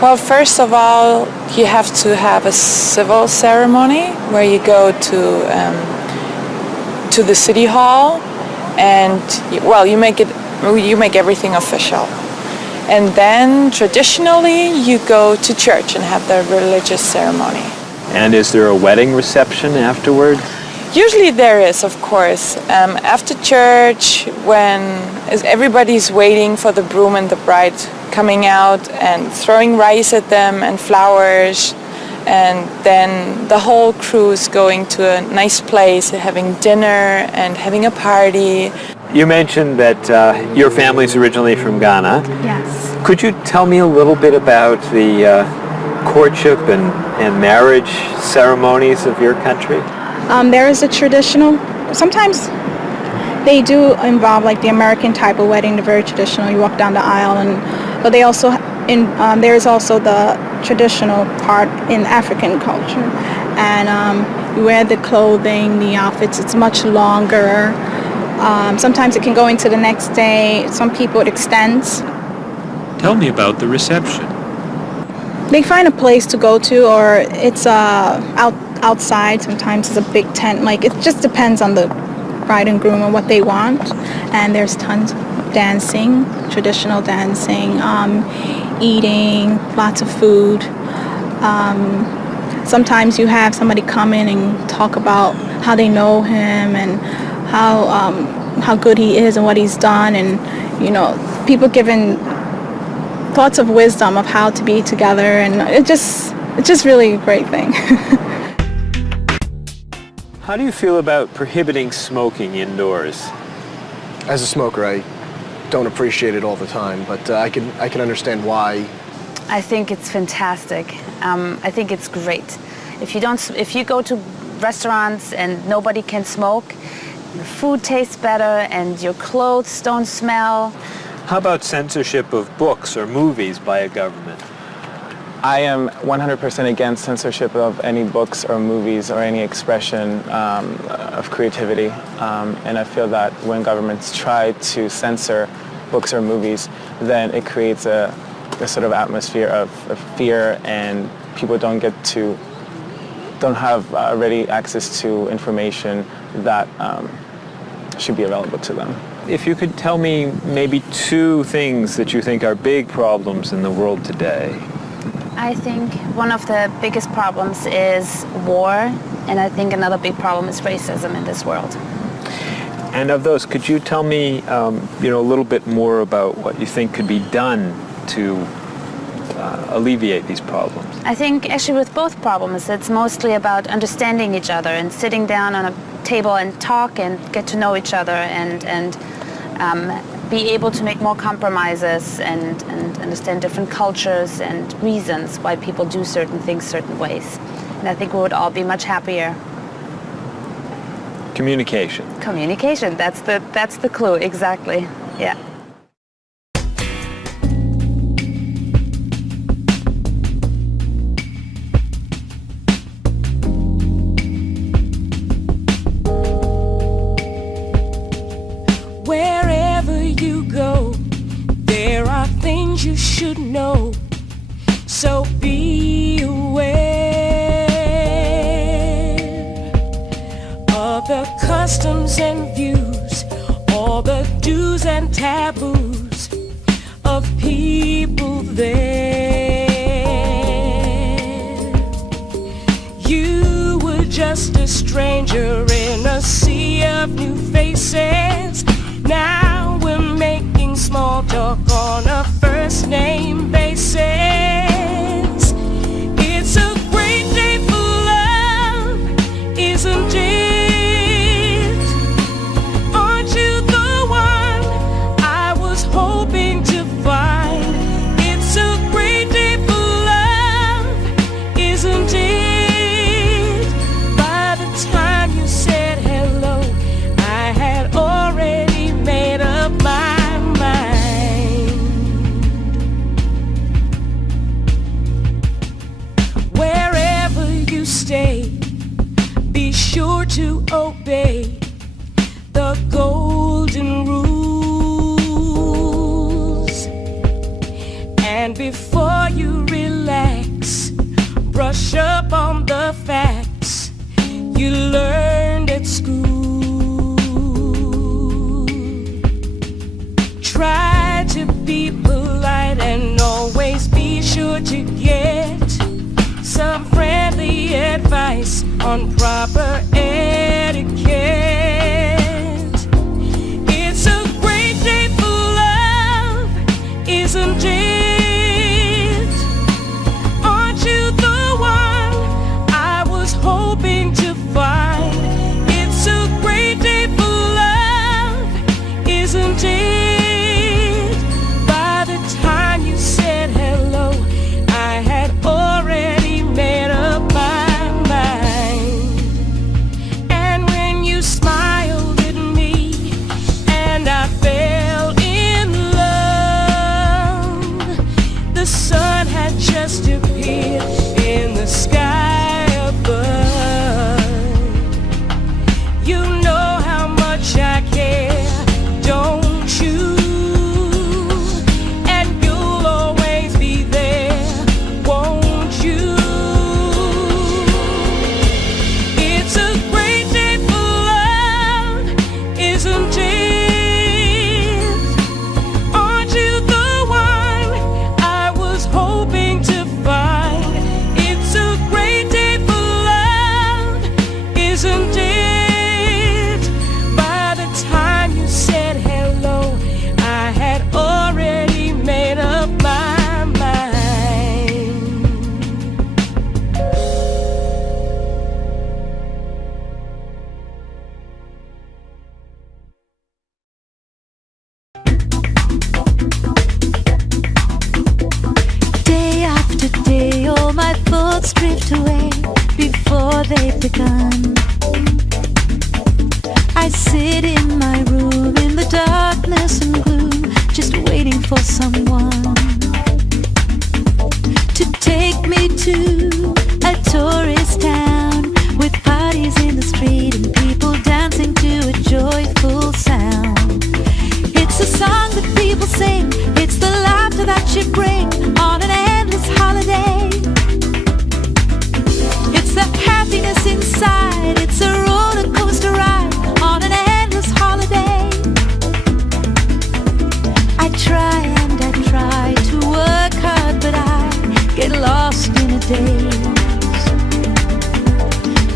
Well, first of all, you have to have a civil ceremony where you go to the city hall, and you make everything official. And then traditionally you go to church and have the religious ceremony. And is there a wedding reception afterward? Usually there is, of course. After church, when everybody's waiting for the groom and the bride coming out and throwing rice at them and flowers, and then the whole crew is going to a nice place, having dinner and having a party. You mentioned that your family's originally from Ghana. Yes. Could you tell me a little bit about the courtship and marriage ceremonies of your country? There is a traditional, sometimes they do involve like the American type of wedding, the very traditional, you walk down the aisle, but they also, there's also the traditional part in African culture. And you wear the clothing, the outfits, it's much longer. Sometimes it can go into the next day. Some people it extends. Tell me about the reception. They find a place to go to, or it's outside. Sometimes it's a big tent. Like, it just depends on the bride and groom and what they want. And there's tons of dancing, traditional dancing, eating, lots of food. Sometimes you have somebody come in and talk about how they know him and how good he is and what he's done, and people giving thoughts of wisdom of how to be together, and it's just really a great thing. How do you feel about prohibiting smoking indoors? As a smoker, I don't appreciate it all the time, but I can understand why. I think it's fantastic. I think it's great. If you go to restaurants and nobody can smoke, the food tastes better and your clothes don't smell. How about censorship of books or movies by a government? I am 100% against censorship of any books or movies or any expression of creativity. And I feel that when governments try to censor books or movies, then it creates a sort of atmosphere of fear, and people don't have ready access to information that should be available to them. If you could tell me maybe two things that you think are big problems in the world today. I think one of the biggest problems is war, and I think another big problem is racism in this world. And of those, could you tell me a little bit more about what you think could be done to alleviate these problems? I think actually with both problems, it's mostly about understanding each other and sitting down on a table and talk and get to know each other and be able to make more compromises and understand different cultures and reasons why people do certain things certain ways. And I think we would all be much happier. Communication. Communication, that's the clue, exactly, yeah. Wherever you go, there are things you should know, so be aware of the customs and views, all the do's and taboos of people there. You were just a stranger in a sea of new faces. Now we're making small talk on a first name basis. It's a great day for love, isn't it? Aren't you the one I was hoping to find? It's a great day for love, isn't it? By the time you said hello, I had already made up my mind. Wherever you stay, be sure to obey the golden rules. And before you relax, brush up on the facts you learned at school. Try to be polite and always be sure to get some friendly advice on proper etiquette. It's a great day for love, isn't it? Aren't you the one drift away before they've begun. I sit in my room in the darkness and gloom, just waiting for someone to take me to a tourist town with parties in the street and people dancing to a joyful sound. It's a song that people sing, it's the laughter that you bring on an endless holiday. It's the happiness inside, it's a roller coaster ride on an endless holiday. I try and I try to work hard, but I get lost in a daze.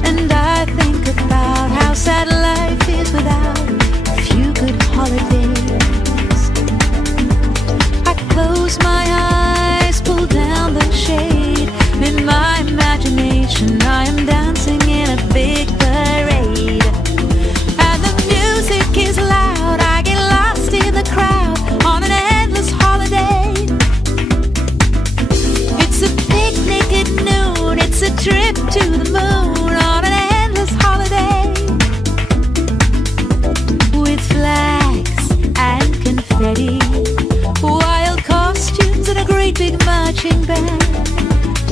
And I think about how sad life is without a few good holidays. I close my eyes, pull down the shade. In my imagination I am dancing in a big parade. And the music is loud, I get lost in the crowd on an endless holiday. It's a picnic at noon, it's a trip to the moon on an endless holiday. With flags and confetti, wild costumes and a great big marching band,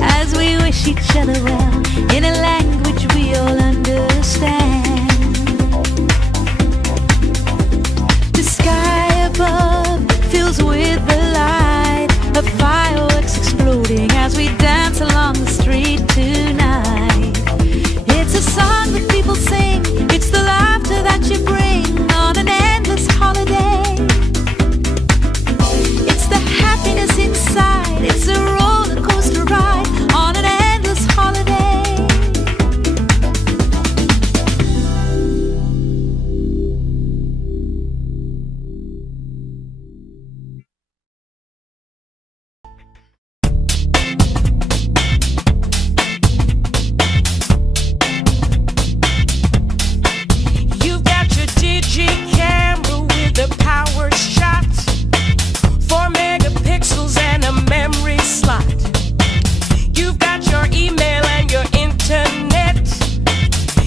as we wish each other well in a language we all understand. The sky above fills with the light of fireworks exploding as we dance along the street tonight. It's a song that people sing, it's the laughter that you bring on an endless holiday. It's the happiness inside, it's a roller coaster ride on an endless holiday. You've got your digi camera with the power shot, 4 megapixels and a memory slot. You've got your email and your internet.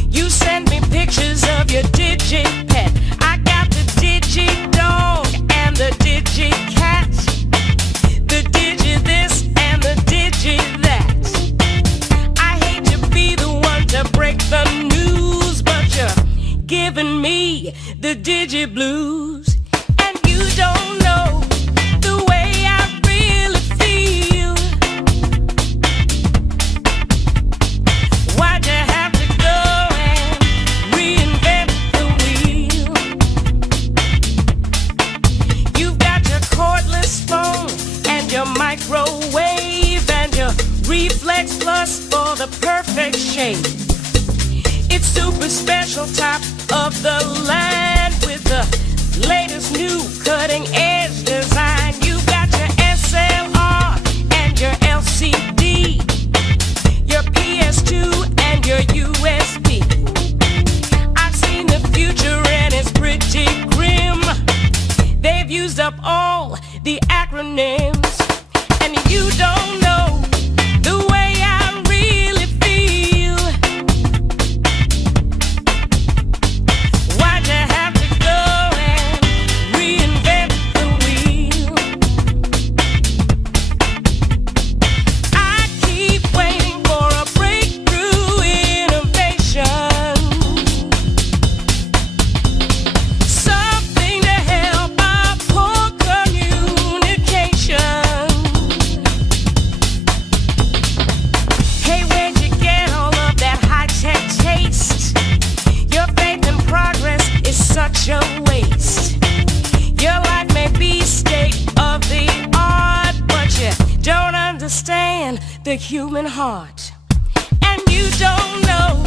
You send me pictures of your digi pet. I got the digi dog and the digi cat, the digi this and the digi that. I hate to be the one to break the news, but you're giving me the digi blues. And you don't know the way I really feel. Why'd you have to go and reinvent the wheel? You've got your cordless phone and your microwave and your reflex plus for the perfect shade. It's super special, top of the line with the latest new cutting edge design. You've got your SLR and your LCD, your PS2 and your USB. I've seen the future and it's pretty grim. They've used up all the acronyms, and you don't know the way I really feel. Why'd you have to go and reinvent the wheel? I keep waiting for a breakthrough innovation, something to help our poor communication. Hey, where'd you get all of that high-tech taste? Your faith in progress is such a waste. Your life may be state of the art, but you don't understand the human heart. And you don't know